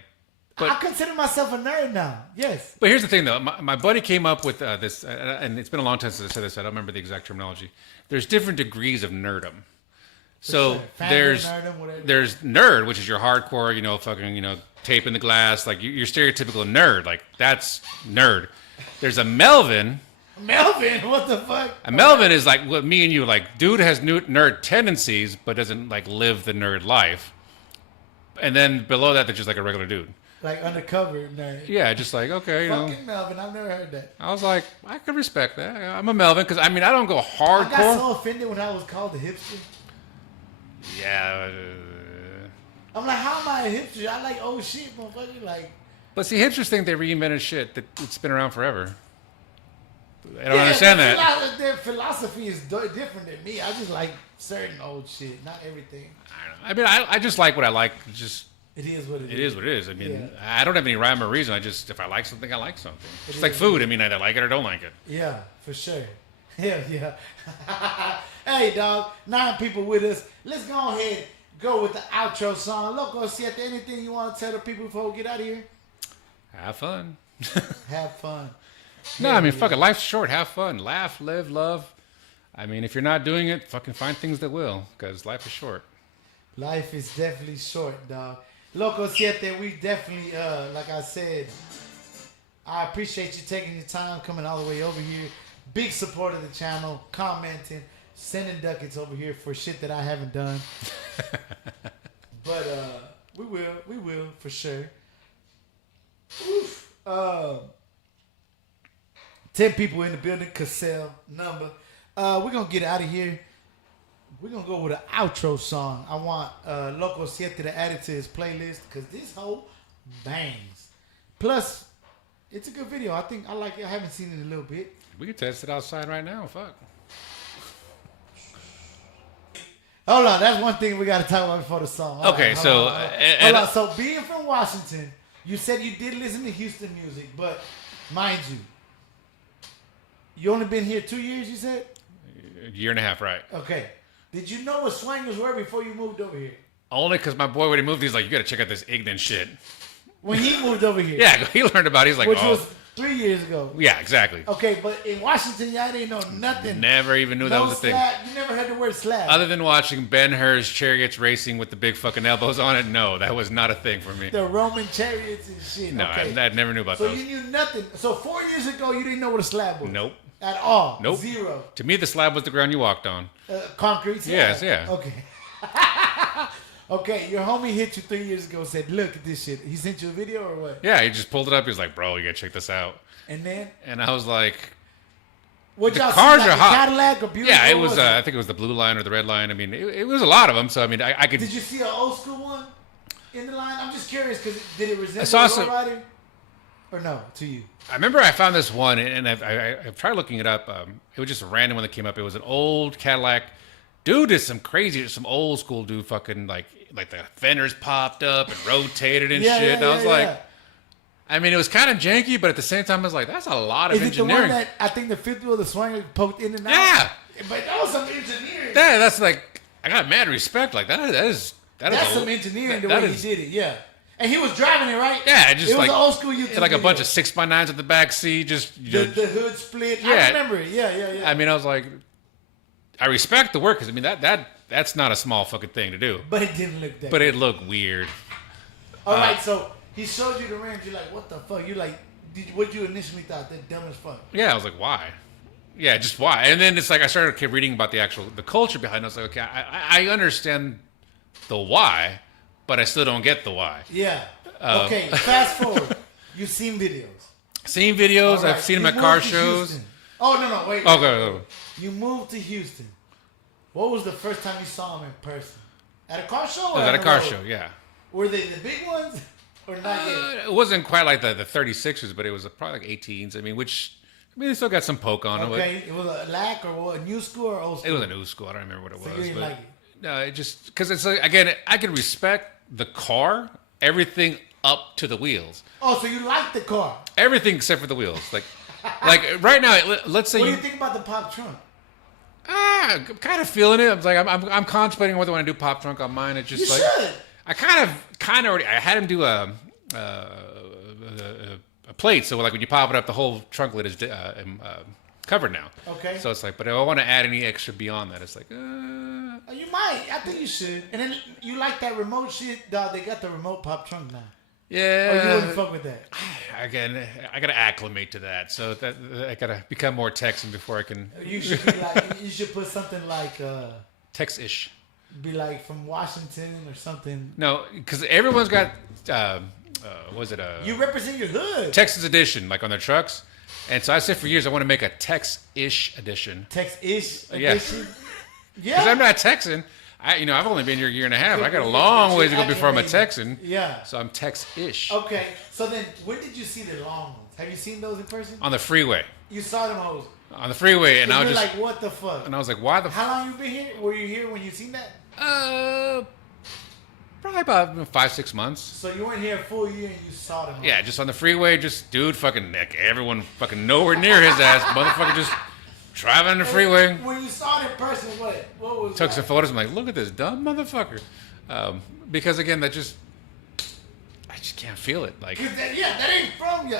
I consider myself a nerd now. Yes. But here's the thing, though. My buddy came up with this, and it's been a long time since I said this. I don't remember the exact terminology. There's different degrees of nerdom. So sure. there's Nerdom, whatever. there's nerd, which is your hardcore, fucking, tape in the glass, like your stereotypical nerd. Like that's nerd. There's a Melvin. Melvin, what the fuck? A Melvin is like what me and you like. Dude has nerd tendencies, but doesn't like live the nerd life. And then below that, they're just like a regular dude. Like undercover nerd. Yeah, just like okay, Fucking Melvin, I've never heard that. I was like, I could respect that. I'm a Melvin because I don't go hardcore. I got so offended when I was called a hipster. Yeah. I'm like, how am I a hipster? I like old shit, motherfucker. Like, But see, hipsters think they reinvented shit it's been around forever. I don't understand that. Their philosophy is different than me. I just like certain old shit, not everything. I mean, I just like what I like. Just it is what it is what it is. I mean, Yeah. I don't have any rhyme or reason. If I like something, I like something. It's is like what food. I mean, I either like it or don't like it. Yeah, for sure. Hell yeah. Hey, dog. 9 people with us. Let's go ahead. Go with the outro song. Loco, Siete, anything you want to tell the people before we get out of here? Have fun. Have fun. No, I mean, fuck it. Life's short. Have fun. Laugh, live, love. I mean, if you're not doing it, fucking find things that will, because life is short. Life is definitely short, dog. Loco Siete, we definitely, like I said, I appreciate you taking your time coming all the way over here. Big support of the channel, commenting, sending ducats over here for shit that I haven't done. But we will for sure. Oof. 10 people in the building, Cassell number. We're gonna get out of here. We're gonna go with an outro song. I want Loco Siete to add it to his playlist because this whole bangs. Plus, it's a good video. I think I like it. I haven't seen it in a little bit. We can test it outside right now. Fuck. Hold on, that's one thing we got to talk about before the song. All Okay, right, so, hold on. So being from Washington, you said you did listen to Houston music, but mind you only been here 2 years. You said A year and a half, right? okay. Did you know what swangers were before you moved over here? Only because my boy, when he moved, he's like, you got to check out this ignorant shit. When he moved over here, Yeah, he learned about it. He's like, which oh. was 3 years ago. Yeah, exactly. Okay, but in Washington, y'all didn't know nothing. Never even knew that was a thing. slab. You never heard the word slab. Other than watching Ben-Hur's chariots racing with the big fucking elbows on it, no, that was not a thing for me. The Roman chariots and shit. No, okay. I never knew about So those. you knew nothing. So 4 years ago, you didn't know what a slab was. Nope. At all. Nope. Zero. To me, the slab was the ground you walked on. Concrete slab. Yes, yeah. Okay. Okay, your homie hit you 3 years ago. Said, "Look at this shit." He sent you a video or what? Yeah, he just pulled it up. He was like, bro, you got to check this out. And then And I was like, what The y'all cars see? Like are a hot. Cadillac or Buick? yeah, it What was, I think it was the blue line or the red line. I mean, it was a lot of them. So, I mean, I could. Did you see an old school one in the line? I'm just curious because did it resemble saw a some- Rider? Or no, to you? I remember I found this one, and I've tried looking it up. It was just a random one that came up. It was an old Cadillac. Dude did some crazy, some old school dude fucking like the fenders popped up and rotated and shit. And I was like, I mean, it was kind of janky, but at the same time, I was like, that's a lot of Is it the engineering. one that I think the fifth wheel, the swanger poked in and out? Yeah. But that was some engineering. Yeah, that's like, I got mad respect. Like, that is That's some engineering the that way is- he did it, yeah. And he was driving it, right? Yeah, it just it was like an old school YouTube Had like a video. bunch of 6x9s at the back seat. Just the hood split. I Yeah. remember it. Yeah. I mean, I was like, I respect the work because I mean that's not a small fucking thing to do. But it didn't look that But good. it looked weird. All right, so he showed you the rims. You're like, what the fuck? You're like, what you initially thought? That dumb as fuck. Yeah, I was like, why? Yeah, just why? And then it's like I started kept reading about the culture behind it. I was like, okay, I understand the why, but I still don't get the why. Yeah. Okay, fast forward. You've seen videos. Seen videos, All right, I've seen them you at car moved to shows. Houston. Oh, no, wait. Okay. You moved to Houston. What was the first time you saw him in person? At a car show? I Or was at a the car road? show, yeah. Were they the big ones? Or not yet? It wasn't quite like the 36ers, but it was probably like 18s. I mean, they still got some poke on them. Okay, it was a lack or what? A new school or old It school? was a new school. I don't remember what it So you was. didn't But like it? no, it just because it's like, again, I can respect the car, everything up to the wheels, Oh, so you like the car. everything except for the wheels. Like right now, let's say What do you think about the pop trunk? I'm kind of feeling it. I'm contemplating whether I want to do pop trunk on mine. It's just You like should. I kind of already. I had him do a a plate, so like when you pop it up, the whole trunk lid is covered now. Okay. So it's like, but if I want to add any extra beyond that, it's like, You might. I think you should. And then you like that remote shit, dog. They got the remote pop trunk now. Or you wouldn't yeah. fuck with that. Again, I gotta acclimate to that, so that I gotta become more Texan before I can You should be like. You should put something like. Tex-ish. Be like from Washington or something. No, because everyone's got was it a You represent your hood. Texas edition like on their trucks, and so I said for years I want to make a Tex-ish edition. Tex-ish Yeah. edition. Yeah. Because I'm not Texan. I've only been here a year and a half. I got a long ways to go before I'm a Texan. Yeah. So I'm Tex-ish. Okay. So then, when did you see the long ones? Have you seen those in person? On the freeway. You saw them hoes. On the freeway, and And I you're was just like, what the fuck? and I was like, why the How long you been here? Were you here when you seen that? probably about 5-6 months. So you weren't here a full year and you saw them. Yeah, just on the freeway, just dude, fucking like, everyone fucking nowhere near his ass, motherfucker, just driving on the freeway. When you saw it in person, what was Took that? some photos. I'm like, look at this dumb motherfucker. Because again, I just can't feel it. Like, 'Cause that ain't from you.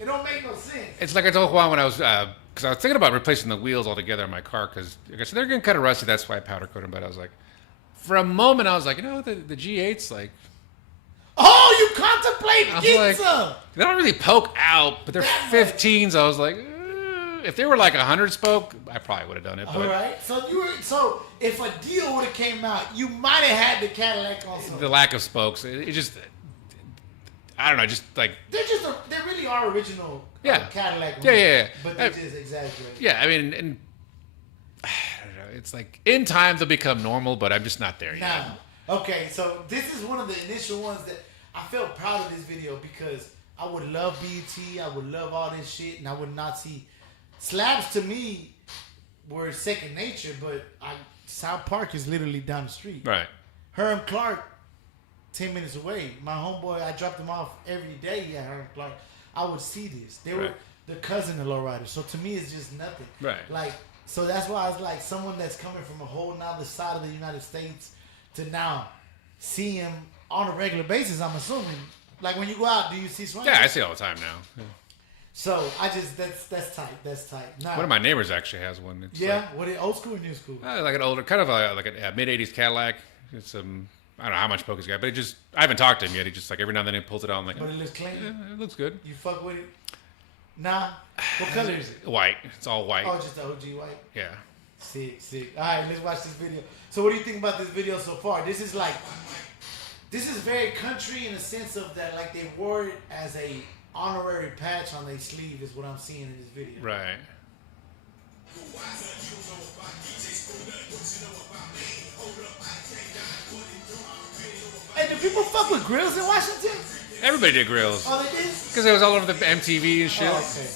It don't make no sense. it's like I told Juan when I was, because I was thinking about replacing the wheels altogether in my car because I guess they're getting kind of rusty. That's why I powder coated them. But I was like, for a moment, I was like, the G8's like, Oh, you contemplate I was getting like, some. they don't really poke out, but they're 15s. I was like, if they were like 100 spoke, I probably would have done it. But All right. So if a deal would have came out, you might have had the Cadillac also. the lack of spokes, it just, I don't know, just like, They really are original. Yeah. Cadillac. Yeah, yeah, yeah. But they just exaggerate. yeah, I mean, and I don't know, it's like in time they'll become normal, but I'm just not there yet. Now, okay, so this is one of the initial ones that I felt proud of this video because I would love BET, I would love all this shit, and I would not see slabs to me were second nature, but South Park is literally down the street. Right. Herm Clark, 10 minutes away. My homeboy, I dropped him off every day at Herm Clark. I would see this. They were Right. the cousin of lowriders. So to me, it's just nothing. Right. Like, so that's why I was like, someone that's coming from a whole nother side of the United States to now see him on a regular basis, I'm assuming. Like when you go out, do you see Swank? Yeah, I see it all the time now. Yeah. So I just, that's tight. That's tight. Now, One of my neighbors actually has one. It's yeah, what old school or new school? like an older, kind of like a mid '80s Cadillac. It's I don't know how much poke he's got, but I haven't talked to him yet. He just like every now and then he pulls it out. I'm like, But it looks clean. yeah, it looks good. You fuck with it? Nah. What color is it? White. It's all white. Oh, just the OG white. Yeah. Sick, sick. All right, let's watch this video. So, what do you think about this video so far? This is very country in the sense of that, like they wore it as a honorary patch on their sleeve, is what I'm seeing in this video. Right. Hey, do people fuck with grills in Washington? Everybody did grills Oh, they did. because it was all over the MTV and shit. Oh, okay.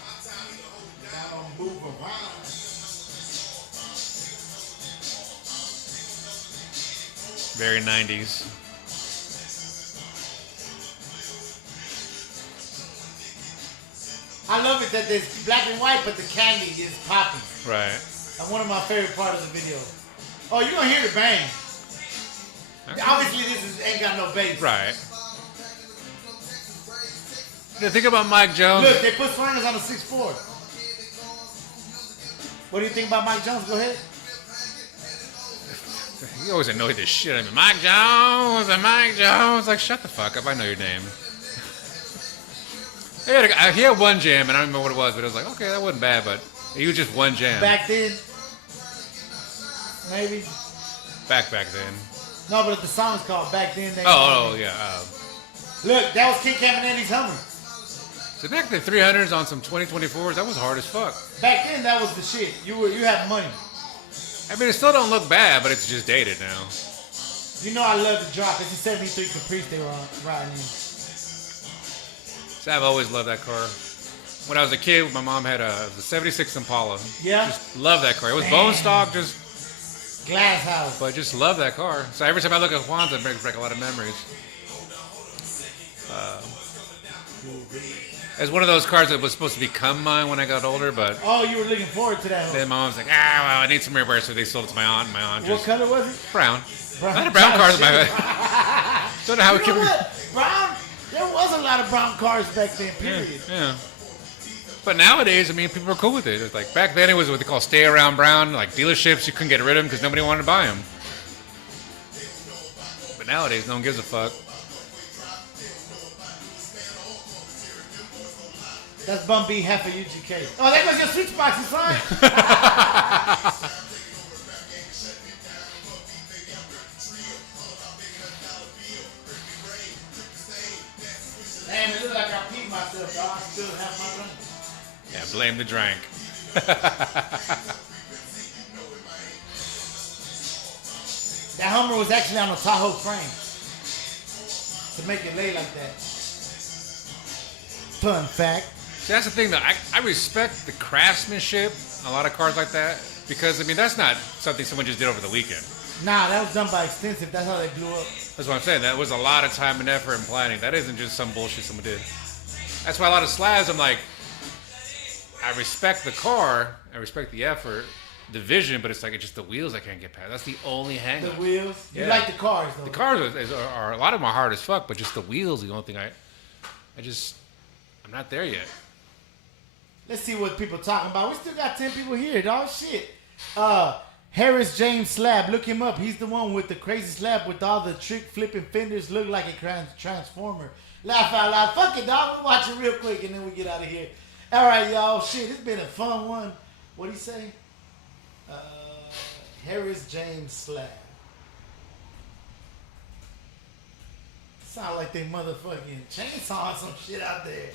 I don't move around. Very 90s. I love it that there's black and white, but the candy is popping. Right. That's one of my favorite parts of the video. Oh, you're gonna hear the bang. Obviously, ain't got no bass. Right. Yeah, think about Mike Jones. Look, they put Fernandez on the 6'4". What do you think about Mike Jones? Go ahead. He always annoyed the shit out of me. Mike Jones and Mike Jones. Like, shut the fuck up. I know your name. He had one jam, and I don't remember what it was, but it was like, okay, that wasn't bad, but he was just one jam. Back then, maybe. Back then. No, but the song's called Back Then. Oh, yeah. Look, that was King Caminelli's Hummer. So back in the 300s on some 2024s, that was hard as fuck. Back then, that was the shit. You had money. I mean, it still don't look bad, but it's just dated now. You know I love the drop. It's a 73 Caprice they were riding in. So I've always loved that car. When I was a kid, my mom had the 76 Impala. Yeah? Just love that car. It was Man. bone stock, just, Glass house. but just love that car. So every time I look at Juan's, it brings back a lot of memories. It's one of those cars that was supposed to become mine when I got older, but Oh, you were looking forward to that one. then my mom's like, well, I need some rear bars, so they sold it to my aunt. And my aunt What just color was it? brown. Brown. I had a brown car in my Don't know how it You know came. what? Brown. There was a lot of brown cars back then. Period. Yeah. But nowadays, I mean, people are cool with it. It's like back then, it was what they call stay around brown. Like dealerships, you couldn't get rid of them because nobody wanted to buy them. But nowadays, no one gives a fuck. That's Bum B half of UGK. Oh, there goes your switch box, son. Man, it looks like I peed myself, dog. I still have my drink. Yeah, blame the drink. That Hummer was actually on a Tahoe frame to make it lay like that. Fun fact. See, that's the thing, though. I respect the craftsmanship, a lot of cars like that, because, I mean, that's not something someone just did over the weekend. Nah, that was done by Extensive. That's how they blew up. That's what I'm saying. That was a lot of time and effort and planning. That isn't just some bullshit someone did. That's why a lot of slabs, I'm like, I respect the car, I respect the effort, the vision, but it's like it's just the wheels I can't get past. That's the only hang The up. wheels. You Yeah. like the cars, though. The cars are a lot of them are hard as fuck, but just the wheels, the only thing I'm not there yet. Let's see what people talking about. We still got 10 people here, dog. Shit. Harris James Slab. Look him up. He's the one with the crazy slab with all the trick flipping fenders. Look like a transformer. Laugh out loud. Fuck it, dog. We'll watch it real quick and then we get out of here. All right, y'all. Shit, it's been a fun one. What'd he say? Harris James Slab. Sound like they motherfucking chainsaw some shit out there.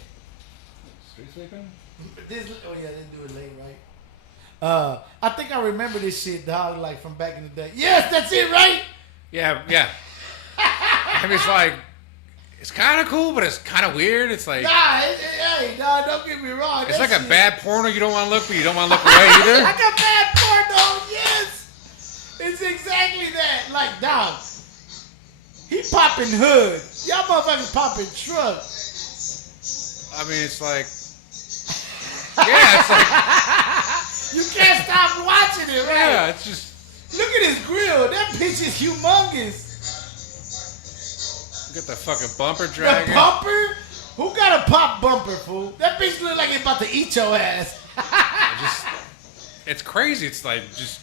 This, oh yeah, I didn't do it late, right? I think I remember this shit, dog, like from back in the day. Yes, that's it, right? Yeah. I mean, it's kind of cool, but it's kind of weird. It's like, Hey, dog, don't get me wrong. it's That like a shit- bad porno you don't want to look, but you don't want to look away either. Like a bad porno, yes. It's exactly that. Like, dog, he popping hood. Y'all motherfuckers popping truck. I mean, it's like, yeah, it's like, You can't stop watching it, right? yeah, it's just, Look at his grill. That bitch is humongous. get the fucking bumper The dragging. bumper? Who got a pop bumper, fool? That bitch look like it's about to eat your ass. It's crazy. It's like, just,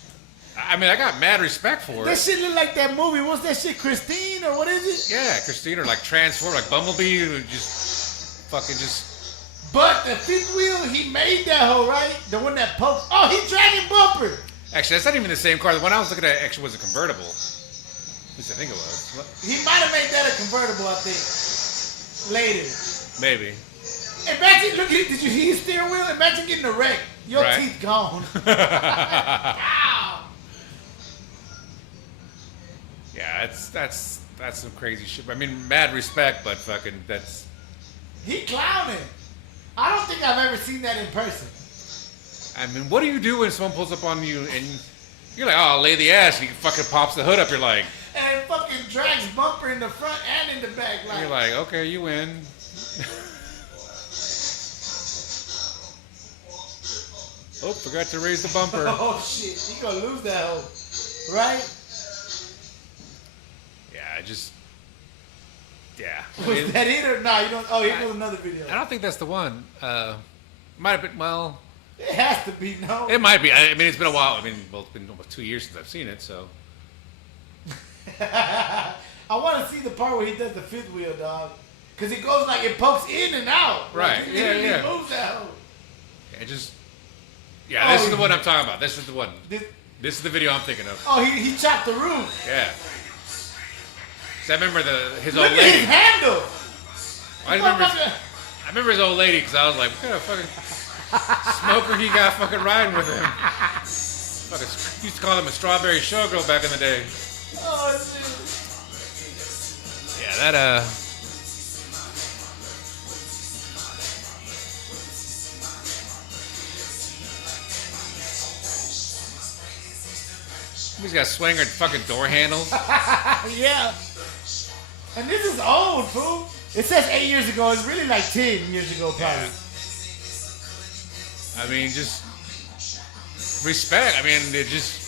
I mean, I got mad respect for That it. shit look like that movie. What's that shit, Christine, or what is it? Yeah, Christine, or like Transform, like Bumblebee, who just fucking just, But the fifth wheel, he made that hoe, right? The one that pokes. Oh, he dragging bumper. actually, that's not even the same car. The one I was looking at actually was a convertible. At least I think it was. He might have made that a convertible, I think. Later. Maybe. Imagine, look at, did you see his steering wheel? Imagine getting a wreck. Your Right. teeth gone. Ow. Yeah, that's some crazy shit. I mean, mad respect, but fucking that's. He clowning. I don't think I've ever seen that in person. I mean, what do you do when someone pulls up on you and you're like, oh, I'll lay the ass, and he fucking pops the hood up? You're like, And it fucking drags bumper in the front and in the back. Like, you're like, okay, you win. Oh, forgot to raise the bumper. oh shit, he gonna lose that hoe. Right? Yeah, I just. Yeah. I Was mean, that it or nah? You don't. Oh, here goes another video. I don't think that's the one. Might have been. Well, It has to be no. it might be. I mean, it's been a while. I mean, well, it's been almost 2 years since I've seen it. So I want to see the part where he does the fifth wheel, dog. Cause it goes like it pokes in and out. Right, Like, he yeah, literally yeah. moves that hoe. it just. Yeah, this Oh, is the one I'm talking about. This is the one. This, This is the video I'm thinking of. oh, he chopped the roof. Yeah. So I remember his Look old at lady. his handle. I remember. Motherfucker. I remember his old lady because I was like, what kind of fucking smoker he got fucking riding with him? Fucking used to call him a strawberry showgirl back in the day. Oh shit. Yeah, that He's got swinger fucking door handles. Yeah. And this is old, fool. It says 8 years ago. It's really like 10 years ago, probably. I mean, just respect. I mean, it just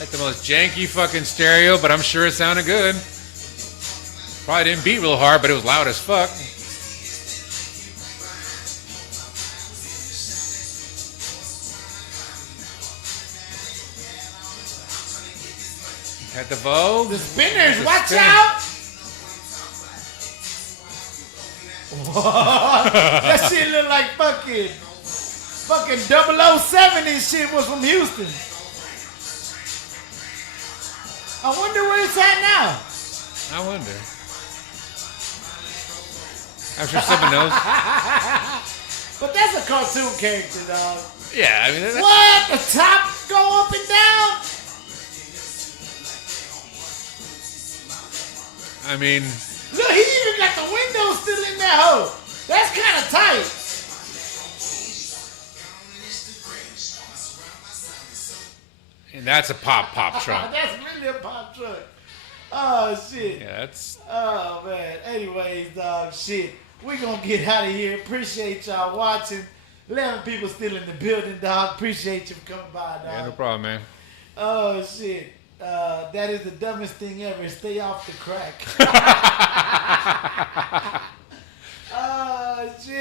like the most janky fucking stereo, but I'm sure it sounded good. Probably didn't beat real hard, but it was loud as fuck. Had the Vogue. The spinners, The watch spinner. out! That shit look like fucking 007 and shit was from Houston. I wonder where it's at now. I wonder. I'm sure someone knows. But that's a cartoon character, dog. Yeah, I mean, that's, What? The top go up and down? I mean, Look, he even got the windows still in that hole. That's kind of tight. and that's a pop truck. That's really a pop truck. Oh, shit. Yeah, that's Oh, man. Anyways, dog, shit. We gonna get out of here. Appreciate y'all watching. 11 people still in the building, dog. Appreciate you for coming by, dog. yeah, no problem, man. Oh, shit. That is the dumbest thing ever. Stay off the crack.